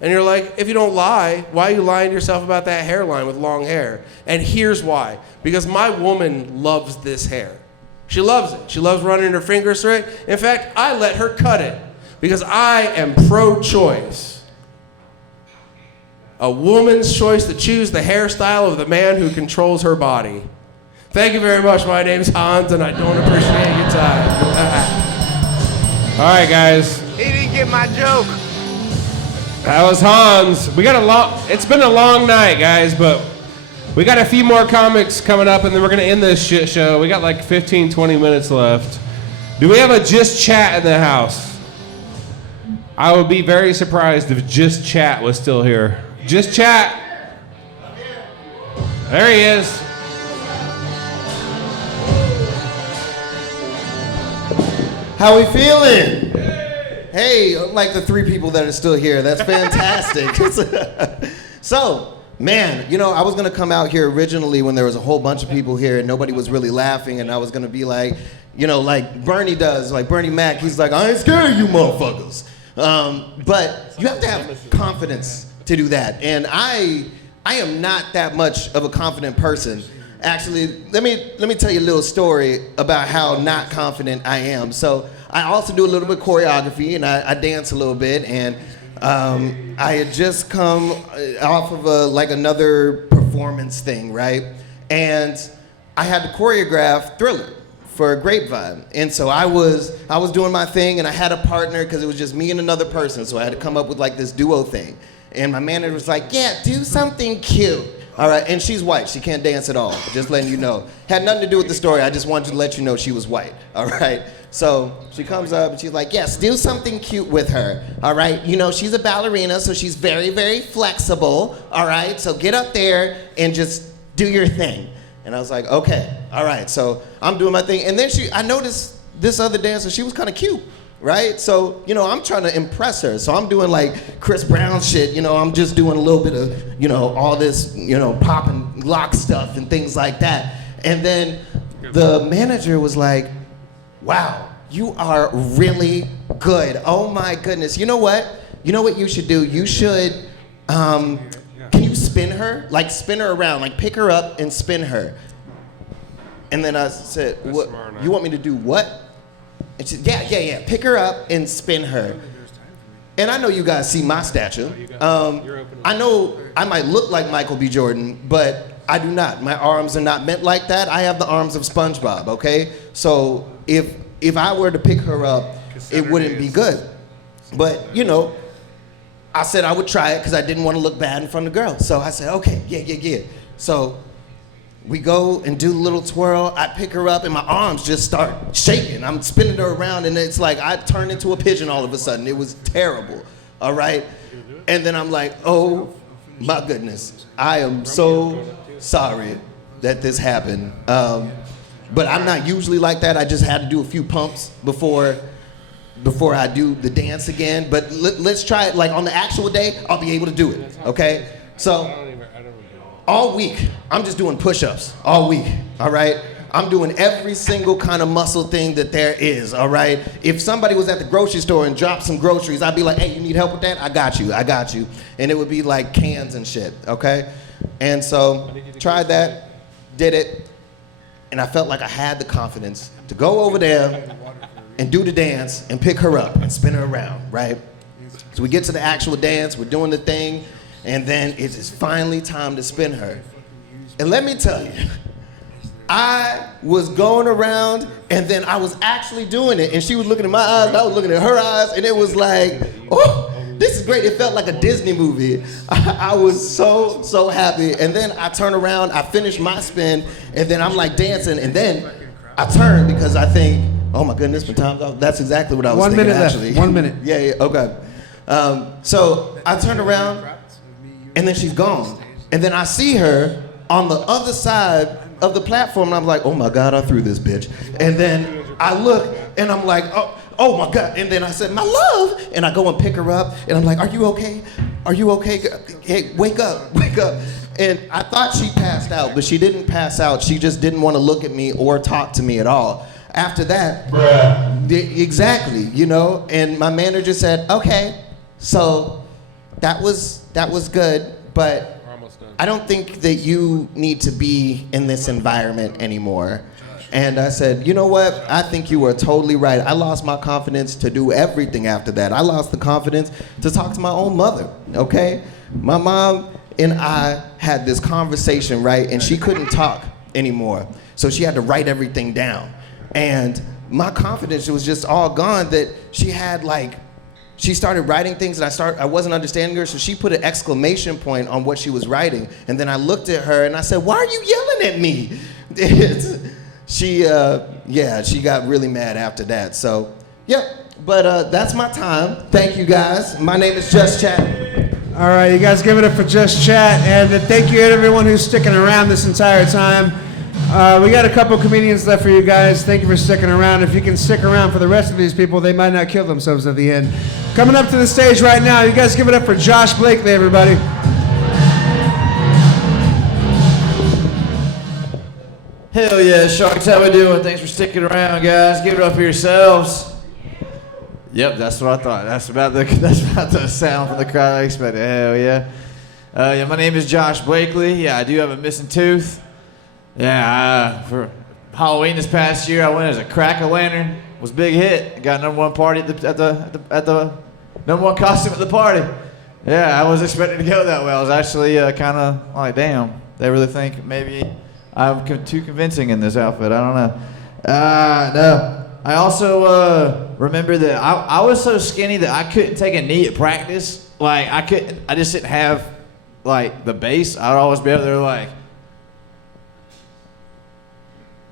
And you're like, if you don't lie, why are you lying to yourself about that hairline with long hair? And here's why. Because my woman loves this hair. She loves it. She loves running her fingers through it. In fact, I let her cut it because I am pro-choice. A woman's choice to choose the hairstyle of the man who controls her body. Thank you very much. My name's Hans, and I don't appreciate your time. All right, guys. He didn't get my joke. That was Hans. It's been a long night, guys, but we got a few more comics coming up, and then we're going to end this shit show. We got like 15, 20 minutes left. Do we have a Just Chat in the house? I would be very surprised if Just Chat was still here. Just Chat. There he is. How we feeling? Hey, unlike the three people that are still here, that's fantastic. So, man, you know, I was gonna come out here originally when there was a whole bunch of people here and nobody was really laughing, and I was gonna be like, you know, like Bernie does, like Bernie Mac, he's like, I ain't scared of you motherfuckers. But you have to have confidence to do that, and I am not that much of a confident person. Actually, let me tell you a little story about how not confident I am. So I also do a little bit of choreography, and I dance a little bit, and I had just come off of like another performance thing, right? And I had to choreograph Thriller for Grapevine, and so I was doing my thing, and I had a partner because it was just me and another person, so I had to come up with like this duo thing. And my manager was like, yeah, do something cute. All right, and she's white. She can't dance at all. Just letting you know. Had nothing to do with the story. I just wanted to let you know she was white. All right. So she comes up and she's like, yes, do something cute with her. All right. You know, she's a ballerina, so she's very, very flexible. All right. So get up there and just do your thing. And I was like, okay. All right. So I'm doing my thing. And then I noticed this other dancer, she was kind of cute. Right? So, you know, I'm trying to impress her. So I'm doing like Chris Brown shit, you know, I'm just doing a little bit of, you know, all this, you know, pop and lock stuff and things like that. And then the manager was like, wow, you are really good. Oh my goodness. You know what? You know what you should do? You should, can you spin her? Like spin her around, like pick her up and spin her. And then I said, what? You want me to do what? And she said, yeah. Pick her up and spin her. And I know you guys see my stature. I know I might look like Michael B. Jordan, but I do not. My arms are not meant like that. I have the arms of SpongeBob, okay? So if I were to pick her up, it wouldn't be good. But, you know, I said I would try it because I didn't want to look bad in front of the girl. So I said, okay, yeah. So we go and do the little twirl. I pick her up and my arms just start shaking. I'm spinning her around and it's like I turned into a pigeon all of a sudden. It was terrible, all right? And then I'm like, oh my goodness. I am so sorry that this happened. But I'm not usually like that. I just had to do a few pumps before I do the dance again. But let's try it like on the actual day, I'll be able to do it, okay? So all week, I'm just doing push-ups all week, all right? I'm doing every single kind of muscle thing that there is, all right? If somebody was at the grocery store and dropped some groceries, I'd be like, hey, you need help with that? I got you. And it would be like cans and shit, okay? And so, tried that, did it, and I felt like I had the confidence to go over there and do the dance and pick her up and spin her around, right? So we get to the actual dance, we're doing the thing, and then it is finally time to spin her. And let me tell you, I was going around and then I was actually doing it and she was looking at my eyes and I was looking at her eyes and it was like, oh, this is great. It felt like a Disney movie. I was so happy. And then I turn around, I finish my spin and then I'm like dancing and then I turn because I think, oh my goodness, my time's off. That's exactly what I was thinking actually. 1 minute. Yeah, okay. So I turned around and then she's gone. And then I see her on the other side of the platform, and I'm like, oh my God, I threw this bitch. And then I look, and I'm like, oh my God. And then I said, my love. And I go and pick her up, and I'm like, are you okay? Are you okay? Hey, wake up. And I thought she passed out, but she didn't pass out. She just didn't want to look at me or talk to me at all. After that, exactly, you know, and my manager said, okay, so that was good, but I don't think that you need to be in this environment anymore. And I said, you know what? I think you are totally right. I lost my confidence to do everything after that. I lost the confidence to talk to my own mother, okay? My mom and I had this conversation, right? And she couldn't talk anymore. So she had to write everything down. And my confidence was just all gone that she had like, she started writing things and I wasn't understanding her, so she put an exclamation point on what she was writing. And then I looked at her and I said, why are you yelling at me? She got really mad after that. So, yep, but that's my time. Thank you guys. My name is Just Chat. All right, you guys give it up for Just Chat. And thank you to everyone who's sticking around this entire time. We got a couple comedians left for you guys. Thank you for sticking around. If you can stick around for the rest of these people, they might not kill themselves at the end. Coming up to the stage right now, you guys give it up for Josh Blakely, everybody. Hell yeah, Sharks, how we doing? Thanks for sticking around, guys. Give it up for yourselves. Yep, that's what I thought. That's about the sound from the crowd I expected. Hell yeah. Yeah, my name is Josh Blakely. Yeah, I do have a missing tooth. Yeah, for Halloween this past year, I went as a crack-o'-lantern. Was a big hit. Got #1 party at the #1 costume at the party. Yeah, I was expecting to go that way. I was actually kind of like, damn, they really think maybe I'm too convincing in this outfit. I don't know. No. I also remember that I was so skinny that I couldn't take a knee at practice. Like I just didn't have like the base. I'd always be up there like.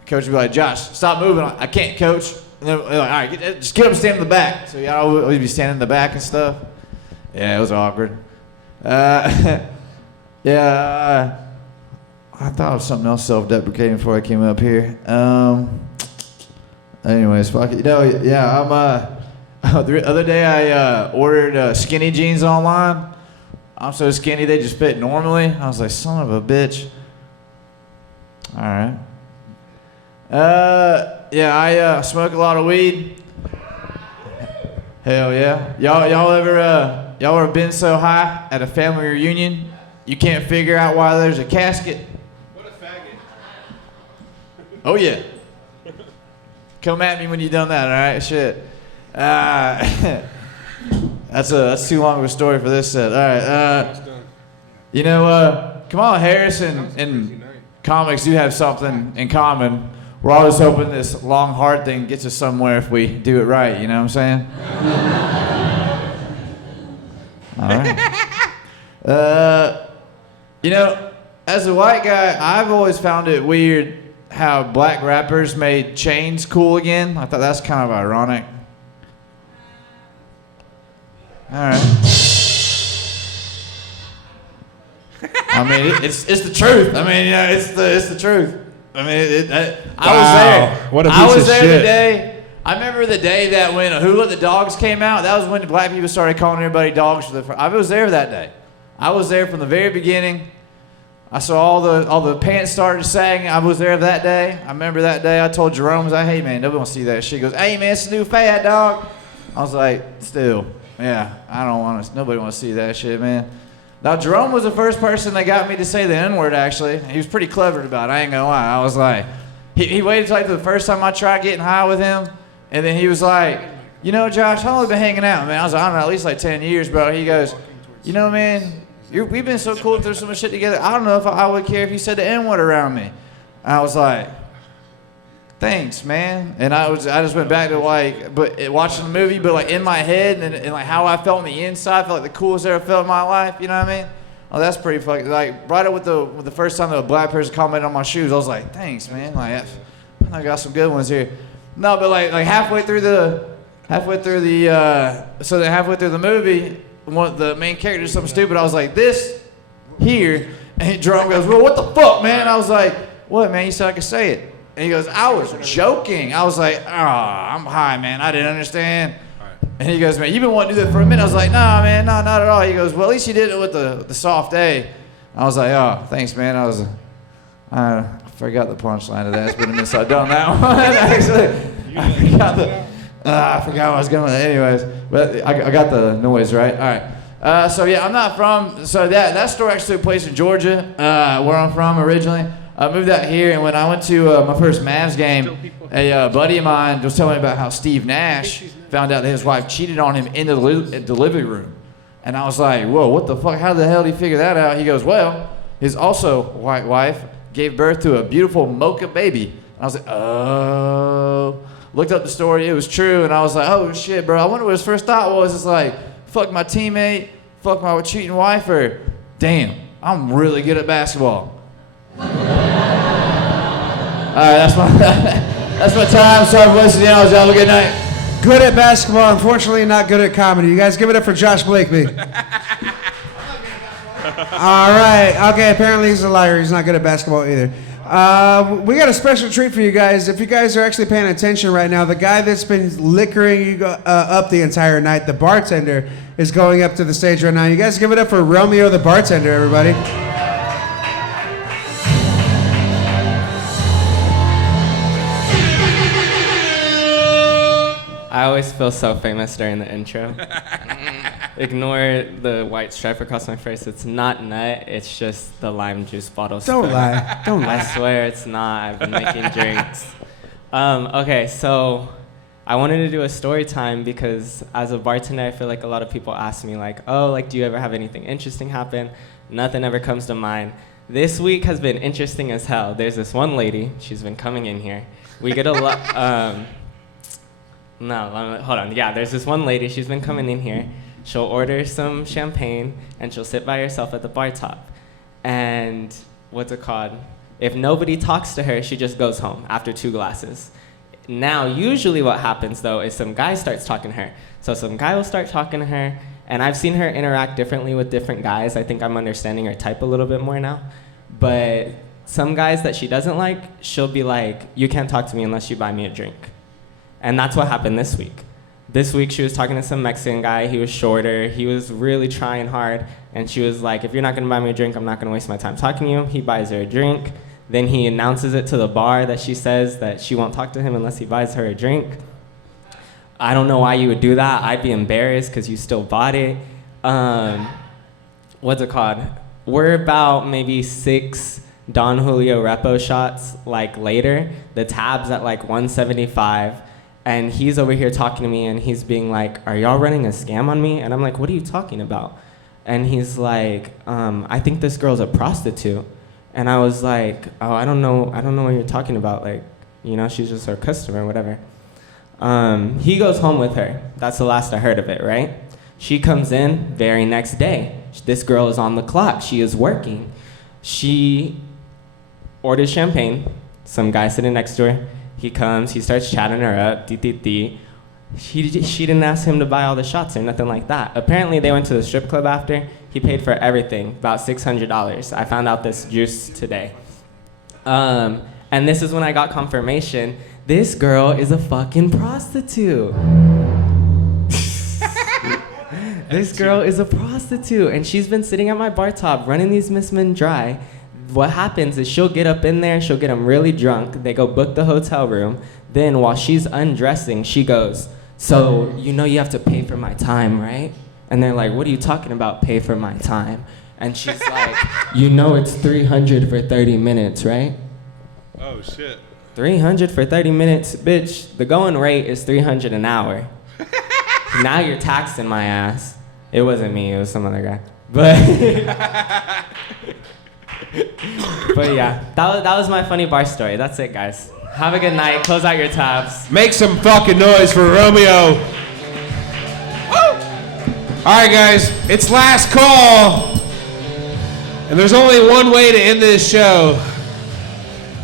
Coach would be like, Josh, stop moving. I can't, coach. And they're like, all right, just get up and stand in the back. So y'all always be standing in the back and stuff. Yeah, it was awkward. I thought of something else self-deprecating before I came up here. Anyways, fuck it. You know, yeah, the other day I ordered skinny jeans online. I'm so skinny they just fit normally. I was like, son of a bitch. All right. I smoke a lot of weed. Hell yeah. Y'all ever been so high at a family reunion you can't figure out why there's a casket? What a faggot. Oh yeah. Come at me when you done that, all right? Shit. That's too long of a story for this set. All right. Kamala Harris and comics do have something in common. We're always hoping this long, hard thing gets us somewhere if we do it right, you know what I'm saying? All right. As a white guy, I've always found it weird how black rappers made chains cool again. I thought that's kind of ironic. All right. I mean, it's the truth. I mean, yeah, it's the truth. I mean, I was there. What a piece I was of there shit. the day. I remember the day that when Who Let the Dogs came out. That was when the black people started calling everybody dogs for the first. I was there that day. I was there from the very beginning. I saw all the pants started sagging. I was there that day. I remember that day. I told Jerome, I was like, hey man, nobody wants to see that shit. He goes, hey man, it's a new fad, dog. I was like, still, yeah, I don't want to. Nobody wants to see that shit, man. Now Jerome was the first person that got me to say the N-word. Actually, he was pretty clever about it. I ain't gonna lie. I was like, he waited till like the first time I tried getting high with him, and then he was like, you know, Josh, how long have we been hanging out, man? I was like, I don't know, at least like 10 years, bro. He goes, you know, man. We've been so cool through so much shit together. I don't know if I would care if you said the N-word around me. I was like, thanks, man. And I just went back to like, watching the movie, but like in my head and like how I felt on the inside, I felt like the coolest I ever felt in my life. You know what I mean? Oh, that's pretty fucking like right up with the first time that a black person commented on my shoes. I was like, thanks, man. Like I got some good ones here. No, but like halfway through the movie. The main character did something stupid. I was like, this here, and Jerome goes, well, what the fuck, man? I was like, what, man? You said I could say it. And he goes, I was joking. I was like, I'm high, man. I didn't understand. And he goes, man, you've been wanting to do that for a minute. I was like, nah, man, no, not at all. He goes, well, at least you did it with the soft A. I was like, oh, thanks, man. I forgot the punchline of that. It's been a minute since I've done that one. Actually, I forgot what I was going with. Anyways, but I got the noise right. All right. So yeah, I'm not from. So that story actually took place in Georgia, where I'm from originally. I moved out here, and when I went to my first Mavs game, a buddy of mine was telling me about how Steve Nash found out that his wife cheated on him in the living room, and I was like, whoa, what the fuck? How the hell did he figure that out? He goes, well, his also white wife gave birth to a beautiful mocha baby. And I was like, oh. Looked up the story, it was true, and I was like, oh shit, bro. I wonder what his first thought was. It's like, fuck my teammate, fuck my cheating wife, or damn, I'm really good at basketball. All right, that's my time. Sorry for listening. Y'all have a good night. Good at basketball, unfortunately not good at comedy. You guys give it up for Josh Blakely. All right, okay, apparently he's a liar. He's not good at basketball either. We got a special treat for you guys. If you guys are actually paying attention right now, the guy that's been liquoring you up the entire night, the bartender, is going up to the stage right now. You guys give it up for Romeo the bartender, everybody. I always feel so famous during the intro. Ignore the white stripe across my face. It's not nut. It's just the lime juice bottle. Don't lie. Don't lie. I swear it's not. I've been making drinks. Okay, so I wanted to do a story time because as a bartender, I feel like a lot of people ask me like, oh, like, do you ever have anything interesting happen? Nothing ever comes to mind. This week has been interesting as hell. There's this one lady. She's been coming in here. We get a lot. Hold on. Yeah, there's this one lady. She's been coming in here. She'll order some champagne, and she'll sit by herself at the bar top. And what's it called? If nobody talks to her, she just goes home after 2 glasses. Now, usually what happens, though, is some guy starts talking to her. So some guy will start talking to her, and I've seen her interact differently with different guys. I think I'm understanding her type a little bit more now. But some guys that she doesn't like, she'll be like, you can't talk to me unless you buy me a drink. And that's what happened this week. This week, she was talking to some Mexican guy. He was shorter. He was really trying hard. And she was like, if you're not going to buy me a drink, I'm not going to waste my time talking to you. He buys her a drink. Then he announces it to the bar that she says that she won't talk to him unless he buys her a drink. I don't know why you would do that. I'd be embarrassed because you still bought it. What's it called? We're about maybe 6 Don Julio Repo shots like later. The tab's at like 175. And he's over here talking to me, and he's being like, are y'all running a scam on me? And I'm like, what are you talking about? And he's like, I think this girl's a prostitute. And I was like, oh, I don't know what you're talking about. Like, you know, she's just our customer, whatever. He goes home with her. That's the last I heard of it, right? She comes in very next day. This girl is on the clock. She is working. She orders champagne. Some guy sitting next to her. He comes, he starts chatting her up. She didn't ask him to buy all the shots or nothing like that. Apparently, they went to the strip club after. He paid for everything, about $600. I found out this just today. And this is when I got confirmation. This girl is a fucking prostitute. This girl is a prostitute, and she's been sitting at my bar top running these Miss Men dry. What happens is she'll get up in there, she'll get them really drunk, they go book the hotel room. Then while she's undressing, she goes, so you know you have to pay for my time, right? And they're like, what are you talking about, pay for my time? And she's like, you know it's $300 for 30 minutes, right? Oh, shit. 300 for 30 minutes? Bitch, the going rate is $300 an hour. Now you're taxing my ass. It wasn't me, it was some other guy. But but yeah, that was my funny bar story. That's it, guys. Have a good night. Close out your tabs. Make some fucking noise for Romeo. Woo! All right, guys, it's last call. And there's only one way to end this show.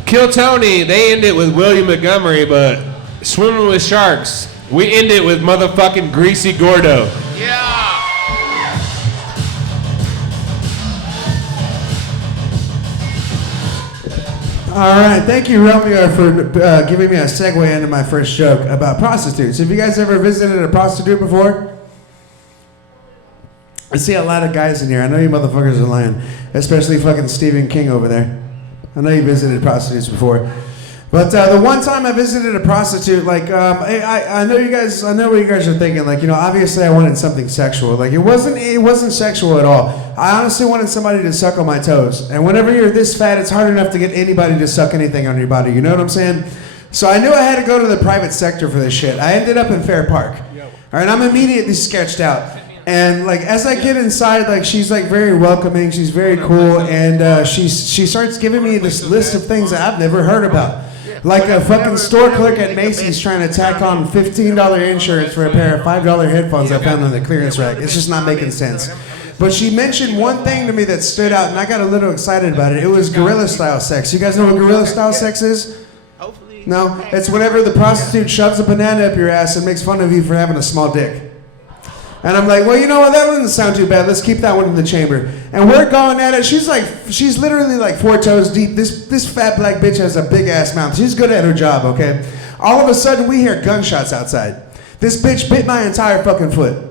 Kill Tony, they end it with William Montgomery, but Swimming with Sharks, we end it with motherfucking Greasy Gordo. All right, thank you, Romeo, for giving me a segue into my first joke about prostitutes. Have you guys ever visited a prostitute before? I see a lot of guys in here. I know you motherfuckers are lying, especially fucking Stephen King over there. I know you visited prostitutes before. But the one time I visited a prostitute, like, I know you guys, I know what you guys are thinking. Like, you know, obviously I wanted something sexual. Like, it wasn't sexual at all. I honestly wanted somebody to suck on my toes. And whenever you're this fat, it's hard enough to get anybody to suck anything on your body. You know what I'm saying? So I knew I had to go to the private sector for this shit. I ended up in Fair Park. All right, I'm immediately sketched out. And like as I get inside, like she's like very welcoming, she's very cool, and she starts giving me this list of things that I've never heard about. Like a fucking store clerk at Macy's trying to tack on $15 insurance for a pair of $5 headphones I found on the clearance rack. It's just not making sense. But she mentioned one thing to me that stood out, and I got a little excited about it. It was gorilla style sex. You guys know what gorilla style sex is? No? It's whenever the prostitute shoves a banana up your ass and makes fun of you for having a small dick. And I'm like, well, you know what? That doesn't sound too bad. Let's keep that one in the chamber. And we're going at it. She's literally like 4 toes deep. This fat black bitch has a big ass mouth. She's good at her job, okay? All of a sudden, we hear gunshots outside. This bitch bit my entire fucking foot.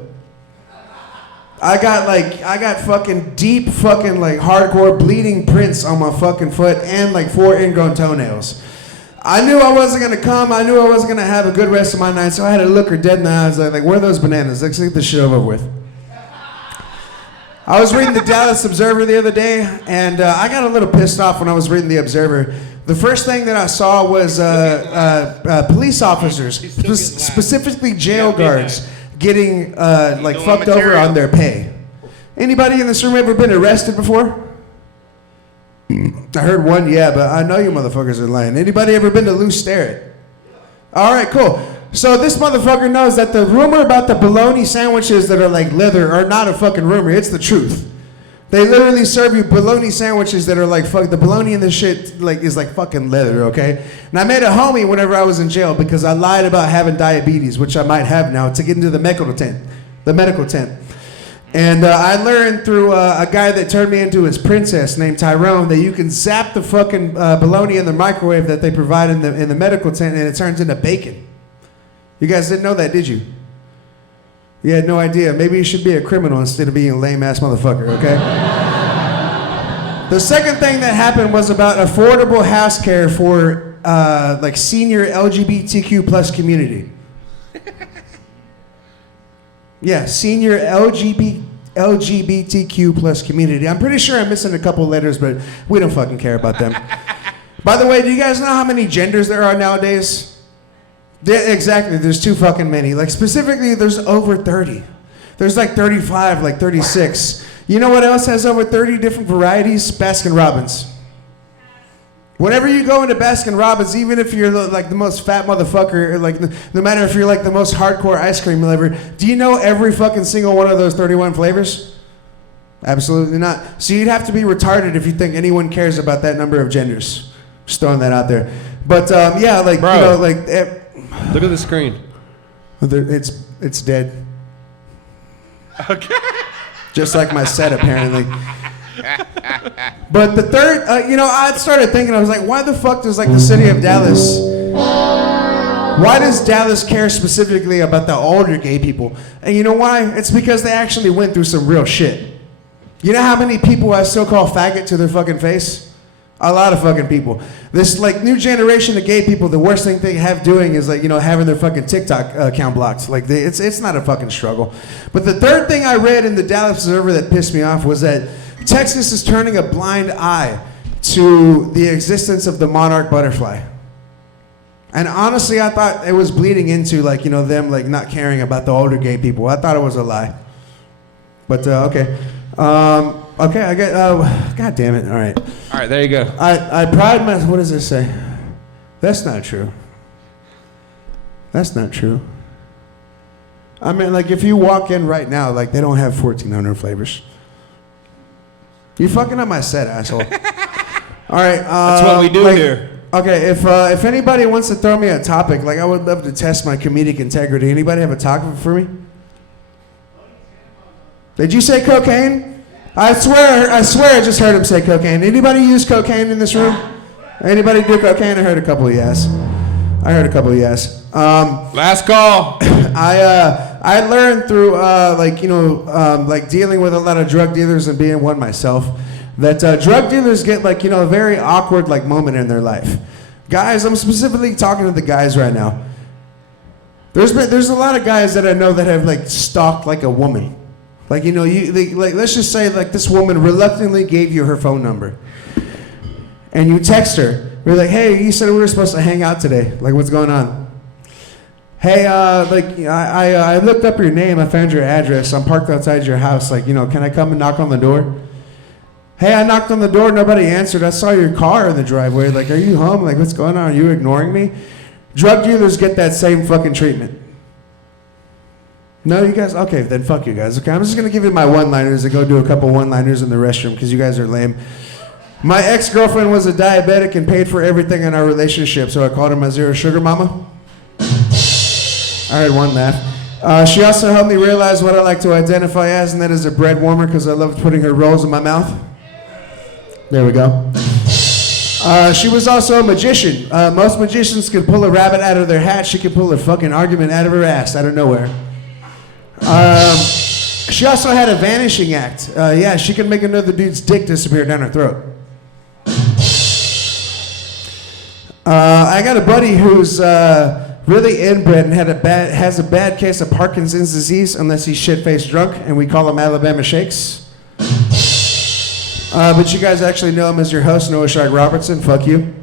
I got fucking deep fucking like hardcore bleeding prints on my fucking foot and like 4 ingrown toenails. I knew I wasn't gonna come. I knew I wasn't gonna have a good rest of my night, so I had to look her dead in the eyes like where are those bananas? Let's get this shit over with. I was reading the Dallas Observer the other day, and I got a little pissed off when I was reading the Observer. The first thing that I saw was police officers, specifically jail guards, getting like fucked over on their pay. Anybody in this room ever been arrested before? I heard one, yeah, but I know you motherfuckers are lying. Anybody ever been to Lou Sterrett? All right, cool. So this motherfucker knows that the rumor about the bologna sandwiches that are like leather are not a fucking rumor. It's the truth. They literally serve you bologna sandwiches that are like fuck. The bologna in this shit like is like fucking leather, okay? And I made a homie whenever I was in jail because I lied about having diabetes, which I might have now, to get into the medical tent. And I learned through a guy that turned me into his princess named Tyrone that you can zap the fucking bologna in the microwave that they provide in the medical tent and it turns into bacon. You guys didn't know that, did you? You had no idea. Maybe you should be a criminal instead of being a lame-ass motherfucker, okay? The second thing that happened was about affordable house care for like senior LGBTQ plus community. Yeah, senior LGBTQ plus community. I'm pretty sure I'm missing a couple letters, but we don't fucking care about them. By the way, do you guys know how many genders there are nowadays? Yeah, exactly, there's too fucking many. Like specifically, there's over 30. There's like 35, like 36. You know what else has over 30 different varieties? Baskin Robbins. Whenever you go into Baskin Robbins, even if you're like the most fat motherfucker, or like no matter if you're like the most hardcore ice cream lover, do you know every fucking single one of those 31 flavors? Absolutely not. So you'd have to be retarded if you think anyone cares about that number of genders. Just throwing that out there. But yeah, like, Bro, you know, like look at the screen. It's dead. Okay. Just like my set, apparently. But the third, you know, I started thinking, I was like, why the fuck does like the city of Dallas, why does Dallas care specifically about the older gay people? And you know why? It's because they actually went through some real shit. You know how many people I still call faggot to their fucking face? A lot of fucking people. This like new generation of gay people, the worst thing they have doing is like, you know, having their fucking TikTok account blocked. Like it's not a fucking struggle. But the third thing I read in the Dallas Observer that pissed me off was that Texas is turning a blind eye to the existence of the monarch butterfly. And honestly, I thought it was bleeding into like, you know, them like not caring about the older gay people. I thought it was a lie. But okay. Okay, I get, God damn it, all right. All right, there you go. I pride myself, what does this say? That's not true. That's not true. I mean, like, if you walk in right now, like, they don't have 1,400 flavors. You fucking up my set, asshole. All right. That's what we do here. Okay, if anybody wants to throw me a topic, like, I would love to test my comedic integrity. Anybody have a topic for me? Did you say cocaine? I swear I just heard him say cocaine. Anybody use cocaine in this room? Anybody do cocaine? I heard a couple of yes. Last call. I learned through like, you know, like dealing with a lot of drug dealers and being one myself, that drug dealers get like, you know, a very awkward like moment in their life. Guys, I'm specifically talking to the guys right now. There's a lot of guys that I know that have like stalked like a woman. Like, you know, like let's just say like this woman reluctantly gave you her phone number. And you text her. You're like, hey, you said we were supposed to hang out today. Like, what's going on? Hey, like, I looked up your name. I found your address. I'm parked outside your house. Like, you know, can I come and knock on the door? Hey, I knocked on the door. Nobody answered. I saw your car in the driveway. Like, are you home? Like, what's going on? Are you ignoring me? Drug dealers get that same fucking treatment. No, you guys? Okay, then fuck you guys. Okay, I'm just going to give you my one-liners and go do a couple one-liners in the restroom because you guys are lame. My ex-girlfriend was a diabetic and paid for everything in our relationship, so I called her my zero sugar mama. I heard one laugh. She also helped me realize what I like to identify as, and that is a bread warmer because I loved putting her rolls in my mouth. There we go. She was also a magician. Most magicians could pull a rabbit out of their hat. She could pull a fucking argument out of her ass out of nowhere. She also had a vanishing act. Yeah, she could make another dude's dick disappear down her throat. I got a buddy who's really inbred and has a bad case of Parkinson's disease unless he's shit-faced drunk, and we call him Alabama Shakes. But you guys actually know him as your host, Noah Shark Robertson. Fuck you.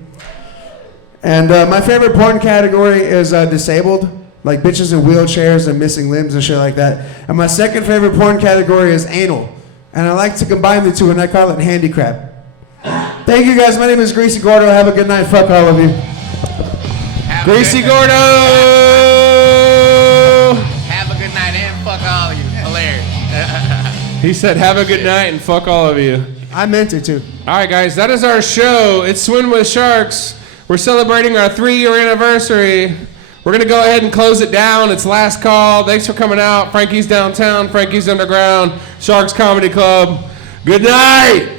And my favorite porn category is disabled. Like bitches in wheelchairs and missing limbs and shit like that. And my second favorite porn category is anal. And I like to combine the two and I call it handicrab. Thank you guys. My name is Greasy Gordo. Have a good night. Fuck all of you. Greasy Gordo! Have a good night and fuck all of you. Hilarious. He said, have a good night and fuck all of you. I meant it too. All right, guys, that is our show. It's Swim with Sharks. We're celebrating our 3-year anniversary. We're going to go ahead and close it down. It's last call. Thanks for coming out. Frankie's Downtown, Frankie's Underground, Sharks Comedy Club. Good night.